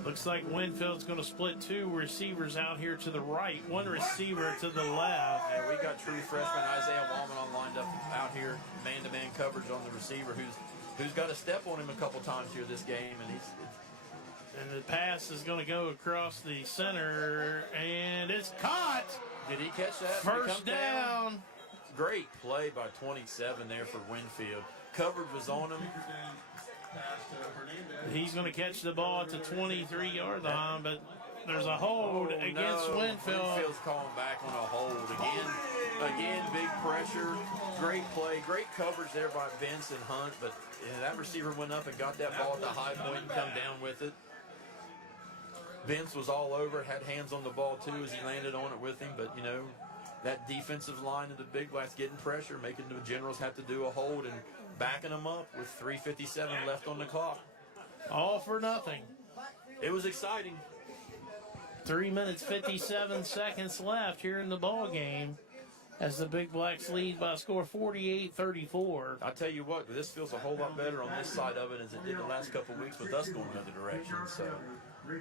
Looks like Winfield's going to split 2 receivers out here to the right, 1 receiver to the left. And we got true freshman Isaiah Wallman lined up out here, man-to-man coverage on the receiver who's got to step on him a couple times here this game, and the pass is going to go across the center, and it's caught. Did he catch that? First down. Great play by 27 there for Winfield. Coverage was on him. He's going to catch the ball at the 23-yard line, but There's a hold against Winfield. Winfield's calling back on a hold again. Big pressure, great play, great coverage there by Vince and Hunt, but that receiver went up and got that ball at the high point and come down with it. Vince was all over, had hands on the ball too as he landed on it with him, but that defensive line of the Big Blacks getting pressure, making the Generals have to do a hold and backing them up with 3:57 left on the clock. All for nothing. It was exciting. 3 minutes, 57 seconds left here in the ball game as the Big Blacks lead by a score 48-34. I tell you what, this feels a whole lot better on this side of it as it did the last couple of weeks with us going the other direction. So. You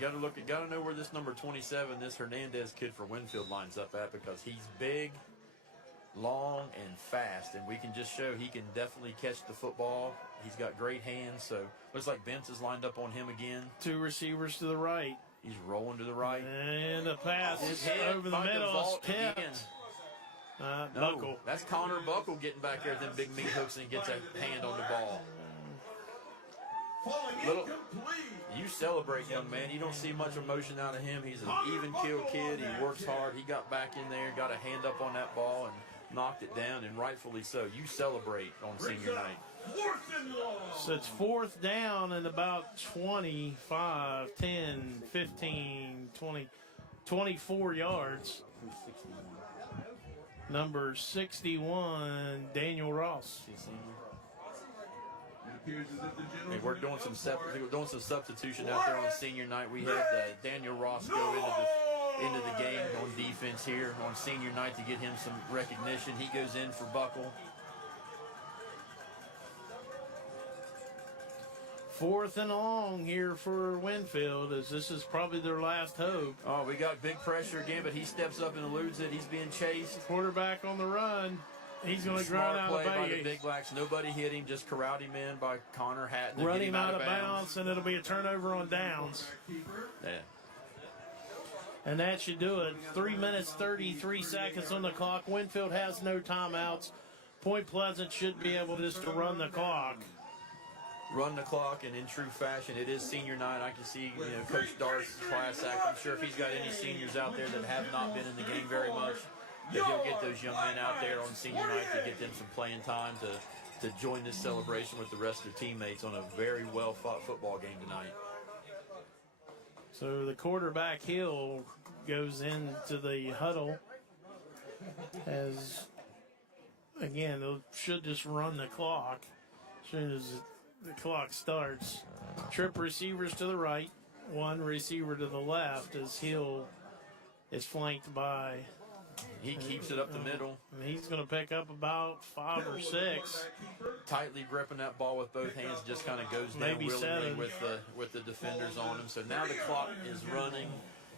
got to know where this number 27, this Hernandez kid for Winfield, lines up at, because he's big, long, and fast, and we can just show he can definitely catch the football. He's got great hands, so looks like Vince is lined up on him again. 2 receivers to the right. He's rolling to the right. And a pass over the middle. Tipped. Buckle. That's Connor Buckle getting back there with them big meat hooks and gets a hand on the ball. You celebrate, young man. You don't see much emotion out of him. He's an even kill kid. He works hard. He got back in there, got a hand up on that ball, and knocked it down, and rightfully so. You celebrate on senior night. So it's 4th down and about 25, 10, 15, 20, 24 yards. Number 61, Daniel Ross. Hey, we're doing some substitution out there on senior night. We had Daniel Ross go into the game on defense here on senior night to get him some recognition. He goes in for Buckle. 4th and long here for Winfield, as this is probably their last hope. Oh, we got big pressure again, but he steps up and eludes it. He's being chased. Quarterback on the run. He's going to grind out play of by the Big Blacks. Nobody hit him, just corralled him in by Connor Hatton. Run him out of bounds, and it'll be a turnover on downs. Yeah. And that should do it. 3 minutes, 33 seconds on the clock. Winfield has no timeouts. Point Pleasant should be able just to run the clock. Run the clock, and in true fashion, it is senior night. I can see, Coach Dart's class act. I'm sure if he's got any seniors out there that have not been in the game very much, that he'll get those young men out there on senior night to get them some playing time to join this celebration with the rest of their teammates on a very well-fought football game tonight. So the quarterback, Hill, goes into the huddle as, again, they should just run the clock as soon as the clock starts. Trip receivers to the right, 1 receiver to the left as Hill is flanked by... He keeps it up the middle. He's going to pick up about 5 or 6. Tightly gripping that ball with both hands, just kind of goes down Maybe willingly 7. with the defenders on him. So now the clock is running,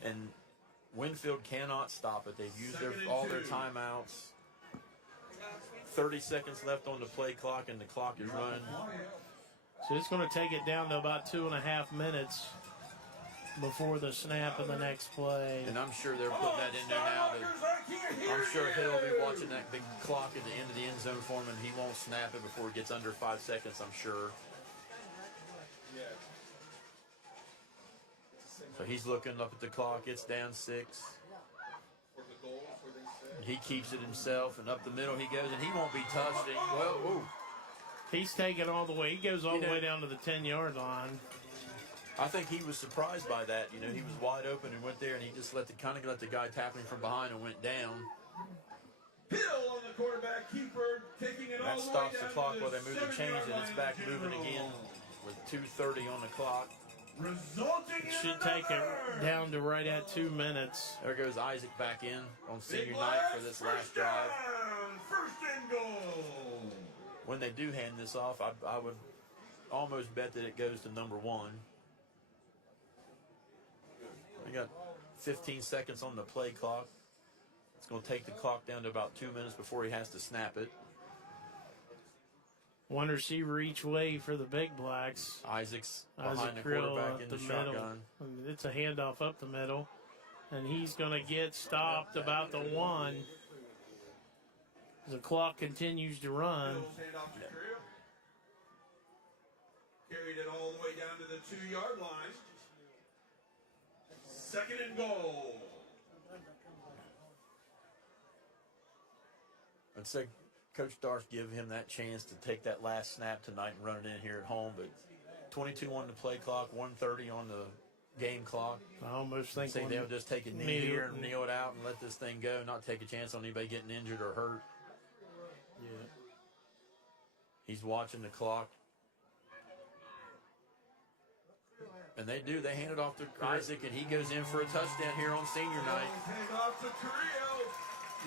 and Winfield cannot stop it. They've used all their timeouts. 30 seconds left on the play clock, and the clock is running. So it's going to take it down to about 2.5 minutes before the snap of the next play. And I'm sure they're putting that in there now. I'm sure he'll be watching that big clock at the end of the end zone for him, and he won't snap it before it gets under 5 seconds, I'm sure. So he's looking up at the clock. It's down 6. He keeps it himself, and up the middle he goes, and he won't be touched. Well, ooh. He's taking all the way. He goes all the way down to the 10-yard line. I think he was surprised by that. He was wide open and went there, and he just let the guy tackle him from behind and went down. Hill on the quarterback keeper, taking it all That the way stops the down clock to while they move the chains, and it's back 7-yard moving line. again with 2:30 on the clock. Resulting It should take it down to right at 2 minutes. There goes Isaac back in on senior night for this last drive. First and goal. When they do hand this off, I would almost bet that it goes to number 1. We got 15 seconds on the play clock. It's going to take the clock down to about 2 minutes before he has to snap it. 1 receiver each way for the Big Blacks. Isaac's Isaac behind the Krill quarterback up in the middle. shotgun. It's a handoff up the middle. And he's going to get stopped about the 1. The clock continues to run. Carried it all the way down to the 2-yard line. 2nd and goal. I'd say Coach Darth give him that chance to take that last snap tonight and run it in here at home, but 22 on the play clock, 1:30 on the game clock. I almost think they'll just take a knee here and kneel it out and let this thing go, not take a chance on anybody getting injured or hurt. Yeah. He's watching the clock. And they hand it off to Isaac, and he goes in for a touchdown here on senior night. Hand off to Carrillo.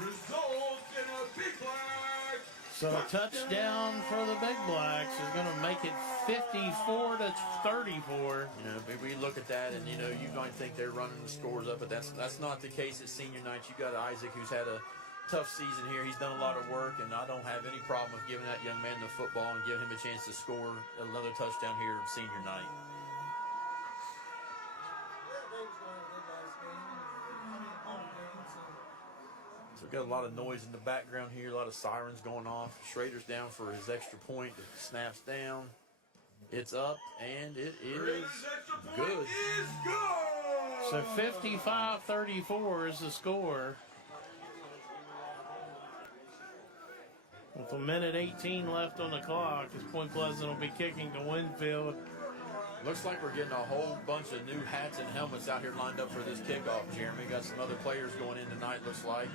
Results in a Big Black. So a touchdown for the Big Blacks is going to make it 54-34. You know, we look at that, and you might think they're running the scores up, but that's not the case at senior night. You got Isaac, who's had a tough season here. He's done a lot of work, and I don't have any problem with giving that young man the football and giving him a chance to score another touchdown here on senior night. So we've got a lot of noise in the background here, a lot of sirens going off. Schrader's down for his extra point. The snap's down. It's up, and it is good. So 55-34 is the score. With a minute 18 left on the clock, as Point Pleasant will be kicking to Winfield. Looks like we're getting a whole bunch of new hats and helmets out here lined up for this kickoff, Jeremy. Got some other players going in tonight, looks like.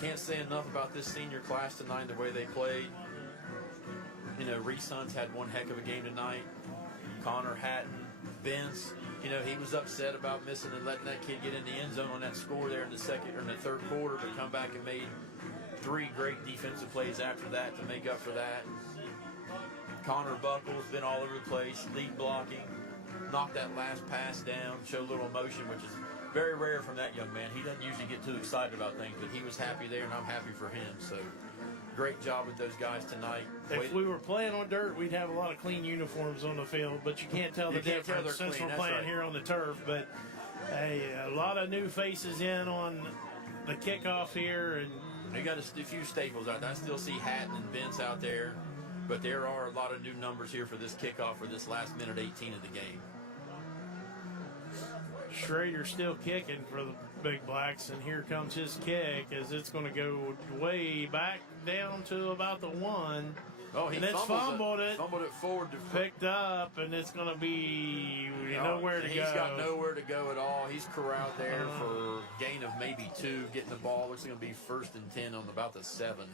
Can't say enough about this senior class tonight, the way they played. Reese Hunt's had one heck of a game tonight. Connor Hatton, Vince, he was upset about missing and letting that kid get in the end zone on that score there in the second or in the third quarter, but come back and made 3 great defensive plays after that to make up for that. Connor Buckles been all over the place, lead blocking, knocked that last pass down, showed a little emotion, which is very rare from that young man. He doesn't usually get too excited about things, but he was happy there, and I'm happy for him. So great job with those guys tonight. If we were playing on dirt, we'd have a lot of clean uniforms on the field, but you can't tell the difference since we're playing here on the turf. But hey, a lot of new faces in on the kickoff here, and they got a few staples out there. I still see Hatton and Vince out there, but there are a lot of new numbers here for this kickoff for this last minute 18 of the game. Schrader still kicking for the Big Blacks, and here comes his kick as it's going to go way back down to about the 1. Oh, he fumbled it forward to picked up, and it's going to be nowhere to go. He's got nowhere to go at all. He's corralled there for gain of maybe 2, getting the ball. Looks like it's going to be 1st and 10 on about the 7.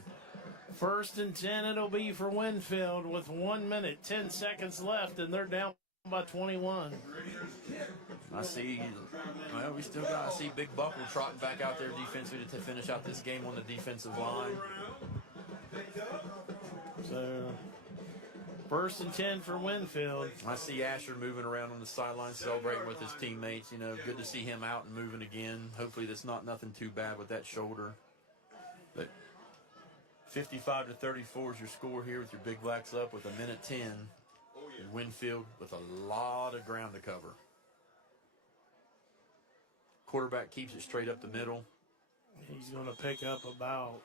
1st and 10 it'll be for Winfield with 1 minute, 10 seconds left, and they're down by 21. I see Big Buckle trotting back out there defensively to finish out this game on the defensive line. So, 1st and 10 for Winfield. I see Asher moving around on the sideline, celebrating with his teammates. Good to see him out and moving again. Hopefully that's not nothing too bad with that shoulder. But 55-34 is your score here with your Big Blacks up with 1:10. Winfield with a lot of ground to cover. Quarterback keeps it straight up the middle. He's going to pick up about.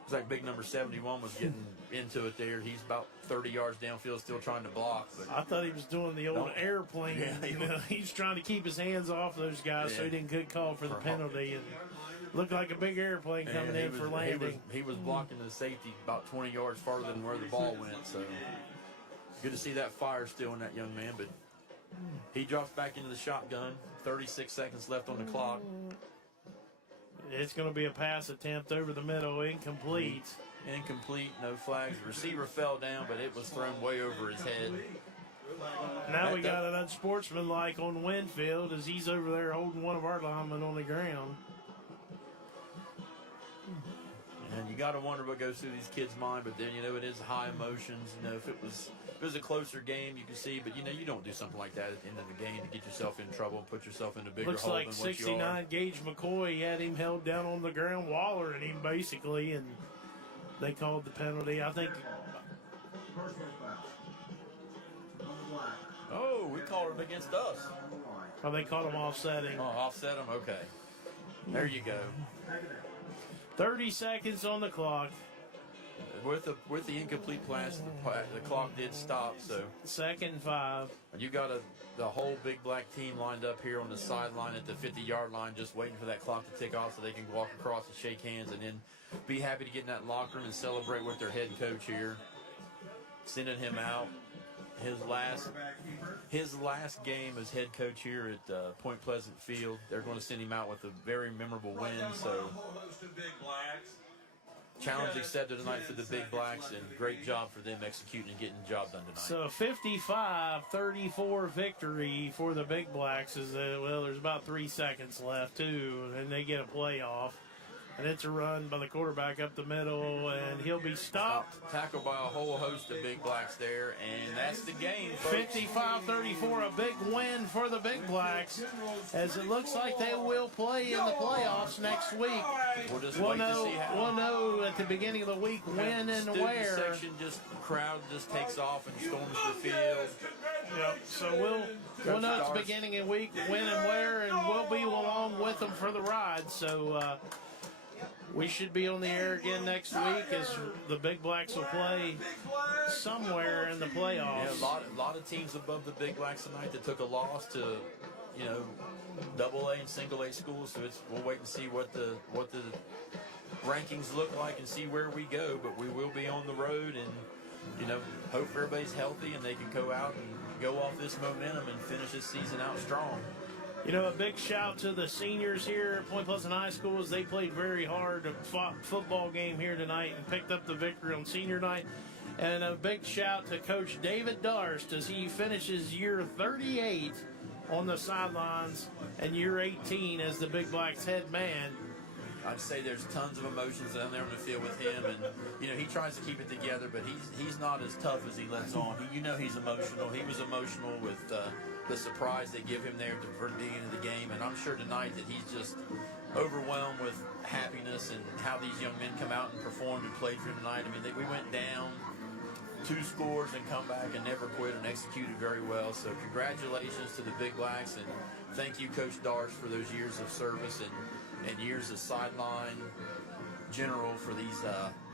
Looks like big number 71 was getting into it there. He's about 30 yards downfield, still trying to block. But I thought he was doing the old airplane. Yeah, he's trying to keep his hands off those guys so he didn't get called for the penalty. And looked like a big airplane coming in for landing. He was blocking the safety about 20 yards farther than where the ball went. So good to see that fire still in that young man. But he drops back into the shotgun. 36 seconds left on the clock. It's going to be a pass attempt over the middle, incomplete. Incomplete, no flags. The receiver fell down, but it was thrown way over his head. Now we got an unsportsmanlike on Winfield as he's over there holding one of our linemen on the ground. And you got to wonder what goes through these kids' mind, but then, it is high emotions. If it was a closer game, you can see, but, you don't do something like that at the end of the game to get yourself in trouble and put yourself in a bigger hole than what you are. Looks like 69 Gage McCoy had him held down on the ground, wallering him basically, and they called the penalty. I think. Oh, we called it against us. Oh, they called him offsetting. Oh, offset him? Okay. There you go. 30 seconds on the clock. With the incomplete pass, the clock did stop. So 2nd and 5. You got the whole Big Black team lined up here on the sideline at the 50-yard line, just waiting for that clock to tick off so they can walk across and shake hands, and then be happy to get in that locker room and celebrate with their head coach here, sending him out. His last game as head coach here at Point Pleasant Field. They're going to send him out with a very memorable win. So challenge accepted tonight for the Big Blacks, and great job for them executing and getting the job done tonight. So 55-34 victory for the Big Blacks. There's about 3 seconds left too, and they get a playoff. And it's a run by the quarterback up the middle, and he'll be stopped. Tackled by a whole host of Big Blacks there, and that's the game, folks. 55-34, a big win for the Big Blacks, as it looks like they will play in the playoffs next week. We'll know at the beginning of the week when and where. Section crowd just takes off and storms the field. Yep. So we'll know at the beginning of the week when and where, and we'll be along with them for the ride. So. We should be on the air again next week as the Big Blacks will play somewhere in the playoffs. Yeah, a lot of teams above the Big Blacks tonight that took a loss to, AA and single A schools. So we'll wait and see what the rankings look like and see where we go. But we will be on the road, and hope everybody's healthy and they can go out and go off this momentum and finish this season out strong. A big shout to the seniors here at Point Pleasant High School as they played very hard a football game here tonight and picked up the victory on senior night. And a big shout to Coach David Darst as he finishes year 38 on the sidelines and year 18 as the Big Blacks head man. I'd say there's tons of emotions down there on the field with him, and he tries to keep it together, but he's not as tough as he lets on. He's emotional. He was emotional with the surprise they give him there for the beginning of the game, and I'm sure tonight that he's just overwhelmed with happiness and how these young men come out and performed and played for tonight. We went down 2 scores and come back and never quit and executed very well. So congratulations to the Big Blacks, and thank you, Coach Darsh, for those years of service and years of sideline general for these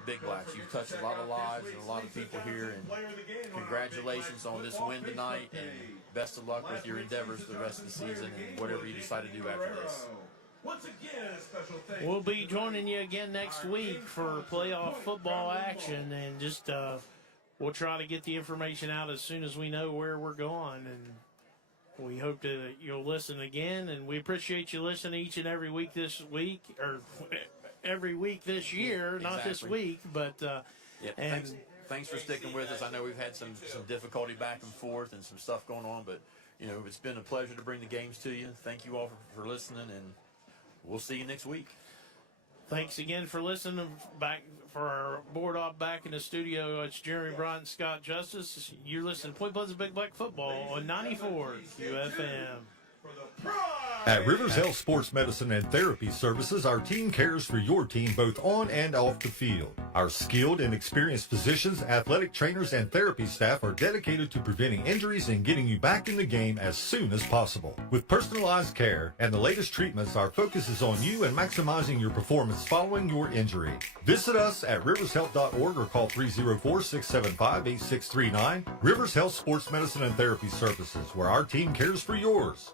Big Blacks. You've touched a lot of lives and a lot of people here, and congratulations on this win tonight, and best of luck with your endeavors the rest of the season and whatever you decide to do after this. Once again, a special thanks. We'll be joining you again next week for playoff football action, and just we'll try to get the information out as soon as we know where we're going, and we hope that you'll listen again, and we appreciate you listening each and every week this week, or every week this year, not this week, but thanks for sticking with us. I know we've had some difficulty back and forth and some stuff going on, but it's been a pleasure to bring the games to you. Thank you all for listening, and we'll see you next week. Thanks again for listening. Back for our board op back in the studio, it's Jeremy Bryant and Scott Justice. You're listening to Point Pleasant Big Black Football on 94 QFM. At Rivers Health Sports Medicine and Therapy Services, our team cares for your team both on and off the field. Our skilled and experienced physicians, athletic trainers, and therapy staff are dedicated to preventing injuries and getting you back in the game as soon as possible. With personalized care and the latest treatments, our focus is on you and maximizing your performance following your injury. Visit us at rivershealth.org or call 304-675-8639. Rivers Health Sports Medicine and Therapy Services, where our team cares for yours.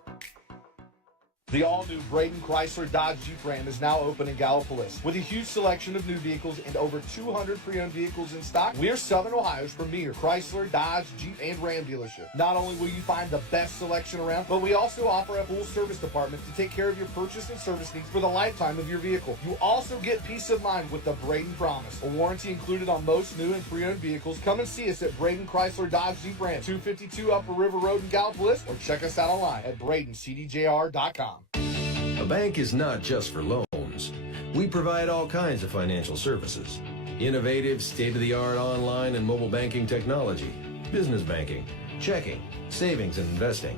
The all-new Braden Chrysler Dodge Jeep Ram is now open in Gallipolis. With a huge selection of new vehicles and over 200 pre-owned vehicles in stock, we're Southern Ohio's premier Chrysler, Dodge, Jeep, and Ram dealership. Not only will you find the best selection around, but we also offer a full service department to take care of your purchase and service needs for the lifetime of your vehicle. You also get peace of mind with the Braden Promise, a warranty included on most new and pre-owned vehicles. Come and see us at Braden Chrysler Dodge Jeep Ram, 252 Upper River Road in Gallipolis, or check us out online at BradenCDJR.com. A bank is not just for loans. We provide all kinds of financial services. Innovative, state-of-the-art online and mobile banking technology, business banking, checking, savings, and investing.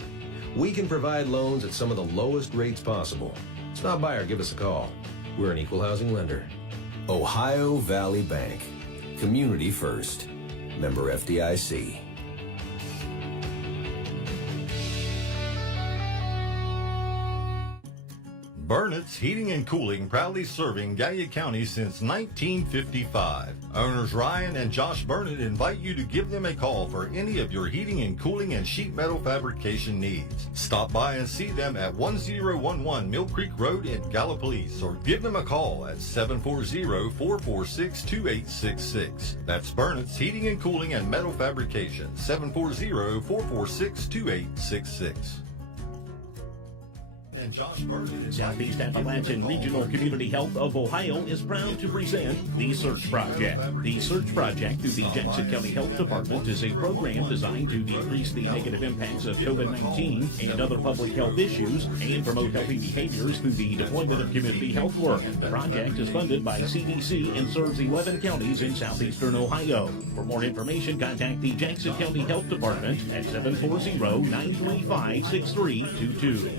We can provide loans at some of the lowest rates possible. Stop by or give us a call. We're an equal housing lender. Ohio Valley Bank. Community first. Member FDIC. Burn Burnett's Heating and Cooling, proudly serving Gallia County since 1955. Owners Ryan and Josh Burnett invite you to give them a call for any of your heating and cooling and sheet metal fabrication needs. Stop by and see them at 1011 Mill Creek Road in Gallipolis, or give them a call at 740-446-2866. That's Burnett's Heating and Cooling and Metal Fabrication, 740-446-2866. Southeast Appalachian Regional Community Health of Ohio is proud to present The Search Project. The Search Project through the Jackson County Health Department is a program designed to decrease the negative impacts of COVID-19 and other public health issues and promote healthy behaviors through the deployment of community health work. The project is funded by CDC and serves 11 counties in southeastern Ohio. For more information, contact the Jackson County Health Department at 740-935-6322.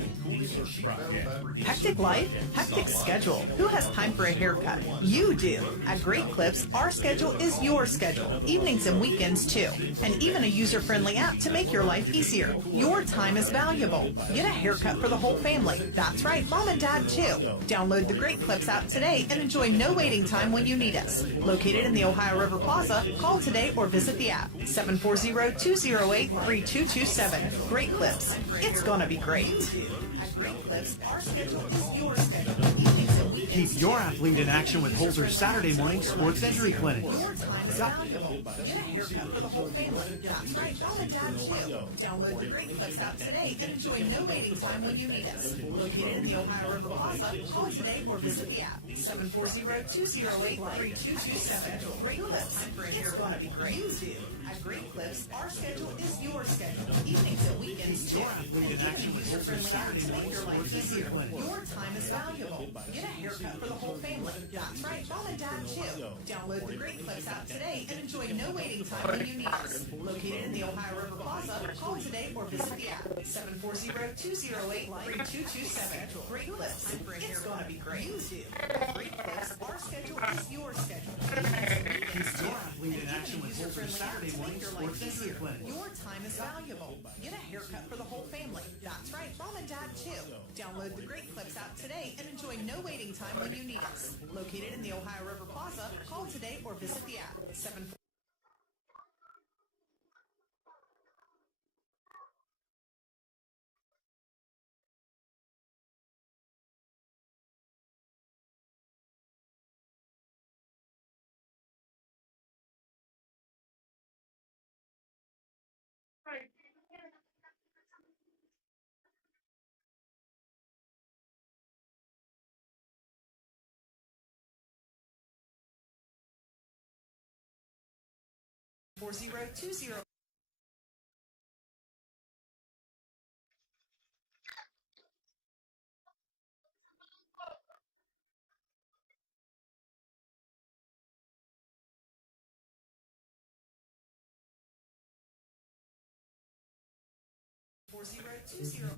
Hectic life, hectic schedule. Who has time for a haircut? You do. At Great Clips, our schedule is your schedule. Evenings and weekends too. And even a user-friendly app to make your life easier. Your time is valuable. Get a haircut for the whole family. That's right, mom and dad too. Download the Great Clips app today and enjoy no waiting time when you need us. Located in the Ohio River Plaza, call today or visit the app. 740-208-3227. Great Clips. It's gonna be great. Great Clips, our schedule is your schedule. Evenings and weekends. Keep your athlete in action with Holzer's Saturday morning sports injury clinic. Your time is valuable. Get a haircut for the whole family. That's right, mom and dad too. Download the Great Clips app today and enjoy no waiting time when you need us. Located in the Ohio River Plaza, call today or visit the app. 740-208-3227. Great Clips. It's gonna be great. At Great Clips, our schedule is your schedule. Evenings and weekends too. Your athlete in action with Holzer's Saturday morning sports injury clinic. Your time is valuable. Get a haircut for the whole family. That's right, mom and dad too. Download the Great Clips app today and enjoy no waiting time when you need us. Located in the Ohio River Plaza, call today or visit the app. 740-208-3227. Great Clips. It's gonna be great. Great Clips, our schedule is your schedule. Your athlete in action with Holzer's Saturday morning sports injury clinic. Your time is valuable. Get a haircut for the whole family. That's right, mom and dad too. Download the Great Clips app today and enjoy no waiting time when you need us. Located in the Ohio River Plaza, call today or visit the app. 4020. Four zero two zero.